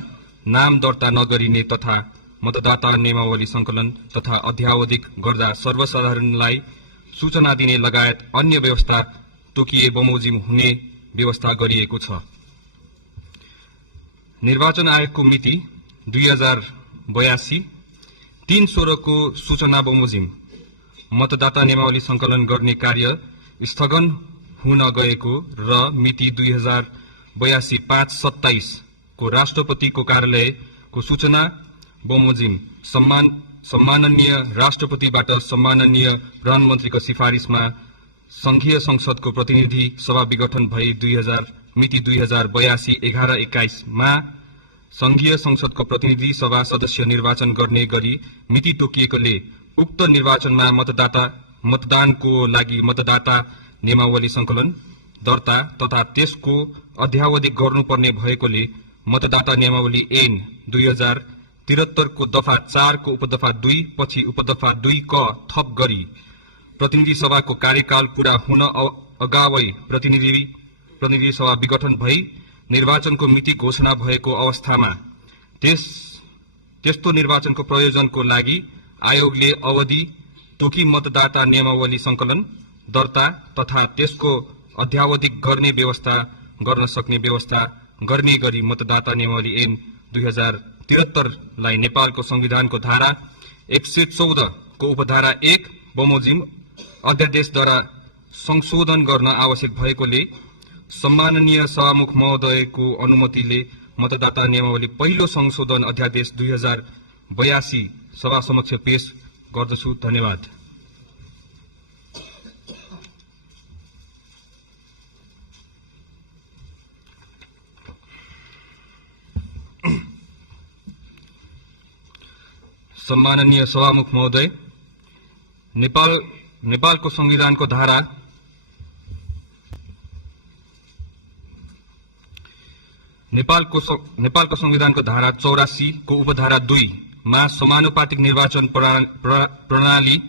नाम दर्ता नगरिने तथा मतदाता नियमावली संकलन तथा अध्यावधिक गर्दा सर्वसाधारणलाई सूचना दिने लगायत अन्य व्यवस्था तोकिए बमोजिम हुने व्यवस्था गरिएको छ। निर्वाचन आयोगको मिति 2082 3/16 को सूचना बमोजिम मतदाता नियमावली संकलन गर्ने कार्य स्थगन हुन गएको र मिति 2082 5/27 को राष्ट्रपतिको कार्यालयको सूचना बमोजिम सम्माननीय राष्ट्रपतिबाट सम्माननीय प्रधानमन्त्रीको सिफारिशमा संघीय संसदको प्रतिनिधि सभा विघटन भई मिति 2082 11-21 मा संघीय संसदको प्रतिनिधि सभा सदस्य निर्वाचन गर्ने गरी मिति तोकिएकोले उक्त निर्वाचनमा मतदानको लागि मतदाता नियमावली संकलन दर्ता तथा त्यसको अध्यावधि गर्नुपर्ने भएकोले मतदाता नियमावली ऐन 2073 को दफा 4 को उपदफा 2 पछि उपदफा 2 क थप गरी प्रतिनिधि सभाको कार्यकाल पूरा हुन अगावै प्रतिनिधि सभा विघटन भई निर्वाचनको मिति घोषणा भएको अवस्थामा त्यस्तो निर्वाचनको प्रयोजनको लागि आयोगले अवधि तोकी मतदाता नियमावली संकलन, दर्ता तथा त्यसको अध्यावधिक गर्ने व्यवस्था गर्न सक्ने व्यवस्था गर्ने गरी मतदाता नियमावली ऐन 2073 लाई नेपालको संविधानको धारा 114 को उपधारा 1 बमोजिम अध्यादेशद्वारा संशोधन गर्न आवश्यक भएकोले सम्माननीय सभामुख महोदयको अनुमतिले मतदाता नियमावली पहिलो संशोधन अध्यादेश 2082 सभा समक्ष पेश गर्दछु। धन्यवाद। सम्माननीय सभामुख महोदय, नेपालको संविधानको धारा नेपालको संविधानको धारा 84 को उपधारा 2 मा समानुपातिक निर्वाचन प्रणाली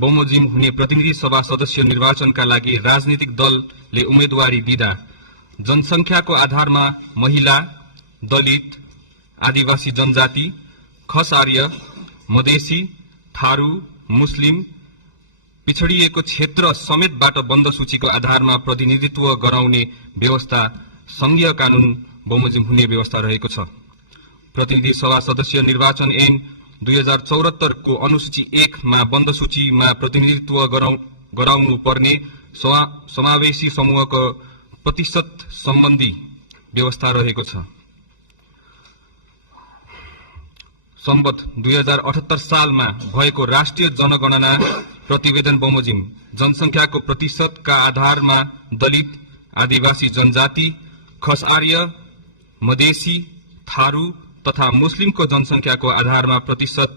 बमोजिम हुने प्रतिनिधि सभा सदस्य निर्वाचनका लागि राजनीतिक दलले उम्मेदवारी दिँदा जनसंख्याको आधारमा महिला, दलित, आदिवासी जनजाति, खस आर्य, मधेसी, थारू, मुस्लिम, पिछडिएको क्षेत्र समेतबाट बन्द सूचीको आधारमा प्रतिनिधित्व गराउने व्यवस्था संघीय कानून बमोजिम हुने व्यवस्था रहेको छ। प्रतिनिधि सभा सदस्य निर्वाचन ऐन 2074 को अनुसूची 1 मा बन्द सूचीमा प्रतिनिधित्व गराउनु पर्ने समावेशी समूहको प्रतिशत सम्बन्धी व्यवस्था रहेको छ। सम्बत 2078 सालमा भएको राष्ट्रिय जनगणना प्रतिवेदन बमोजिम जनसंख्याको प्रतिशतका आधारमा दलित, आदिवासी जनजाति, खस आर्य, मधेसी, थारू तथा मुस्लिमको जनसंख्याको आधारमा प्रतिशत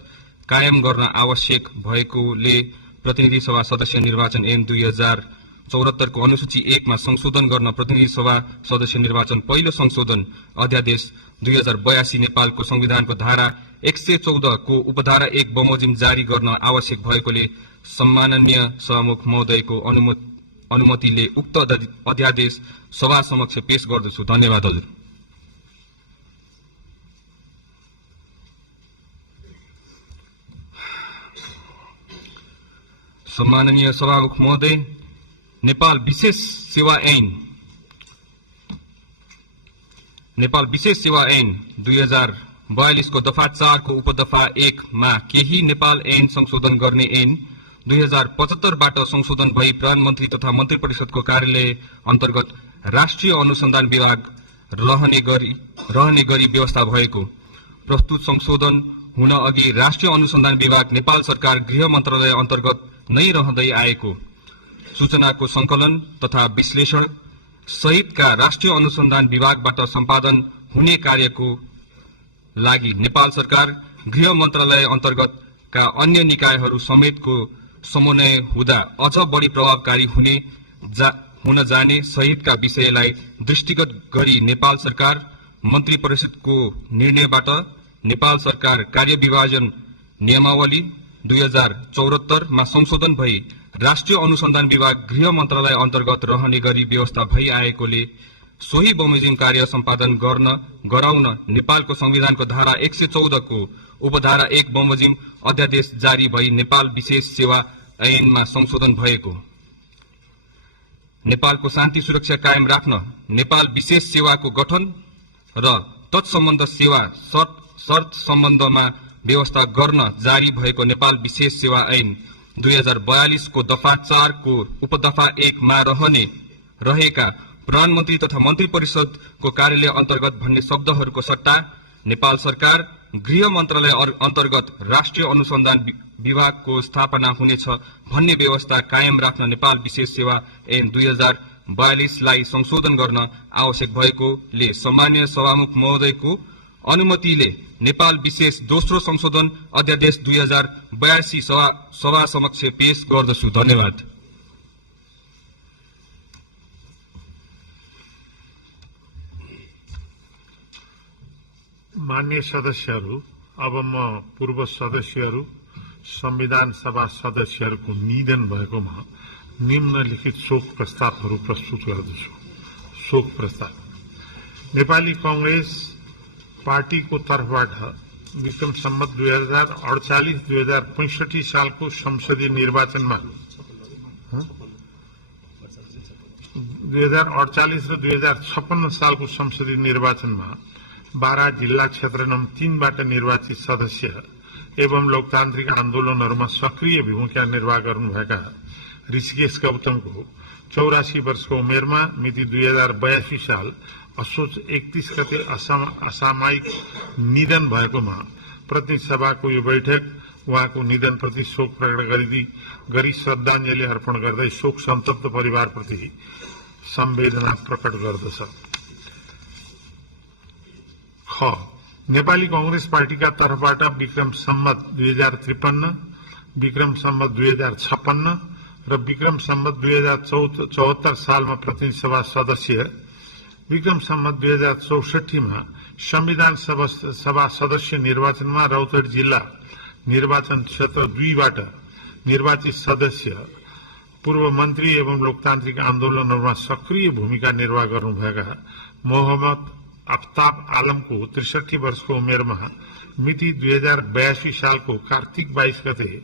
कायम गर्न आवश्यक भएकोले प्रतिनिधि सभा सदस्य निर्वाचन ऐन 2074 को अनुसूची 1 मा संशोधन गर्न प्रतिनिधि सभा सदस्य निर्वाचन पहिलो संशोधन अध्यादेश 2082 नेपालको संविधानको धारा 114 को उपधारा 1 बमोजिम जारी गर्न आवश्यक भएकोले सम्माननीय सभामुख महोदयको अनुमतिले उक्त अध्यादेश सभा समक्ष पेश गर्दछु। धन्यवाद हजुर। सम्माननीय सभामुख महोदय, नेपाल विशेष सेवा ऐन 2042 को दफा 4 को उपदफा 1 मा केही नेपाल ऐन संशोधन गर्ने ऐन 2075 बाट संशोधन भई प्रधानमन्त्री तथा मन्त्री परिषदको कार्यालय अन्तर्गत राष्ट्रिय अनुसन्धान विभाग रहने गरी व्यवस्था भएको। प्रस्तुत संशोधन हुन अघि राष्ट्रिय अनुसन्धान विभाग नेपाल सरकार गृह मन्त्रालय अन्तर्गत नै रहँदै आएको सूचनाको संकलन तथा विश्लेषण सहितका राष्ट्रिय अनुसन्धान विभागबाट सम्पादन हुने कार्यको लागि नेपाल सरकार गृह मन्त्रालय अन्तर्गतका अन्य निकायहरू समेतको समन्वय हुँदा अझ बढी प्रभावकारी हुन जाने सहितका विषयलाई दृष्टिगत गरी नेपाल सरकार मन्त्री परिषदको निर्णयबाट नेपाल सरकार कार्यविभाजन नियमावली 2074 मा संशोधन भई राष्ट्रिय अनुसन्धान विभाग गृह मन्त्रालय अन्तर्गत रहने गरी व्यवस्था भई आएकोले सोही बमोजिम कार्य सम्पादन गराउन नेपालको संविधानको धारा 114 को उपधारा 1 बमोजिम अध्यादेश जारी भई नेपाल विशेष सेवा ऐनमा संशोधन भएको। नेपालको शान्ति सुरक्षा कायम राख्न नेपाल विशेष सेवाको गठन र तत्सम्बन्ध सेवा शर्त सम्बन्धमा व्यवस्था गर्न जारी भएको नेपाल विशेष सेवा ऐन 2042 को दफा 4 को उपदफा 1 मा रहेका प्रधानमन्त्री तथा मन्त्री परिषदको कार्यालय अन्तर्गत भन्ने शब्दहरूको सट्टा नेपाल सरकार गृह मन्त्रालय अन्तर्गत राष्ट्रिय अनुसन्धान विभागको स्थापना हुनेछ भन्ने व्यवस्था कायम राख्न नेपाल विशेष सेवा ऐन 2042 लाई संशोधन गर्न आवश्यक भएकोले सम्माननीय सभामुख महोदयको अनुमतिले नेपाल विशेष दोस्रो संशोधन अध्यादेश 2082 सभा समक्ष पेश गर्दछु। धन्यवाद। मान्य सदस्यहरू, अब म पूर्व सदस्यहरू संविधान सभा सदस्यहरूको निधन भएकोमा निम्नलिखित शोक प्रस्तावहरू प्रस्तुत गर्दछु। शोक प्रस्ताव। नेपाली कांग्रेस पार्टीको तर्फबाट विक्रम सम्वत 2048-2065 सालको संसदीय निर्वाचनमा 2048 र 2056 सालको संसदीय निर्वाचनमा बारा जिल्ला क्षेत्र नम्बर 3 बाट निर्वाचित सदस्य एवं लोकतान्त्रिक आन्दोलनहरूमा सक्रिय भूमिका निर्वाह गर्नुभएका ऋषिकेश गौतमको 84 वर्षको उमेरमा मिति 2082 साल असोज 31 गते असामयिक निधन भएकोमा प्रतिनिधि सभाको यो बैठक उहाँको निधनप्रति शोक प्रकट गरी श्रद्धाञ्जली अर्पण गर्दै शोक सन्तप्त परिवारप्रति संवेदना प्रकट गर्दछ। ख नेपाली कांग्रेस पार्टीका तर्फबाट विक्रम सम्वत 2053, विक्रम सम्वत 2056 र विक्रम सम्वत 2074 सालमा प्रतिनिधि सभा सदस्य, विक्रम सम्वत 2064 मा संविधान सभा सदस्य निर्वाचनमा रौतहट जिल्ला निर्वाचन क्षेत्र 2 बाट निर्वाचित सदस्य, पूर्व मन्त्री एवं लोकतान्त्रिक आन्दोलनहरूमा सक्रिय भूमिका निर्वाह गर्नुभएका मोहम्मद आफ्ताब आलमको 63 वर्षको उमेरमा मिति 2082 सालको कार्तिक 22 गते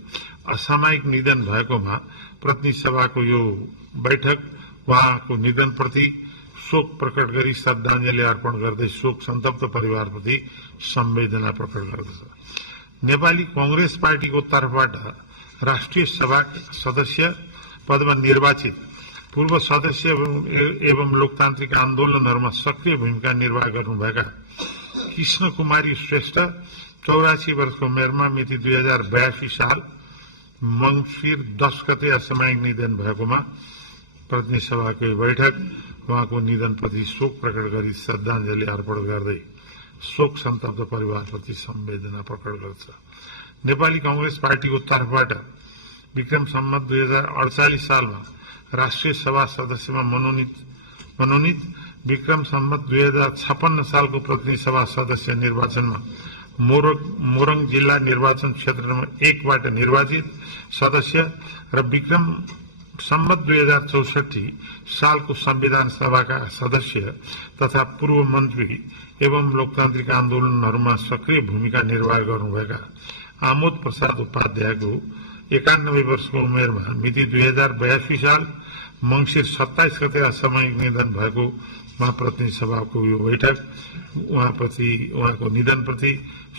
असामयिक निधन भएकोमा प्रतिनिधि सभाको यो बैठक उहाँको निधनप्रति शोक प्रकट गरी श्रद्धाञ्जली अर्पण गर्दै शोक सन्तप्त परिवारप्रति संवेदना प्रकट गर्दछ। नेपाली कांग्रेस पार्टीको तर्फबाट राष्ट्रिय सभा सदस्य पदमा निर्वाचित पूर्व सदस्य एवं लोकतान्त्रिक आन्दोलनहरूमा सक्रिय भूमिका निर्वाह गर्नुभएका कृष्ण कुमारी श्रेष्ठ 84 वर्षको उमेरमा मिति 2082 साल मंसिर 10 गते असामयिक निधन भएकोमा प्रतिनिधि सभाको बैठक उहाँको निधनप्रति शोक प्रकट गरी श्रद्धाञ्जली अर्पण गर्दै शोक सन्तप्त परिवारप्रति संवेदना प्रकट गर्छ। नेपाली कांग्रेस पार्टीको तर्फबाट विक्रम सम्वत 2048 सालमा राष्ट्रिय सभा सदस्यमा मनोनित विक्रम सम्वत 2056 सालको प्रतिनिधि सभा सदस्य निर्वाचनमा मोरङ जिल्ला निर्वाचन क्षेत्र नम्बर 1 बाट निर्वाचित सदस्य र विक्रम सम्वत 2064 सालको संविधान सभाका सदस्य तथा पूर्व मन्त्री एवं लोकतान्त्रिक आन्दोलनहरूमा सक्रिय भूमिका निर्वाह गर्नुभएका आमोद प्रसाद उपाध्यायको 91 वर्षको उमेरमा मिति 2082 साल मंसिर 27 गते असामयिक निधन भएको प्रतिनिधि सभाको यो बैठक उहाँको निधनप्रति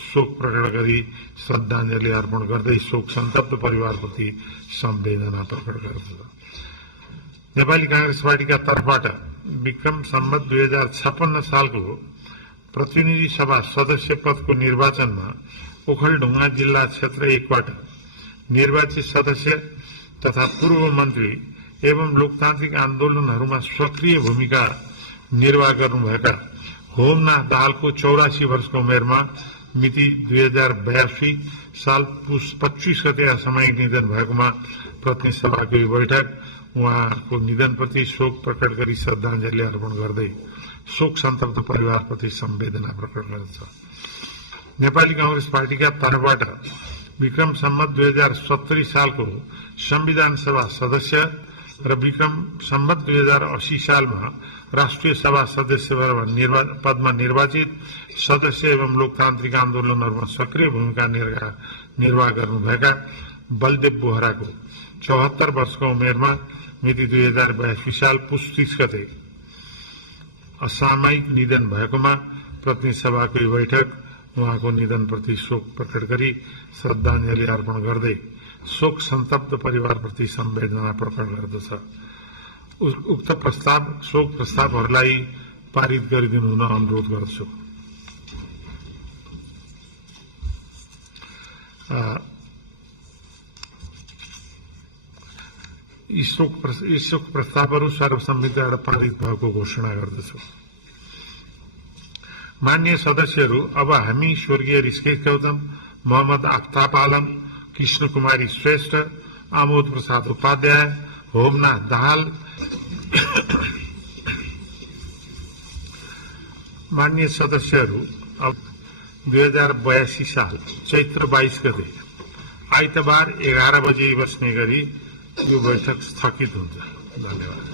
शोक प्रकट गरी श्रद्धाञ्जली अर्पण गर्दै शोक सन्तप्त परिवारप्रति संवेदना प्रकट गर्दछ। नेपाली कांग्रेस पार्टीका तर्फबाट विक्रम सम्वत 2056 सालको प्रतिनिधि सभा सदस्य पदको निर्वाचनमा ओखलढुङ्गा जिल्ला क्षेत्र 1 बाट निर्वाचित सदस्य तथा पूर्व मन्त्री एवं लोकतान्त्रिक आन्दोलनहरूमा सक्रिय भूमिका निर्वाह गर्नुभएका होमनाथ दाहालको 84 वर्षको उमेरमा मिति 2082 साल पुस 25 गते असामयिक निधन भएकोमा प्रतिनिधि सभाको यो बैठक उहाँको निधनप्रति शोक प्रकट गरी श्रद्धाञ्जली अर्पण गर्दै शोक सन्तप्त परिवारप्रति संवेदना प्रकट गर्दछ। नेपाली कांग्रेस पार्टीका तर्फबाट विक्रम सम्वत 2070 सालको संविधान सभा सदस्य र विक्रम सम्वत 2080 सालमा राष्ट्रिय सभा सदस्य पदमा निर्वाचित सदस्य एवं लोकतान्त्रिक आन्दोलनहरूमा सक्रिय भूमिका निर्वाह गर्नुभएका बलदेव बोहराको 74 वर्षको उमेरमा मिति 2082 साल पुस 30 गते असामयिक निधन भएकोमा प्रतिनिधि सभाको यो बैठक उहाँको निधनप्रति शोक प्रकट गरी श्रद्धाञ्जली अर्पण गर्दै शोक सन्तप्त परिवारप्रति संवेदना प्रकट गर्दछ। उक्त शोक प्रस्तावहरूलाई पारित गरिदिनु हुन अनुरोध गर्छु। यी शोक प्रस्तावहरू सर्वसम्मतिबाट पारित भएको घोषणा गर्दछु। मान्य सदस्यहरू, अब हामी स्वर्गीय ऋषिकेश गौतम, मोहम्मद आफ्ताब आलम, कृष्ण कुमारी श्रेष्ठ, आमोद प्रसाद उपाध्याय, होमनाथ दाहाल, मान्य सदस्यहरू, अब 2082 साल चैत्र 22 गते आइतबार 11 बजे बस्ने गरी यो बैठक स्थगित हुन्छ। धन्यवाद।